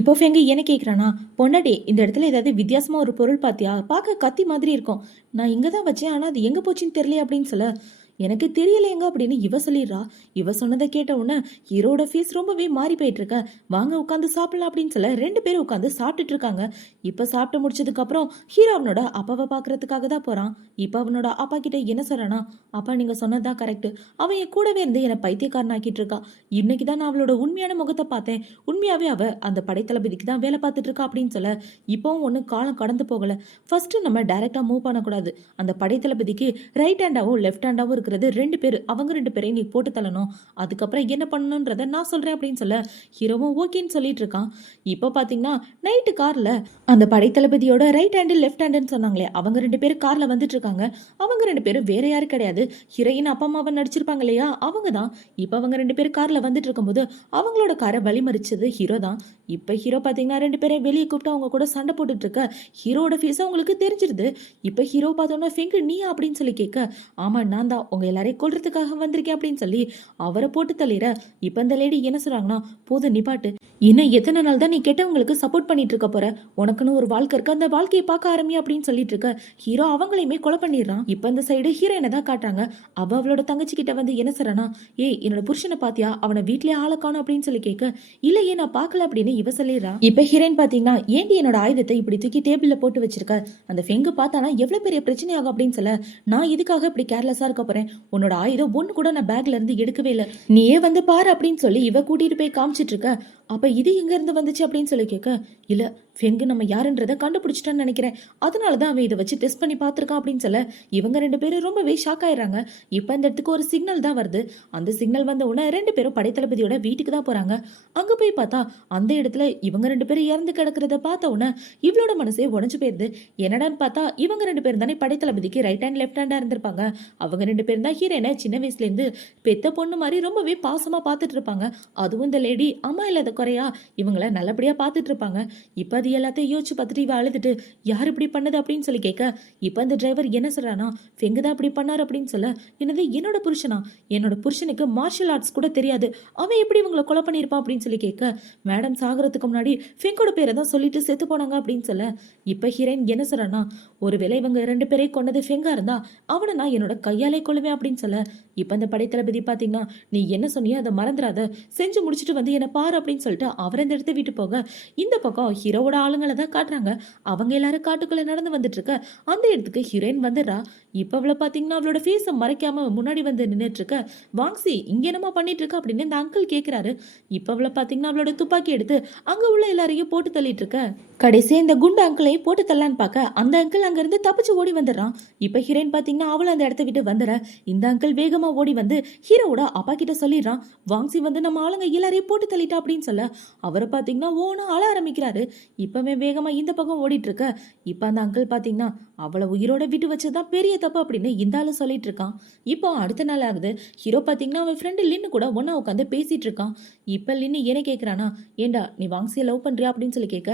இப்போ ஃபெங்கு என்ன கேட்குறானா, பொண்டாட்டி இந்த இடத்துல ஏதாவது வித்தியாசமா ஒரு பொருள் பார்த்தியா, பார்க்க கத்தி மாதிரி இருக்கும், நான் இங்க தான் வச்சேன், ஆனா அது எங்க போச்சுன்னு தெரியல அப்படின்னு சொல்ல, எனக்கு தெரியலையங்க அப்படின்னு இவ சொல்லிடுறா. இவ சொன்னதை கேட்ட உடனே ஹீரோட ஃபேஸ் ரொம்பவே மாறி போயிட்டு இருக்க. வாங்க உட்காந்து சாப்பிடலாம் அப்படின்னு சொல்ல ரெண்டு பேரும் உட்காந்து சாப்பிட்டுட்டு இருக்காங்க. இப்ப சாப்பிட்டு முடிச்சதுக்கு அப்புறம் ஹீரோ அவனோட அப்பாவை பாக்குறதுக்காக தான் போறான். இப்ப அவனோட அப்பா கிட்ட என்ன சொல்றானா, அப்பா நீங்க சொன்னதுதான் கரெக்ட், அவன் என் கூடவே இருந்து என்னை பைத்தியக்காரன் ஆக்கிட்டு இருக்கா, இன்னைக்குதான் நான் அவளோட உண்மையான முகத்தை பார்த்தேன், உண்மையாவே அவ அந்த படைத்தளபதிக்கு தான் வேலை பார்த்துட்டு இருக்கா அப்படின்னு சொல்ல, இப்பவும் ஒண்ணு காலம் கடந்து போகல, ஃபர்ஸ்ட் நம்ம டைரக்டா மூவ் பண்ணக்கூடாது, அந்த படைத்தளபதிக்கு ரைட் ஹேண்டாவும் லெஃப்ட் ஹேண்டாவும் இருக்கிறது 2 பேர். அவங்க 2 பேரையும் நீ போட்டு தள்ளணும். அதுக்கப்புறம் என்ன பண்ணணுன்றத நான் சொல்றேன் அப்படின்னு சொல்ல ஹீரோவும் ஓகேன்னு சொல்லிட்டு இருக்கான். இப்போ பாத்தீங்கன்னா நைட்டு கார்ல அந்த படைத்தளபதியோட ரைட் ஹேண்டு லெஃப்ட் ஹேண்டுன்னு சொன்னாங்களே அவங்க 2 பேரும் கார்ல வந்துட்டு இருக்காங்க. அவங்க 2 பேரும் வேற யாரும் கிடையாது, ஹீரோயின் அப்பா அம்மாவை நடிச்சிருப்பாங்க இல்லையா அவங்க தான். இப்போ அவங்க 2 பேரும் கார்ல வந்துட்டு இருக்கும்போது அவங்களோட காரை வழிமறிச்சது ஹீரோ தான். இப்போ ஹீரோ பாத்தீங்கன்னா 2 பேரையும் வெளியே கூப்பிட்டு அவங்க கூட சண்டை போட்டுட்டு இருக்க ஹீரோட ஃபேஸ் அவங்களுக்கு தெரிஞ்சிருது. இப்போ ஹீரோ பார்த்தோன்னா ஃபெங்கு நீயா அப்படின்னு சொல்லி கேட்க, ஆமா நான் தான் உங்க எல்லாரையும் கொல்றதுக்காக வந்திருக்கேன் அப்படின்னு சொல்லி அவரை போட்டு தள்ளிட. இப்போ இந்த லேடி என்ன சொல்றாங்கன்னா, போதும் நிப்பாட்டு, இன்னும் எத்தனை நாள் தான் நீ கெட்டவங்களுக்கு சப்போர்ட் பண்ணிட்டு இருக்க போற, உனக்குன்னு ஒரு வாழ்க்கை இருக்கு, அந்த வாழ்க்கையை பார்க்க ஆரம்பி அப்படின்னு சொல்லிட்டு இருக்க ஹீரோ அவங்களையுமே கொலை பண்ணிடுறான். இப்போ இந்த சைடு ஹீரோயினை தான் காட்டுறாங்க. அவளோட தங்கச்சி கிட்ட வந்து என்ன சொல்றானா, ஏய் என்னோட புருஷனை பாத்தியா, அவனை வீட்லயே ஆளக்கானு அப்படின்னு சொல்லி கேட்க, இல்லையே நான் பார்க்கல அப்படின்னு இவ சொல்லிடுறா. இப்போ ஹீரோயின் பாத்தீங்கன்னா, ஏண்டி என்னோட ஆயுதத்தை இப்படி தூக்கி டேபிள்ல போட்டு வச்சிருக்க, அந்த ஃபெங்கு பார்த்தானா எவ்வளவு பெரிய பிரச்சனை ஆகும் அப்படின்னு சொல்ல, நான் இதுக்காக இப்படி கேர்லெஸ்ஸா இருக்க போறேன், உன்னோட ஆயுதம் ஒண்ணு கூட நான் பேக்ல இருந்து எடுக்கவே இல்லை, நீயே வந்து பாரு அப்படின்னு சொல்லி இவ கூட்டிட்டு போய் காமிச்சிட்டு இருக்க. அப்ப இது எங்க இருந்து வந்துச்சு அப்படின்னு சொல்லி கேட்க, இல்ல ஃபெங்கு நம்ம யாருன்றதை கண்டுபிடிச்சிட்டான்னு நினைக்கிறேன், அதனாலதான் அவன் இதை வச்சு டெஸ்ட் பண்ணி பார்த்திருக்கான் அப்படின்னு சொல்ல இவங்க 2 பேரும் ரொம்பவே ஷாக் ஆயிடுறாங்க. இப்ப இந்த இடத்துக்கு ஒரு சிக்னல் தான் வருது. அந்த சிக்னல் வந்த உடனே 2 பேரும் படைத்தளபதியோட வீட்டுக்கு தான் போறாங்க. அங்க போய் பார்த்தா அந்த இடத்துல இவங்க 2 பேரும் இறந்து கிடக்கிறத பார்த்த உடனே இவளோட மனசே உடஞ்சு போயிருது. என்னடான்னு பார்த்தா இவங்க 2 பேரும் தானே படைத்தளபதிக்கு ரைட் ஹேண்ட் லெஃப்ட் ஹேண்டா இருந்திருப்பாங்க. அவங்க 2 பேரும் தான் ஹீரோயினை சின்ன வயசுல இருந்து பெத்த பொண்ணு மாதிரி ரொம்பவே பாசமா பார்த்துட்டு இருப்பாங்க. அதுவும் இந்த லேடி அம்மா இல்லாத குறையா இவங்களை நல்லபடியா பார்த்துட்டு இருப்பாங்க. இப்ப அது எல்லாத்தையும் யோசிச்சு பார்த்துட்டு இவ அழுதுட்டு, யார் இப்படி பண்ணது அப்படின்னு சொல்லி கேட்க, இப்ப அந்த டிரைவர் என்ன சொல்றானா, ஃபெங்கு தான் இப்படி பண்ணாரு அப்படின்னு சொல்ல, என்னது என்னோட புருஷனா, என்னோட புருஷனுக்கு மார்ஷியல் ஆர்ட்ஸ் கூட தெரியாது, அவன் எப்படி இவங்களை கொலை பண்ணியிருப்பான் அப்படின்னு சொல்லி கேட்க, மேடம் சாகிறதுக்கு முன்னாடி ஃபெங்கோட பேரை தான் சொல்லிட்டு செத்து போனாங்க அப்படின்னு சொல்ல, இப்ப ஹீரோயின் என்ன சொல்றானா, ஒருவேளை இவங்க 2 பேரை கொண்டது ஃபெங்கா இருந்தா அவனை நான் என்னோட கையாலே கொள்ளுவேன் அப்படின்னு சொல்ல, இப்ப அந்த படைத்தளபதி பாத்தீங்கன்னா, நீ என்ன சொன்னியோ அதை மறந்துடாத, செஞ்சு முடிச்சுட்டு வந்து என்ன பாரு அப்படின்னு சொல்லிட்டு அவர் அந்த இடத்த விட்டு போக, இந்த பக்கம் ஹீரோவோட ஆளுங்களை தான் காட்டுறாங்க. அவங்க எல்லாரும் காட்டுக்குள்ள நடந்து வந்துட்டு இருக்க அந்த இடத்துக்கு ஹீரோயின் வந்துடுறா. இப்ப அவளை பாத்தீங்கன்னா அவளோட ஃபேஸை மறைக்காம முன்னாடி வந்து நின்றுட்டு இருக்க, வாங்சி இங்க என்னமா பண்ணிட்டு இருக்க அப்படின்னு இந்த அங்கிள் கேட்கிறாரு. இப்ப அவளை பாத்தீங்கன்னா அவளோட துப்பாக்கி எடுத்து அங்க உள்ள எல்லாரையும் போட்டு தள்ளிட்டு இருக்க, கடைசி இந்த குண்டு அங்கிளையும் போட்டு தள்ளான்னு பார்க்க அந்த அங்கிள் அங்க இருந்து தப்பிச்சு ஓடி வந்துடுறான். இப்ப ஹீரோயின் பாத்தீங்கன்னா அவளை அந்த இடத்த விட்டு வந்துடுற. இந்த அங்கிள் வேகமா ஓடி வந்து ஹீரோவோட அப்பா கிட்ட சொல்லிடுறான், வாங்சி வந்து நம்ம ஆளுங்க எல்லாரையும் போட்டு தள்ளிட்டா அப்படின்னு சொல்ல, அவரை பாத்தீங்கன்னா ஓனா அழ ஆரம்பிக்கிறாரு. இப்பவே வேகமா இந்த பக்கம் ஓடிட்டு இருக்க, இப்ப அந்த அங்கிள் பாத்தீங்கன்னா அவளை உயிரோட விட்டு வச்சதான் பெரிய தப்பு அப்படின்னு இந்த ஆளு சொல்லிட்டு இருக்கான். இப்போ அடுத்த நாள் ஆகுது. ஹீரோ பாத்தீங்கன்னா அவன் ஃப்ரெண்டு லின்னு கூட ஒன்னா உட்காந்து பேசிட்டு இருக்கான். இப்ப லின்னு என்ன கேக்குறானா, ஏண்டா நீ வாங்சிய லவ் பண்றியா அப்படின்னு சொல்லி கேட்க,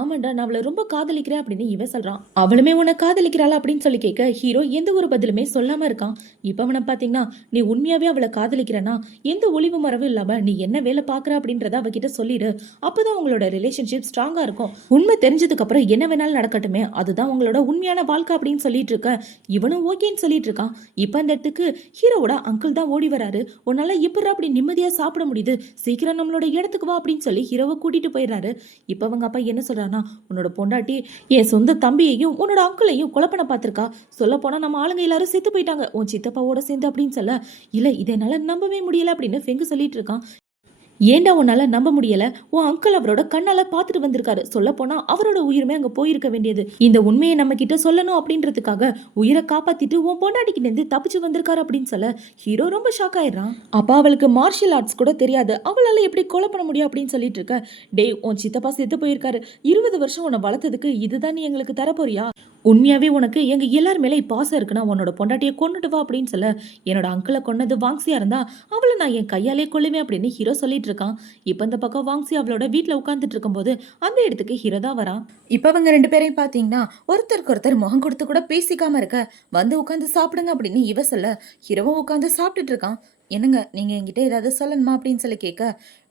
ஆமாண்டா நான் அவளை ரொம்ப காதலிக்கிறேன் அப்படின்னு இவன் சொல்றான். அவளுமே உன்னை காதலிக்கிறாளா அப்படின்னு சொல்லி கேட்க ஹீரோ எந்த ஒரு பதிலுமே சொல்லாம இருக்கான். இப்ப அவனை பாத்தீங்கன்னா, நீ உண்மையாவே அவளை காதலிக்கிறனா எந்த ஒளிவு மரவும் இல்லாம நீ என்ன வேலை பாக்குற அப்படின்றத அவகிட்ட சொல்லிடு, அப்பதான் உங்களோட ரிலேஷன்ஷிப் ஸ்ட்ராங்கா இருக்கும், உண்மை தெரிஞ்சதுக்கு அப்புறம் என்ன வேணாலும் நடக்கட்டுமே, அதுதான் உங்களோட உண்மையான வாழ்க்கை அப்படின்னு சொல்லிட்டு இருக்க. இவனும் ஓகேன்னு சொல்லிட்டு இருக்கான். இப்ப அந்த இடத்துக்கு ஹீரோவோட அங்கிள் தான் ஓடி வராரு. உன்னால எப்படி அப்படி நிம்மதியா சாப்பிட முடியுது, சீக்கிரம் நம்மளோட இடத்துக்கு வா அப்படின்னு சொல்லி ஹீரோவை கூட்டிட்டு போயிடுறாரு. இப்ப அவங்க அப்பா என்ன சொல்றானா, உன்னோட பொண்டாட்டி என் சொந்த தம்பியையும் உன்னோட அங்கிளையும் கொலை பண்ண பார்த்திருக்கா, சொல்ல போனா நம்ம ஆளுங்க எல்லாரும் செத்து போயிட்டாங்க உன் சித்தப்பாவோட சேர்ந்து அப்படின்னு சொல்ல, இல்ல இதை என்னால நம்பவே முடியல அப்படின்னு ஃபெங்கு சொல்லிட்டு இருக்கான். ஏண்டா உன்னால நம்ப முடியல, உன் அங்கிள் அவரோட கண்ணால பாத்துட்டு வந்திருக்காரு, சொல்ல போனா அவரோட உயிருமே அங்க போயிருக்க வேண்டியது, இந்த உண்மையை நம்ம கிட்ட சொல்லணும் அப்படின்றதுக்காக உயிரை காப்பாத்திட்டு உன் பொண்டாட்டிக்கிட்ட இருந்து தப்பிச்சு வந்திருக்காரு அப்படின்னு சொல்ல ஹீரோ ரொம்ப ஷாக் ஆயிடுறான். அப்பா அவளுக்கு மார்ஷியல் ஆர்ட்ஸ் கூட தெரியாது, அவளால எப்படி கொலை பண்ண முடியும் அப்படின்னு சொல்லிட்டு இருக்க, டே உன் சித்தப்பா செத்து போயிருக்காரு, 20 வருஷம் உன்னை வளர்த்ததுக்கு இதுதான் நீ எங்களுக்கு தரப்போறியா, உண்மையாவே உனக்கு எங்க எல்லார் மேலே பாசம் இருக்குன்னா உன்னோட பொண்டாட்டியை கொண்டுட்டு வா அப்படின்னு சொல்ல, என்னோட அங்கிளை கொன்னது வாங்சியா இருந்தா அவளை நான் என் கையாலே கொள்ளுவேன் அப்படின்னு ஹீரோ சொல்லிட்டு இருக்கான். இப்ப இந்த பக்கம் வாங்சி அவளோட வீட்டுல உட்காந்துட்டு இருக்கும்போது அந்த இடத்துக்கு ஹீரோ தான் வரான். இப்ப அவங்க 2 பேரையும் பாத்தீங்கன்னா ஒருத்தருக்கு ஒருத்தர் முகம் கொடுத்து கூட பேசிக்காம இருக்க, வந்து உட்காந்து சாப்பிடுங்க அப்படின்னு இவ சொல்ல ஹீரோவும் உட்காந்து சாப்பிட்டுட்டு இருக்கான். என்னங்க நீங்க என்கிட்ட ஏதாவது சொல்லணுமா அப்படின்னு சொல்லி கேட்க,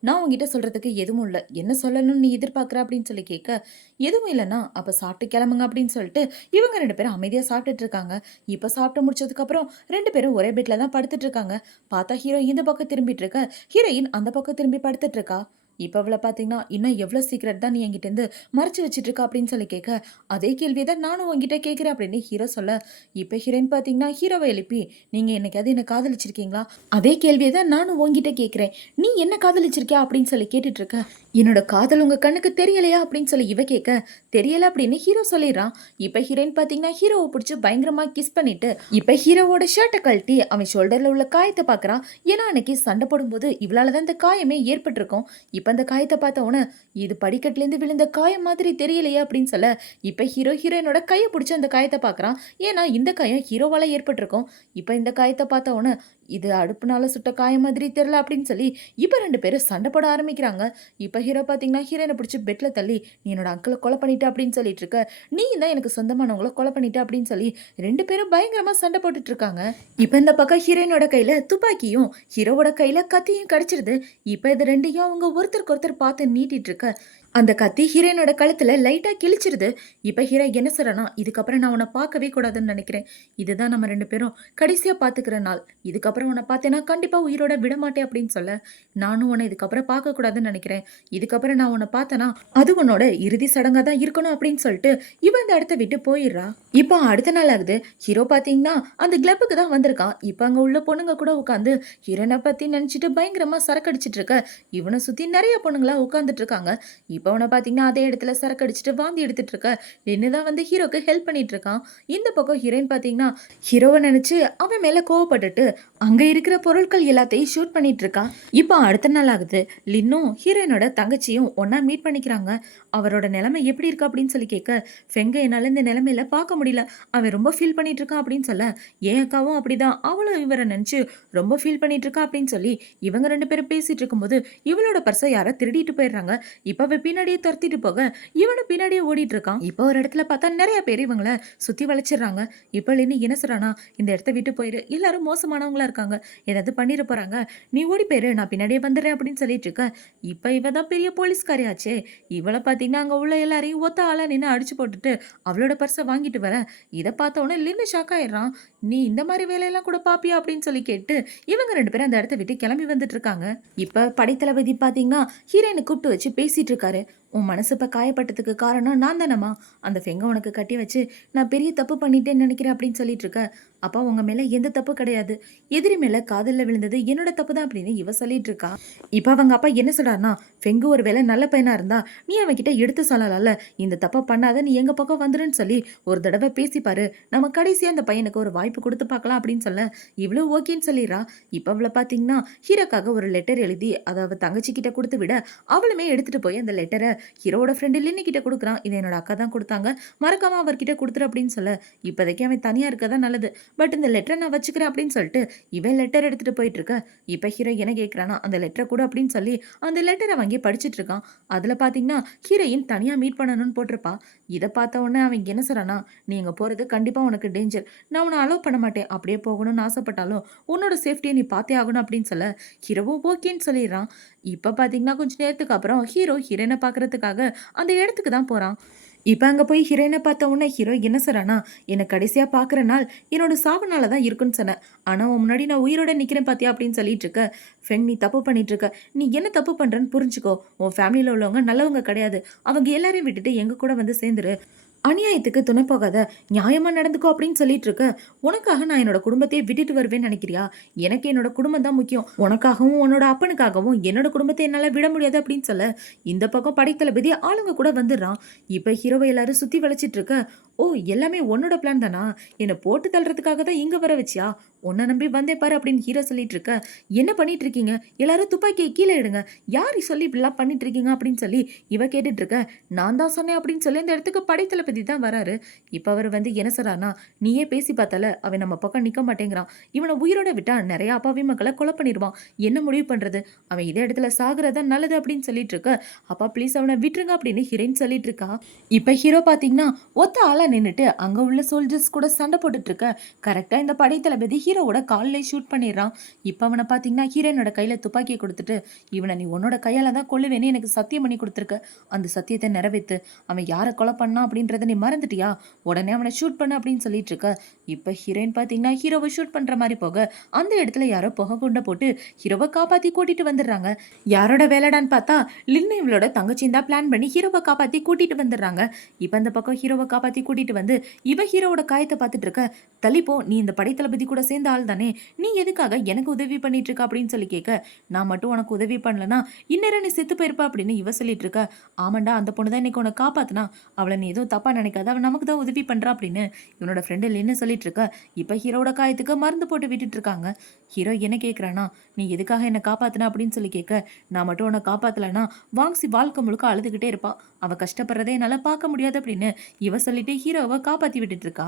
நான் உங்ககிட்ட சொல்றதுக்கு எதுவும் இல்லை, என்ன சொல்லணும்னு நீ எதிர்பார்க்குற அப்படின்னு சொல்லி கேட்க, எதுவும் இல்லைன்னா அப்ப சாப்பிட்டு கிளம்புங்க அப்படின்னு சொல்லிட்டு இவங்க 2 பேரும் அமைதியா சாப்பிட்டுட்டு இருக்காங்க. இப்ப சாப்பிட்டு முடிச்சதுக்கு அப்புறம் 2 பேரும் ஒரே பெட்ல தான் படுத்துட்டு இருக்காங்க. பார்த்தா ஹீரோ இந்த பக்கம் திரும்பிட்டு இருக்க, ஹீரோயின் அந்த பக்கம் திரும்பி படுத்துட்டு இருக்கா. இப்போ அவள பார்த்தீங்கன்னா, "இன்னும் எவ்ளோ சீக்ரெட் தான் நீ என்கிட்டேருந்து மறைச்சு வச்சுட்டு இருக்க?" அப்படின்னு சொல்லி கேட்க, "அதே கேள்விய தான் நானும் உன்கிட்ட கேட்கிறேன்" அப்படின்னு ஹீரோ சொல்ல, இப்ப ஹீரோயின் பார்த்தீங்கன்னா, ஹீரோவ எழுப்பி, "நீங்க என்னைக்காவது என்ன காதலிச்சிருக்கீங்களா? அதே கேள்விய தான் நானும் உன்கிட்ட கேட்கிறேன். நீ என்ன காதலிச்சிருக்கியா?" அப்படின்னு சொல்லி கேட்டுட்டு இருக்க, "என்னோட காதல் உங்க கண்ணுக்கு தெரியலையா?" அப்படின்னு சொல்லி இவ கேட்க, "தெரியல" அப்படின்னு ஹீரோ சொல்லிடுறான். இப்ப ஹீரோயின் பார்த்தீங்கன்னா, ஹீரோவ புடிச்சு பயங்கரமா கிஸ் பண்ணிட்டு, இப்ப ஹீரோவோட ஷர்ட்ட கழட்டி அவன் ஷோல்டர்ல உள்ள காயத்த பார்க்குறான். ஏன்னா அன்னைக்கு சண்டை போடும்போது இவளால தான் இந்த காயமே ஏற்பட்டிருக்கும். இப்ப அந்த காயத்த பார்த்த உடனே, "இது படிக்கட்டுலேருந்து விழுந்த காயம் மாதிரி தெரியலையே" அப்படின்னு சொல்ல, இப்ப ஹீரோயினோட கைய புடிச்சு அந்த காயத்த பார்க்குறான். ஏன்னா இந்த காயம் ஹீரோவால ஏற்பட்டிருக்கும். இப்ப இந்த காயத்த பார்த்த உடனே, "இது அடுப்புனால சுட்ட காயம் மாதிரி தெரியல" அப்படின்னு சொல்லி இப்ப 2 பேரும் சண்டை போட ஆரம்பிக்கிறாங்க. இப்ப ஹீரோ பார்த்தீங்கன்னா, ஹீரோயின புடிச்சு பெட்ல தள்ளி, "நீ என்னோட அங்கிள கொலை பண்ணிட்ட" அப்படின்னு சொல்லிட்டு இருக்க. "நீயும் தான் எனக்கு சொந்தமானவங்கள கொலை பண்ணிட்ட" அப்படின்னு சொல்லி 2 பேரும் பயங்கரமா சண்டை போட்டுட்டு இருக்காங்க. இப்ப இந்த பக்கம் ஹீரோயினோட கையில துப்பாக்கியும், ஹீரோவோட கையில கத்தியும் கிடைச்சிருது. இப்ப இது 2யும் அவங்க ஒருத்தருக்கு ஒருத்தர் பார்த்து நீட்டிட்டு இருக்க. அந்த கத்தி ஹீரோயினோட கழுத்துல லைட்டா கிழிச்சிருது. இப்ப ஹீரோ என்ன சொல்றான்னா, "இதுக்கப்புறம் நான் உன்ன பார்க்கவே கூடாதுன்னு நினைக்கிறேன். இதுதான் நம்ம 2 பேரும் கடைசியா பார்த்துக்கிற நாள். இதுக்கப்புறம் உன்ன பார்த்தேன்னா கண்டிப்பா உயிரோட விடமாட்டேன்" அப்படின்னு சொல்ல, "நானும் உன்ன இதுக்கப்புறம் பார்க்கக்கூடாதுன்னு நினைக்கிறேன். இதுக்கப்புறம் நான் உன்ன பார்த்தேன்னா, அது உன்னோட இறுதி சடங்கா தான் இருக்கணும்" அப்படின்னு சொல்லிட்டு இவ அந்த இடத்த விட்டு போயிடுறா. இப்போ அடுத்த நாள் ஆகுது. ஹீரோ பார்த்தீங்கன்னா, அந்த கிளப்புக்கு தான் வந்திருக்கான். இப்ப அங்க உள்ள பொண்ணுங்க கூட உட்காந்து ஹீரோயின பத்தி நினைச்சிட்டு பயங்கரமா சரக்கு அடிச்சிட்டு இருக்க. இவன சுத்தி நெறைய பொண்ணுங்களா உட்கார்ந்துட்டு இருக்காங்க. இப்ப அவன பார்த்தீங்கன்னா, அதே இடத்துல சரக்கு அடிச்சுட்டு வாந்தி எடுத்துட்டு இருக்க. நின்னு தான் வந்து ஹீரோக்கு ஹெல்ப் பண்ணிட்டு இருக்கான். இந்த பக்கம் ஹீரோயின் பார்த்தீங்கன்னா, ஹீரோவ நினைச்சு அவன் மேல கோவப்பட்டுட்டு, அங்க இருக்கிற பொருட்கள் எல்லாத்தையும் ஷூட் பண்ணிட்டு இருக்கா. இப்போ அடுத்த நாள் ஆகுது. லின்னும் ஹீரோயினோட தங்கச்சியும் ஒண்ணா மீட் பண்ணிக்கிறாங்க. அவரோட நிலைமை எப்படி இருக்கு அப்படின்னு சொல்லி கேட்க, "ஃபெங்க என்னால இந்த நிலைமையில பார்க்க முடியல. அவன் ரொம்ப ஃபீல் பண்ணிட்டு இருக்கான்" அப்படின்னு சொல்ல, "என் அக்காவும் அப்படிதான். அவளும் இவர நினைச்சு ரொம்ப ஃபீல் பண்ணிட்டு இருக்கா" அப்படின்னு சொல்லி இவங்க 2 பேரும் பேசிட்டு இருக்கும்போது, இவளோட பர்ஸ யாரோ திருடிட்டு போயிடுறாங்க. இப்ப அவ பின்னாடியே துரத்திட்டு போக, இவனும் பின்னாடியே ஓடிட்டு இருக்கான். இப்போ ஒரு இடத்துல பார்த்தா நெறைய பேர் இவங்கள சுத்தி வளைச்சிடுறாங்க. இப்ப லின்னு என்ன சொல்றான்னா, "இந்த இடத்த விட்டு போயிரு. எல்லாரும் மோசமானவங்களா இருக்காங்க. ஏதாவது பண்ணிற போறாங்க. நீ ஓடி போயிரு. நான் பின்னாடியே வந்துடுறேன்" அப்படின்னு சொல்லிட்டு இருக்க. இப்ப இவ தான் பெரிய போலீஸ்காரி ஆச்சே. இவள பார்த்தீங்கன்னா, அங்க உள்ள எல்லாரையும் ஒத்த ஆளா நின்னு அடிச்சு போட்டுட்டு, அவளோட பர்ஸ வாங்கிட்டு வர. இத பார்த்த உடனே லின்னு ஷாக் ஆயிடுறான். "நீ இந்த மாரி வேலையெல்லாம் கூட பார்ப்பியா?" அப்படின்னு சொல்லி கேட்டு, இவங்க 2 பேரும் அந்த இடத்த விட்டு கிளம்பி வந்துட்டு இருக்காங்க. இப்ப படைத்தளபதி பார்த்தீங்கன்னா, ஹீரோயின கூப்பிட்டு வச்சு பேசிட்டு இருக்காரு. "உன் மனசு இப்ப காயப்பட்டதுக்கு காரணம் நான் தானம்மா. அந்த ஃபெங்க உனக்கு கட்டி வச்சு, நான் பெரிய தப்பு பண்ணிட்டேன்னு நினைக்கிறேன்" அப்படின்னு சொல்லிட்டு இருக்க. "அப்பா உங்க மேல எந்த தப்பு கிடையாது. எதிரி மேல காதல்ல விழுந்தது என்னோட தப்பு தான்" அப்படின்னு இவ சொல்லிட்டு இருக்கா. இப்ப அவங்க அப்பா என்ன சொல்றாருன்னா, "ஃபெங்கு ஒரு வேளை நல்ல பையனா இருந்தா, நீ அவன்கிட்ட எடுத்து சொல்லலாம்ல. இந்த தப்ப பண்ணாத, நீ எங்க பக்கம் வந்துருன்னு சொல்லி ஒரு தடவ பேசி பாரு. நம்ம கடைசியா அந்த பையனுக்கு ஒரு வாய்ப்பு குடுத்து பார்க்கலாம்" அப்படின்னு சொல்ல, இவளும் ஓகேன்னு சொல்லிடுறா. இப்ப அவள பார்த்தீங்கன்னா, ஹீரோக்காக ஒரு லெட்டர் எழுதி அத அவ தங்கச்சி கிட்ட குடுத்து விட, அவளுமே எடுத்துட்டு போய் அந்த லெட்டர ஹீரோவோட ஃப்ரெண்டு லின்னி கிட்ட குடுக்குறான். "இத என்னோட அக்கா தான் குடுத்தாங்க. மறக்காம அவர்கிட்ட குடுத்துரு" அப்படின்னு சொல்ல, இப்போதைக்கு அவன் தனியா இருக்க தான் நல்லது. பட் இந்த லெட்டர நான் வச்சுக்கிறேன் அப்படின்னு சொல்லிட்டு, இவன் லெட்டர் எடுத்துட்டு போயிட்டு இருக்க. இப்ப ஹீரோ என்ன கேட்குறான்னா, "அந்த லெட்டர குடு" அப்படின்னு சொல்லி அந்த லெட்டர வாங்கி படிச்சுட்டு இருக்கான். அதுல பார்த்தீங்கன்னா, ஹீரோயின் தனியா மீட் பண்ணணும்னு போட்டிருப்பா. இத பார்த்த உடனே அவன் என்ன சொல்றான்னா, "நீ அங்க போறது கண்டிப்பா உனக்கு டேஞ்சர். நான் உன்ன அலோவ் பண்ண மாட்டேன். அப்படியே போகணும்னு ஆசைப்பட்டாலும், உன்னோட சேஃப்டிய நீ பார்த்தே ஆகணும்" அப்படின்னு சொல்ல, ஹீரோவும் ஓகேன்னு சொல்லிடுறான். இப்ப பார்த்தீங்கன்னா, கொஞ்ச நேரத்துக்கு அப்புறம் ஹீரோ ஹீரோயின பார்க்கறதுக்காக அந்த இடத்துக்கு தான் போறான். இப்ப அங்க போய் ஹீரோயின பார்த்த உடனே ஹீரோ என்ன சொல்றான்னா, "என்ன கடைசியா பார்க்குற நாள் என்னோட சாவு நாளா தான் இருக்குன்னு சொன்னேன். ஆனா உன் முன்னாடி நான் உயிரோட நிக்கிறேன் பார்த்தியா" அப்படின்னு சொல்லிட்டு இருக்க. "ஃபெங் நீ தப்பு பண்ணிட்டு இருக்க. நீ என்ன தப்பு பண்றன்னு புரிஞ்சுக்கோ. உன் ஃபேமிலில உள்ளவங்க நல்லவங்க கிடையாது. அவங்க எல்லாரையும் விட்டுட்டு எங்க கூட வந்து சேர்ந்துரு. அநியாயத்துக்கு துணை போகாத. நியாயமா நடந்துக்கோ" அப்படின்னு சொல்லிட்டு இருக்க. "உனக்காக நான் என்னோட குடும்பத்தையே விட்டுட்டு வருவேன்னு நினைக்கிறியா? எனக்கு என்னோட குடும்பம் தான் முக்கியம். உனக்காகவும் உன்னோட அப்பனுக்காகவும் என்னோட குடும்பத்தை என்னால விட முடியாது" அப்படின்னு சொல்ல, இந்த பக்கம் படைத்தளபதி ஆளுங்க கூட வந்துடுறான். இப்ப ஹீரோவை எல்லாரும் சுத்தி வளைச்சிட்டு இருக்க. "ஓ, எல்லாமே உன்னோட பிளான் தானா? என்ன போட்டு தள்ளுறதுக்காக தான் இங்க வர வச்சியா? உன்ன நம்பி வந்தேன் பாரு" அப்படின்னு ஹீரோ சொல்லிட்டு இருக்க. "என்ன பண்ணிட்டு இருக்கீங்க? எல்லாரும் துப்பாக்கியை கீழ எடுங்க. யார் சொல்லி இப்படிலாம் பண்ணிட்டு இருக்கீங்க?" அப்படின்னு சொல்லி இவ கேட்டுட்டு இருக்க. "நான் தான் சொன்னேன்" அப்படின்னு சொல்லி அந்த இடத்துக்கு படைத்தளபதி தான் வராரு. இப்ப அவர் வந்து என்ன சொல்றாருன்னா, "நீயே பேசி பார்த்தால, அவன் நம்ம பக்கம் நிக்க மாட்டேங்கிறான். இவன உயிரோட விட்டா நெறைய அப்பாவி மக்கள கொலை பண்ணிருவான். என்ன முடிவு பண்றது? அவன் இதே இடத்துல சாகுறது தான் நல்லது" அப்படின்னு சொல்லிட்டு இருக்க. "அப்பா ப்ளீஸ் அவன விட்டுருங்க" அப்படின்னு ஹீரோயின் சொல்லிட்டு இருக்கா. இப்ப ஹீரோ பாத்தீங்கன்னா, ஒத்த ஆளா நின்னுட்டு அங்க உள்ள சோல்ஜர்ஸ் கூட சண்டை போட்டுட்டு இருக்க. கரெக்ட்டா இந்த படைத்தளபதி ஹீரோவோட கால்லயே ஷூட் பண்ணிடுறான். இப்ப அவன பாத்தீங்கன்னா, ஹீரோயினோட கையில துப்பாக்கிய குடுத்துட்டு, "இவன நீ உன்னோட கையால தான் கொல்லுவேன்னு எனக்கு சத்தியம் பண்ணி குடுத்துருக்க. அந்த சத்தியத்த நிறைவேத்து. அவன் யார கொலை பண்ணான் அப்படின்றத அப்படின்றத நீ மறந்துட்டியா? உடனே அவனை ஷூட் பண்ணு அப்படின்னு சொல்லிட்டு இருக்க. இப்போ ஹீரோயின் பார்த்தீங்கன்னா ஹீரோவை ஷூட் பண்ற மாதிரி போக அந்த இடத்துல யாரோ புகை குண்டை போட்டு ஹீரோவை காப்பாத்தி கூட்டிட்டு வந்துடுறாங்க. யாரோட வேலைடான்னு பார்த்தா லின்னு இவளோட தங்கச்சியும் தான் பிளான் பண்ணி ஹீரோவை காப்பாத்தி கூட்டிட்டு வந்துடுறாங்க. இப்போ அந்த பக்கம் ஹீரோவை காப்பாத்தி கூட்டிட்டு வந்து இவ ஹீரோவோட காயத்தை பார்த்துட்டு இருக்க. தள்ளிப்போ, நீ இந்த படைத்தளபதி கூட சேர்ந்த ஆள் தானே, நீ எதுக்காக எனக்கு உதவி பண்ணிட்டு இருக்க அப்படின்னு சொல்லி கேட்க, நான் மட்டும் உனக்கு உதவி பண்ணலனா இந்நேரம் நீ செத்து போயிருப்பா அப்படின்னு இவ சொல்லிட்டு இருக்க. ஆமாண்டா, அந்த பொண்ணு தான் இன்னைக்கு உனக்கு காப்பாத்தினா, அவளை நீ எதுவும் தப்பா நினைக்காத, அவன் நமக்கு தான் உதவி பண்றா அப்படின்னு இவனோட ஃப்ரெண்டு லின்னு சொல்லிட்டு இருக்க. இப்ப ஹீரோட காயத்துக்கு மருந்து போட்டு விட்டுட்டு இருக்காங்க. ஹீரோ என்ன கேட்கறானா, நீ எதுக்காக என்ன காப்பாத்தினா அப்படின்னு சொல்லி கேட்க, நான் மட்டும் உன்னை காப்பாத்தலனா வாங்சி வாழ்க்கை முழுக்க அழுதுகிட்டே இருப்பா, அவ கஷ்டப்படுறதே என்னால பார்க்க முடியாது அப்படின்னு இவ சொல்லிட்டு ஹீரோவை காப்பாத்தி விட்டுட்டு இருக்கா.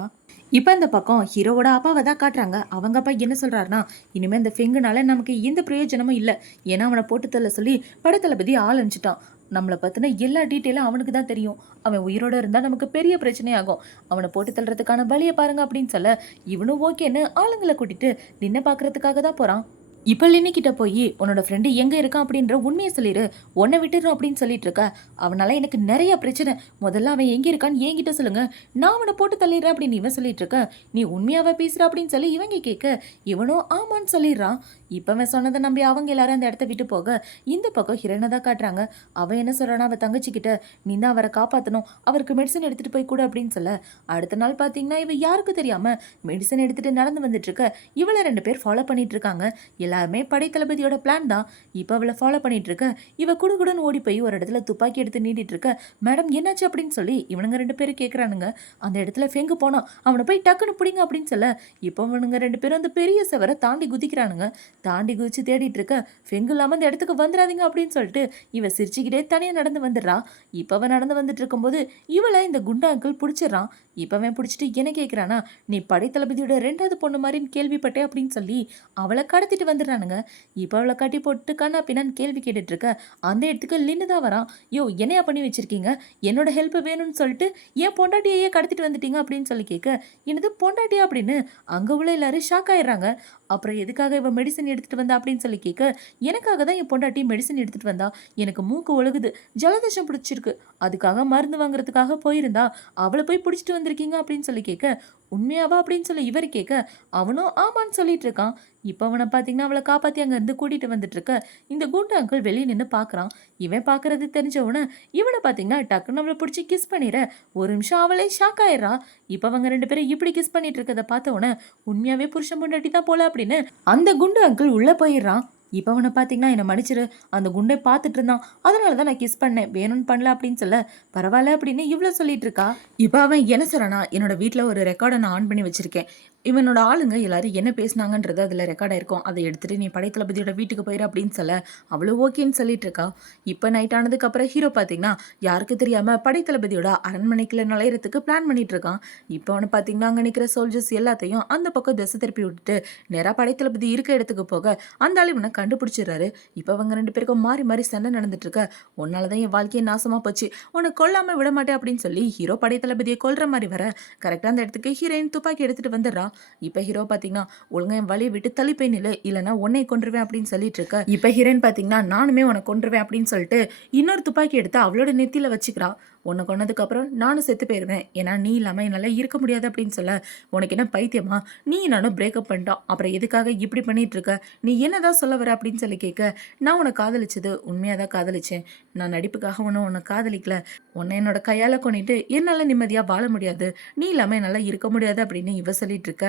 இப்ப இந்த பக்கம் ஹீரோவோட அப்பாவை தான் காட்டுறாங்க. அவங்க அப்பா என்ன சொல்றாருன்னா, இனிமே இந்த ஃபெங்குனால நமக்கு எந்த பிரயோஜனமும் இல்ல, ஏன்னா அவனை போட்டு தள்ள சொல்லி படத்தளபதி ஆள் அனுப்பிச்சிட்டான். நம்மளை பத்தின எல்லா டீட்டெயிலும் அவனுக்கு தான் தெரியும். அவன் உயிரோட இருந்தா நமக்கு பெரிய பிரச்சனையாகும். அவனை போட்டு தள்ளுறதுக்கான வழியை பாருங்க அப்படின்னு சொல்ல இவனும் ஓகேன்னு ஆளுங்களை கூட்டிட்டு நின்ன பாக்குறதுக்காக தான் போறான். இப்போ லினி கிட்ட போய் உன்னோட ஃப்ரெண்டு எங்க இருக்கான் அப்படின்ற உண்மையை சொல்லிடு, உன்னை விட்டுரும் அப்படின்னு சொல்லிட்டு இருக்க. அவனால எனக்கு நிறைய பிரச்சனை, முதல்ல அவன் எங்க இருக்கான்னு என்கிட்ட சொல்லுங்க, நான் அவனை போட்டு தள்ளிடுறேன் அப்படின்னு இவன் சொல்லிட்டு இருக்க. நீ உண்மையாவே பேசுற அப்படின்னு சொல்லி இவங்க கேட்க இவனும் ஆமான்னு சொல்லிடுறான். இப்போ அவன் சொன்னதை நம்பி அவங்க எல்லாரும் அந்த இடத்த விட்டு போக இந்த பக்கம் ஹீரோனை தான் காட்டுறாங்க. அவன் என்ன சொல்றானா, அவ தங்கச்சி கிட்ட நீ தான் அவரை காப்பாற்றணும், அவருக்கு மெடிசன் எடுத்துட்டு போய் கூட அப்படின்னு சொல்ல, அடுத்த நாள் பார்த்தீங்கன்னா இவ யாருக்கு தெரியாம மெடிசன் எடுத்துட்டு நடந்து வந்துட்டு இருக்க. இவளை 2 பேர் ஃபாலோ பண்ணிட்டு இருக்காங்க. எல்லாருமே படைத்தளபதியோட பிளான் தான். இப்போ அவளை ஃபாலோ பண்ணிட்டு இருக்க. இவ குடுகுடுன்னு ஓடி போய் ஒரு இடத்துல துப்பாக்கி எடுத்து நீட்டிட்டு இருக்க. மேடம் என்னாச்சு அப்படின்னு சொல்லி இவனுங்க 2 பேரும் கேட்குறானுங்க. அந்த இடத்துல ஃபெங்கு போனான், அவனை போய் டக்குன்னு பிடிங்க அப்படின்னு சொல்ல இப்போ இவனுங்க 2 பேரும் அந்த பெரிய செவரை தாண்டி குதிக்கிறானுங்க. தாண்டி குதிச்சு தேடிட்டு இருக்க. ஃபெங்கு இல்லாமல் அந்த இடத்துக்கு வந்துடாதீங்க அப்படின்னு சொல்லிட்டு இவ சிரிச்சுக்கிட்டே தனியாக நடந்து வந்துடுறா. இப்போ அவன் நடந்து வந்துட்டு இருக்கும்போது இவளை இந்த குண்டா அங்கிள் பிடிச்சிடறான். இப்போ அவன் பிடிச்சிட்டு என்ன கேட்குறானா, நீ படைத்தளபதியோட 2வது பொண்ணு மாதிரின்னு கேள்விப்பட்டேன் அப்படின்னு சொல்லி அவளை கடத்திட்டு வந்துடுறானுங்க. இப்போ அவளை கட்டி போட்டு கண்ணா பின்னான்னு கேள்வி கேட்டுட்டு இருக்க. அந்த இடத்துக்கு லின்னு தான் வரான். யோ என்னையா பண்ணி வச்சிருக்கீங்க, என்னோட ஹெல்ப் வேணும்னு சொல்லிட்டு என் பொண்டாட்டியே கடத்திட்டு வந்துட்டீங்க அப்படின்னு சொல்லி கேட்க, என்னது பொண்டாட்டியா அப்படின்னு அங்கே உள்ள எல்லாரும் ஷாக் ஆயிடுறாங்க. அப்புறம் எதுக்காக இவன் மெடிசன் எடுத்துட்டு வந்தா அப்படின்னு சொல்லி கேட்க, எனக்காக தான் என் பொண்டாட்டி மெடிசன் எடுத்துட்டு வந்தா, எனக்கு மூக்கு ஒழுகுது, ஜலதோஷம் பிடிச்சிருக்கு, அதுக்காக மருந்து வாங்குறதுக்காக போயிருந்தா, அவளை போய் பிடிச்சிட்டு வந்திருக்கீங்க அப்படின்னு சொல்லி கேட்க, உண்மையாவா அப்படின்னு சொல்லி இவர் கேட்க அவனும் ஆமான்னு சொல்லிட்டு இருக்கான். இப்போ அவனை பார்த்தீங்கன்னா அவளை காப்பாற்றி அங்கேருந்து கூட்டிகிட்டு வந்துட்டு இருக்க. இந்த குண்டு அங்கிள் வெளியே நின்று பார்க்குறான். இவன் பார்க்கறது தெரிஞ்சவன இவனை பார்த்தீங்கன்னா டக்குன்னு அவளை பிடிச்சி கிஸ் பண்ணிடுற. ஒரு நிமிஷம் அவளே ஷாக் ஆயிடுறா. இப்போ அவங்க 2 பேரும் இப்படி கிஸ் பண்ணிட்டு இருக்கதை பார்த்தவன உண்மையாவே புருஷன் பொண்டாட்டி தான் போல அப்படின்னு அந்த குண்டு அங்கிள் உள்ளே போயிடுறான். இப்போ அவனை பார்த்தீங்கன்னா என்னை மன்னிச்சிரு, அந்த குண்டை பார்த்துட்டு இருந்தான், அதனால தான் நான் கிஸ் பண்ணேன், வேணும்னு பண்ணல அப்படின்னு சொல்ல பரவாயில்ல அப்படின்னு இவ்வளோ சொல்லிட்டு இருக்கா. இப்போ அவன் என்ன சொல்றானா, என்னோட வீட்டில் ஒரு ரெக்கார்டை நான் ஆன் பண்ணி வச்சிருக்கேன், இவனோட ஆளுங்க எல்லாரும் என்ன பேசினாங்கன்றது அதில் ரெக்கார்ட் ஆயிருக்கும், அதை எடுத்துட்டு நீ படைத்தளபதியோட வீட்டுக்கு போயிரு அப்படின்னு சொல்ல அவ்வளோ ஓகேன்னு சொல்லிட்டு இருக்கா. இப்போ நைட் ஆனதுக்கு அப்புறம் ஹீரோ பார்த்தீங்கன்னா யாருக்கு தெரியாம படைத்தளபதியோட அரண்மனைக்குள்ள நுழையிறதுக்கு பிளான் பண்ணிட்டு இருக்கான். இப்போ அவனை பார்த்தீங்கன்னா அங்கே நிற்கிற சோல்ஜர்ஸ் எல்லாத்தையும் அந்த பக்கம் திசை திருப்பி விட்டுட்டு நேராக படைத்தளபதி இருக்க இடத்துக்கு போக அந்த ஆள் இவனை கண்டுபிடிச்சிடுறாரு. இப்போ அவங்க 2 பேருக்கும் மாறி மாறி சண்டை நடந்துட்டு இருக்க. உன்னாலதான் என் வாழ்க்கையை நாசமா போச்சு, உன்னை கொல்லாம விட மாட்டேன் அப்படின்னு சொல்லி ஹீரோ படைத்தளபதியை கொல்ற மாதிரி வர கரெக்டாக அந்த இடத்துக்கு ஹீரோயின் துப்பாக்கி எடுத்துட்டு வந்துடுறா. இப்ப ஹீரோ பாத்தீங்கன்னா ஒழுங்கா என் வழியை விட்டு தள்ளி போய் நில்லு, இல்லைன்னா உன்னை கொன்றுவேன் அப்படின்னு சொல்லிட்டு இருக்க. இப்ப ஹீரோயின் பாத்தீங்கன்னா நானுமே உன்னை கொன்றுவேன் அப்படின்னு சொல்லிட்டு இன்னொரு துப்பாக்கி எடுத்து அவளோட நெத்தியில வச்சுக்கிறா. உன்னை கொன்னதுக்கு அப்புறம் நானும் செத்து போயிடுவேன், ஏன்னா நீ இல்லாம என்னால இருக்க முடியாது அப்படின்னு சொல்ல, உனக்கு என்ன பைத்தியமா, நீ நானும் பிரேக்கப் பண்ணிட்டோம், அப்புறம் எதுக்காக இப்படி பண்ணிட்டு இருக்க, நீ என்னதான் சொல்ல வர அப்படின்னு சொல்லி கேட்க, நான் உன்னை காதலிச்சது உண்மையாக தான் காதலிச்சேன், நான் நடிப்புக்காக உன்னை காதலிக்கல, உன்னை என்னோட கையால் கொண்டுட்டு என்னால் நிம்மதியாக வாழ முடியாது, நீ இல்லாமல் என்னால் இருக்க முடியாது அப்படின்னு இவ சொல்லிட்டு இருக்க.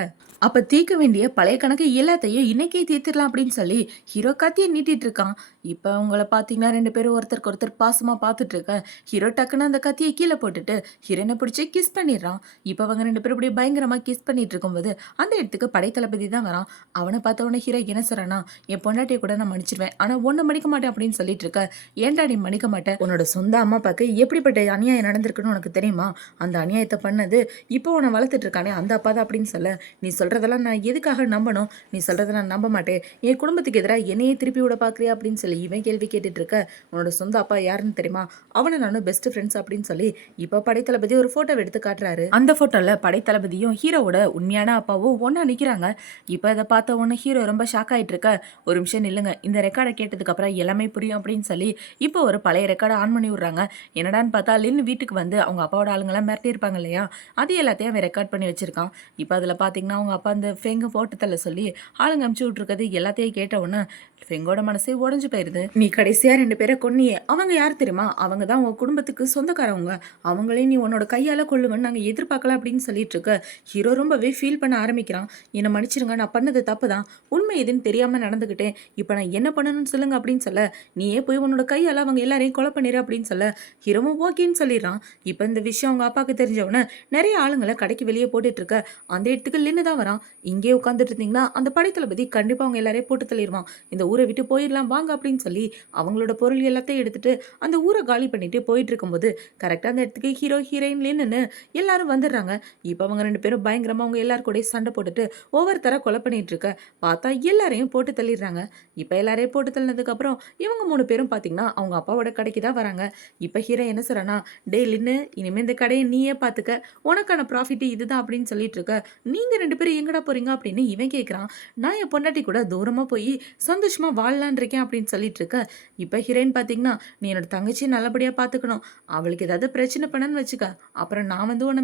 அப்போ தீர்க்க வேண்டிய பழைய கணக்கு எல்லாத்தையும் இன்னைக்கே தீர்த்திடலாம் அப்படின்னு சொல்லி ஹீரோ கத்தியை நீட்டிட்டு இருக்கான். இப்போ உங்களை பார்த்தீங்கன்னா 2 பேரும் ஒருத்தருக்கு ஒருத்தர் பாசமாக பார்த்துட்டு இருக்க. ஹீரோ டக்குன்னு அந்த கத்தியை கீழே போட்டுட்டு ஹீரோனை பிடிச்சி கிஸ் பண்ணிடுறான். இப்போ அவங்க 2 பேரும் இப்படி பயங்கரமாக கிஸ் பண்ணிட்டு இருக்கும்போது அந்த இடத்துக்கு படைத்தளபதி தான் வரான். அவனை பார்த்தவொடனே ஹீரோ என்ன சொல்றானா, என் பொண்டாட்டியை கூட நான் மன்னிச்சிடுவேன், ஆனால் ஒன்றை மன்னிக்க மாட்டேன் அப்படின்னு சொல்லிட்டு இருக்க. ஏன்டா நீ மன்னிக்க மாட்டேன், உன்னோட சொந்த அம்மா அப்பாவுக்கு எப்படிப்பட்ட அநியாயம் நடந்திருக்குன்னு உனக்கு தெரியுமா, அந்த அநியாயத்தை பண்ணது இப்போ உன்னை வளர்த்துட்டு இருக்கானே அந்த அப்பா தான் அப்படின்னு சொல்ல, நீ சொல்றதெல்லாம் நான் எதுக்காக நம்பணும், நீ சொல்றதை நான் நம்ப மாட்டேன், என் குடும்பத்துக்கு எதிராக என்னையே திருப்பி விட பார்க்குறியா அப்படின்னு சொல்லி சொல்லி இவன் கேள்வி கேட்டுட்டு இருக்க. உன்னோட சொந்த அப்பா யாருன்னு தெரியுமா? அவனை நானும் பெஸ்ட் ஃப்ரெண்ட்ஸ் அப்படின்னு சொல்லி இப்போ படைத்தளபதி ஒரு ஃபோட்டோ எடுத்து காட்டுறாரு. அந்த ஃபோட்டோவில் படைத்தளபதியும் ஹீரோவோட உண்மையான அப்பாவும் ஒன்றா நிற்கிறாங்க. இப்போ இதை பார்த்த உடனே ஹீரோ ரொம்ப ஷாக் ஆகிட்டு இருக்க. ஒரு நிமிஷம் நில்லுங்க, இந்த ரெக்கார்டை கேட்டதுக்கப்புறம் எல்லாமே புரியும் அப்படின்னு சொல்லி இப்போ ஒரு பழைய ரெக்கார்டை ஆன் பண்ணி விட்றாங்க. என்னடான்னு பார்த்தா லின் வீட்டுக்கு வந்து அவங்க அப்பாவோட ஆளுங்கெல்லாம் மிரட்டி இருப்பாங்க இல்லையா, அது எல்லாத்தையும் அவன் ரெக்கார்ட் பண்ணி வச்சிருக்கான். இப்போ அதில் பார்த்தீங்கன்னா அவங்க அப்பா அந்த ஃபெங்க ஃபோட்டோத்தில் சொல்லி ஆளுங்க அமுச்சு விட்ருக்கிறது எல்லாத்தையும் கேட்ட உடனே ஃபெங்கோட மனசே உடஞ்சு போயிருது. நீ கடைசியாக 2 பேரை கொன்னியே, அவங்க யார் தெரியுமா? அவங்க தான் உன் குடும்பத்துக்கு சொந்தக்காரவங்க. அவங்களே நீ உன்னோட கையால் கொள்ளுவேன்னு நாங்கள் எதிர்பார்க்கல அப்படின்னு சொல்லிட்டு இருக்க. ஹீரோ ரொம்பவே ஃபீல் பண்ண ஆரம்பிக்கிறான். என்னை மன்னிச்சிருங்க, நான் பண்ணது தப்பு தான், உண்மை எதுன்னு தெரியாமல் நடந்துக்கிட்டேன். இப்போ நான் என்ன பண்ணணும்னு சொல்லுங்க அப்படின்னு சொல்ல, நீயே போய் உன்னோட கையால் அவங்க எல்லாரையும் கொலை பண்ணிடு அப்படின்னு சொல்ல ஹீரோவும் ஓகேன்னு சொல்லிடுறான். இப்போ இந்த விஷயம் அவங்க அப்பாவுக்கு தெரிஞ்சவொன்னே நிறைய ஆளுங்களை கடைக்கு வெளியே போட்டுட்டு இருக்க. அந்த இடத்துக்கு லின்னு தான் வரான். இங்கே உட்காந்துட்டு இருந்தீங்கன்னா அந்த படைத்தளபதி கண்டிப்பாக அவங்க எல்லாரையும் போட்டு தள்ளிடுவான். இந்த ஊரை விட்டு போயிடலாம் வாங்க அப்படின்னு சொல்லி அவங்களோட பொருள் எல்லாத்தையும் எடுத்துட்டு அந்த ஊரை காலி பண்ணிட்டு போயிட்டு இருக்கும்போது கரெக்டாக அந்த இடத்துக்கு ஹீரோ ஹீரோயின் லின்னு எல்லாரும் வந்துடுறாங்க. இப்போ அவங்க 2 பேரும் பயங்கரமாக அவங்க எல்லாரும் கூட சண்டை போட்டுட்டு ஒவ்வொருத்தர கொலை பண்ணிட்டு இருக்க. பார்த்தா எல்லாரையும் போட்டு தள்ளிடுறாங்க. இப்போ எல்லாரையும் போட்டு தள்ளினதுக்கப்புறம் இவங்க 3 பேரும் பார்த்தீங்கன்னா அவங்க அப்பாவோட கடைக்கு தான் வராங்க. இப்போ ஹீரோ என்ன சொல்றானா, டே லின்னு, இனிமேல் இந்த கடையை நீயே பார்த்துக்க, உனக்கான ப்ராஃபிட் இதுதான் அப்படின்னு சொல்லிட்டு இருக்க. நீங்கள் 2 பேரும் எங்கடா போறீங்க அப்படின்னு இவன் கேட்குறான். நான் என் பொண்டாட்டி கூட தூரமாக போய் சந்தோஷமாக வாழலான் இருக்கேன் அப்படின்னு சொல்லிட்டு இருக்க. இப்போ ஹீரோயின் பார்த்தீங்கன்னா, நீ என்னோட தங்கச்சியை நல்லபடியாக பார்த்துக்கணும், அவளுக்கு ஏதாவது பிரச்சனை பண்ணன்னு வச்சுக்க, அப்புறம் நான் வந்து உன்னை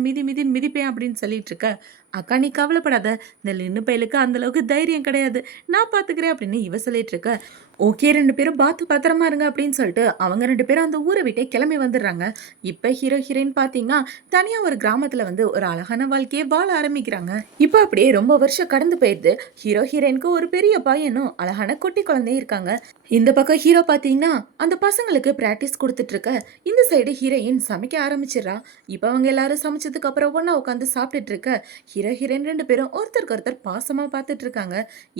மிதிப்பேன் அப்படின்னு சொல்லிட்டு இருக்க. அக்கா நீ கவலைப்படாத, இந்த லின்னு பையலுக்கு அந்தளவுக்கு தைரியம் கிடையாது, நான் பார்த்துக்கிறேன் அப்படின்னு இவ சொல்லிட்டு இருக்க. ஓகே 2 பேரும் பார்த்து பத்திரமா இருங்க அப்படின்னு சொல்லிட்டு அவங்க 2 பேரும் அந்த ஊரை விட்டே கிளம்பி வந்துடுறாங்க. இப்போ ஹீரோ ஹீரோயின் பார்த்தீங்கன்னா தனியாக ஒரு கிராமத்தில் வந்து ஒரு அழகான வாழ்க்கையை வாழ ஆரம்பிக்கிறாங்க. இப்போ அப்படியே ரொம்ப வருஷம் கடந்து போயிடுது. ஹீரோ ஹீரோயினுக்கு ஒரு பெரிய பையனும் அழகான குட்டி குழந்தையும் இருக்காங்க. இந்த பக்கம் ஹீரோ பார்த்தீங்கன்னா அந்த பசங்களுக்கு ப்ராக்டிஸ் கொடுத்துட்டு இருக்க. இந்த சைடு ஹீரோயின் சமைக்க ஆரம்பிச்சிடறா. இப்போ அவங்க எல்லாரும் சமைச்சதுக்கு அப்புறம் ஒன்றா உட்காந்து சாப்பிட்டுட்டு இருக்க. ஹீரோ ஹீரோயின் 2 பேரும் ஒருத்தருக்கு ஒருத்தர் பாசமாக பார்த்துட்டு இருக்காங்க.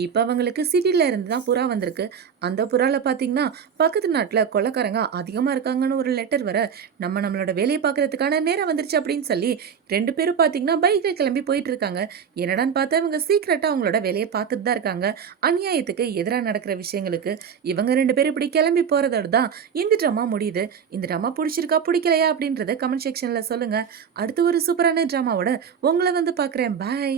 இப்போ அவங்களுக்கு சிட்டில இருந்து தான் புறா வந்திருக்கு. அந்த புறாவில் பார்த்தீங்கன்னா பக்கத்து நாட்டில் கொள்ளைக்காரங்க அதிகமாக இருக்காங்கன்னு ஒரு லெட்டர் வர, நம்மளோட வேலையை பார்க்கறதுக்கான நேரம் வந்துருச்சு அப்படின்னு சொல்லி 2 பேரும் பார்த்தீங்கன்னா பைக்கில் கிளம்பி போயிட்டு இருக்காங்க. என்னடான்னு பார்த்தா இவங்க சீக்கிரட்டாக அவங்களோட வேலையை பார்த்துட்டு தான் இருக்காங்க. அநியாயத்துக்கு எதிராக நடக்கிற விஷயங்களுக்கு இவங்க 2 பேரும் இப்படி கிளம்பி போகிறதோட தான் இந்த ட்ராமா முடியுது. இந்த ட்ராமா பிடிச்சிருக்கா பிடிக்கலையா அப்படின்றத கமெண்ட் செக்ஷனில் சொல்லுங்கள். அடுத்து ஒரு சூப்பரான ட்ராமாவோட உங்களை வந்து பார்க்குறேன். பாய்.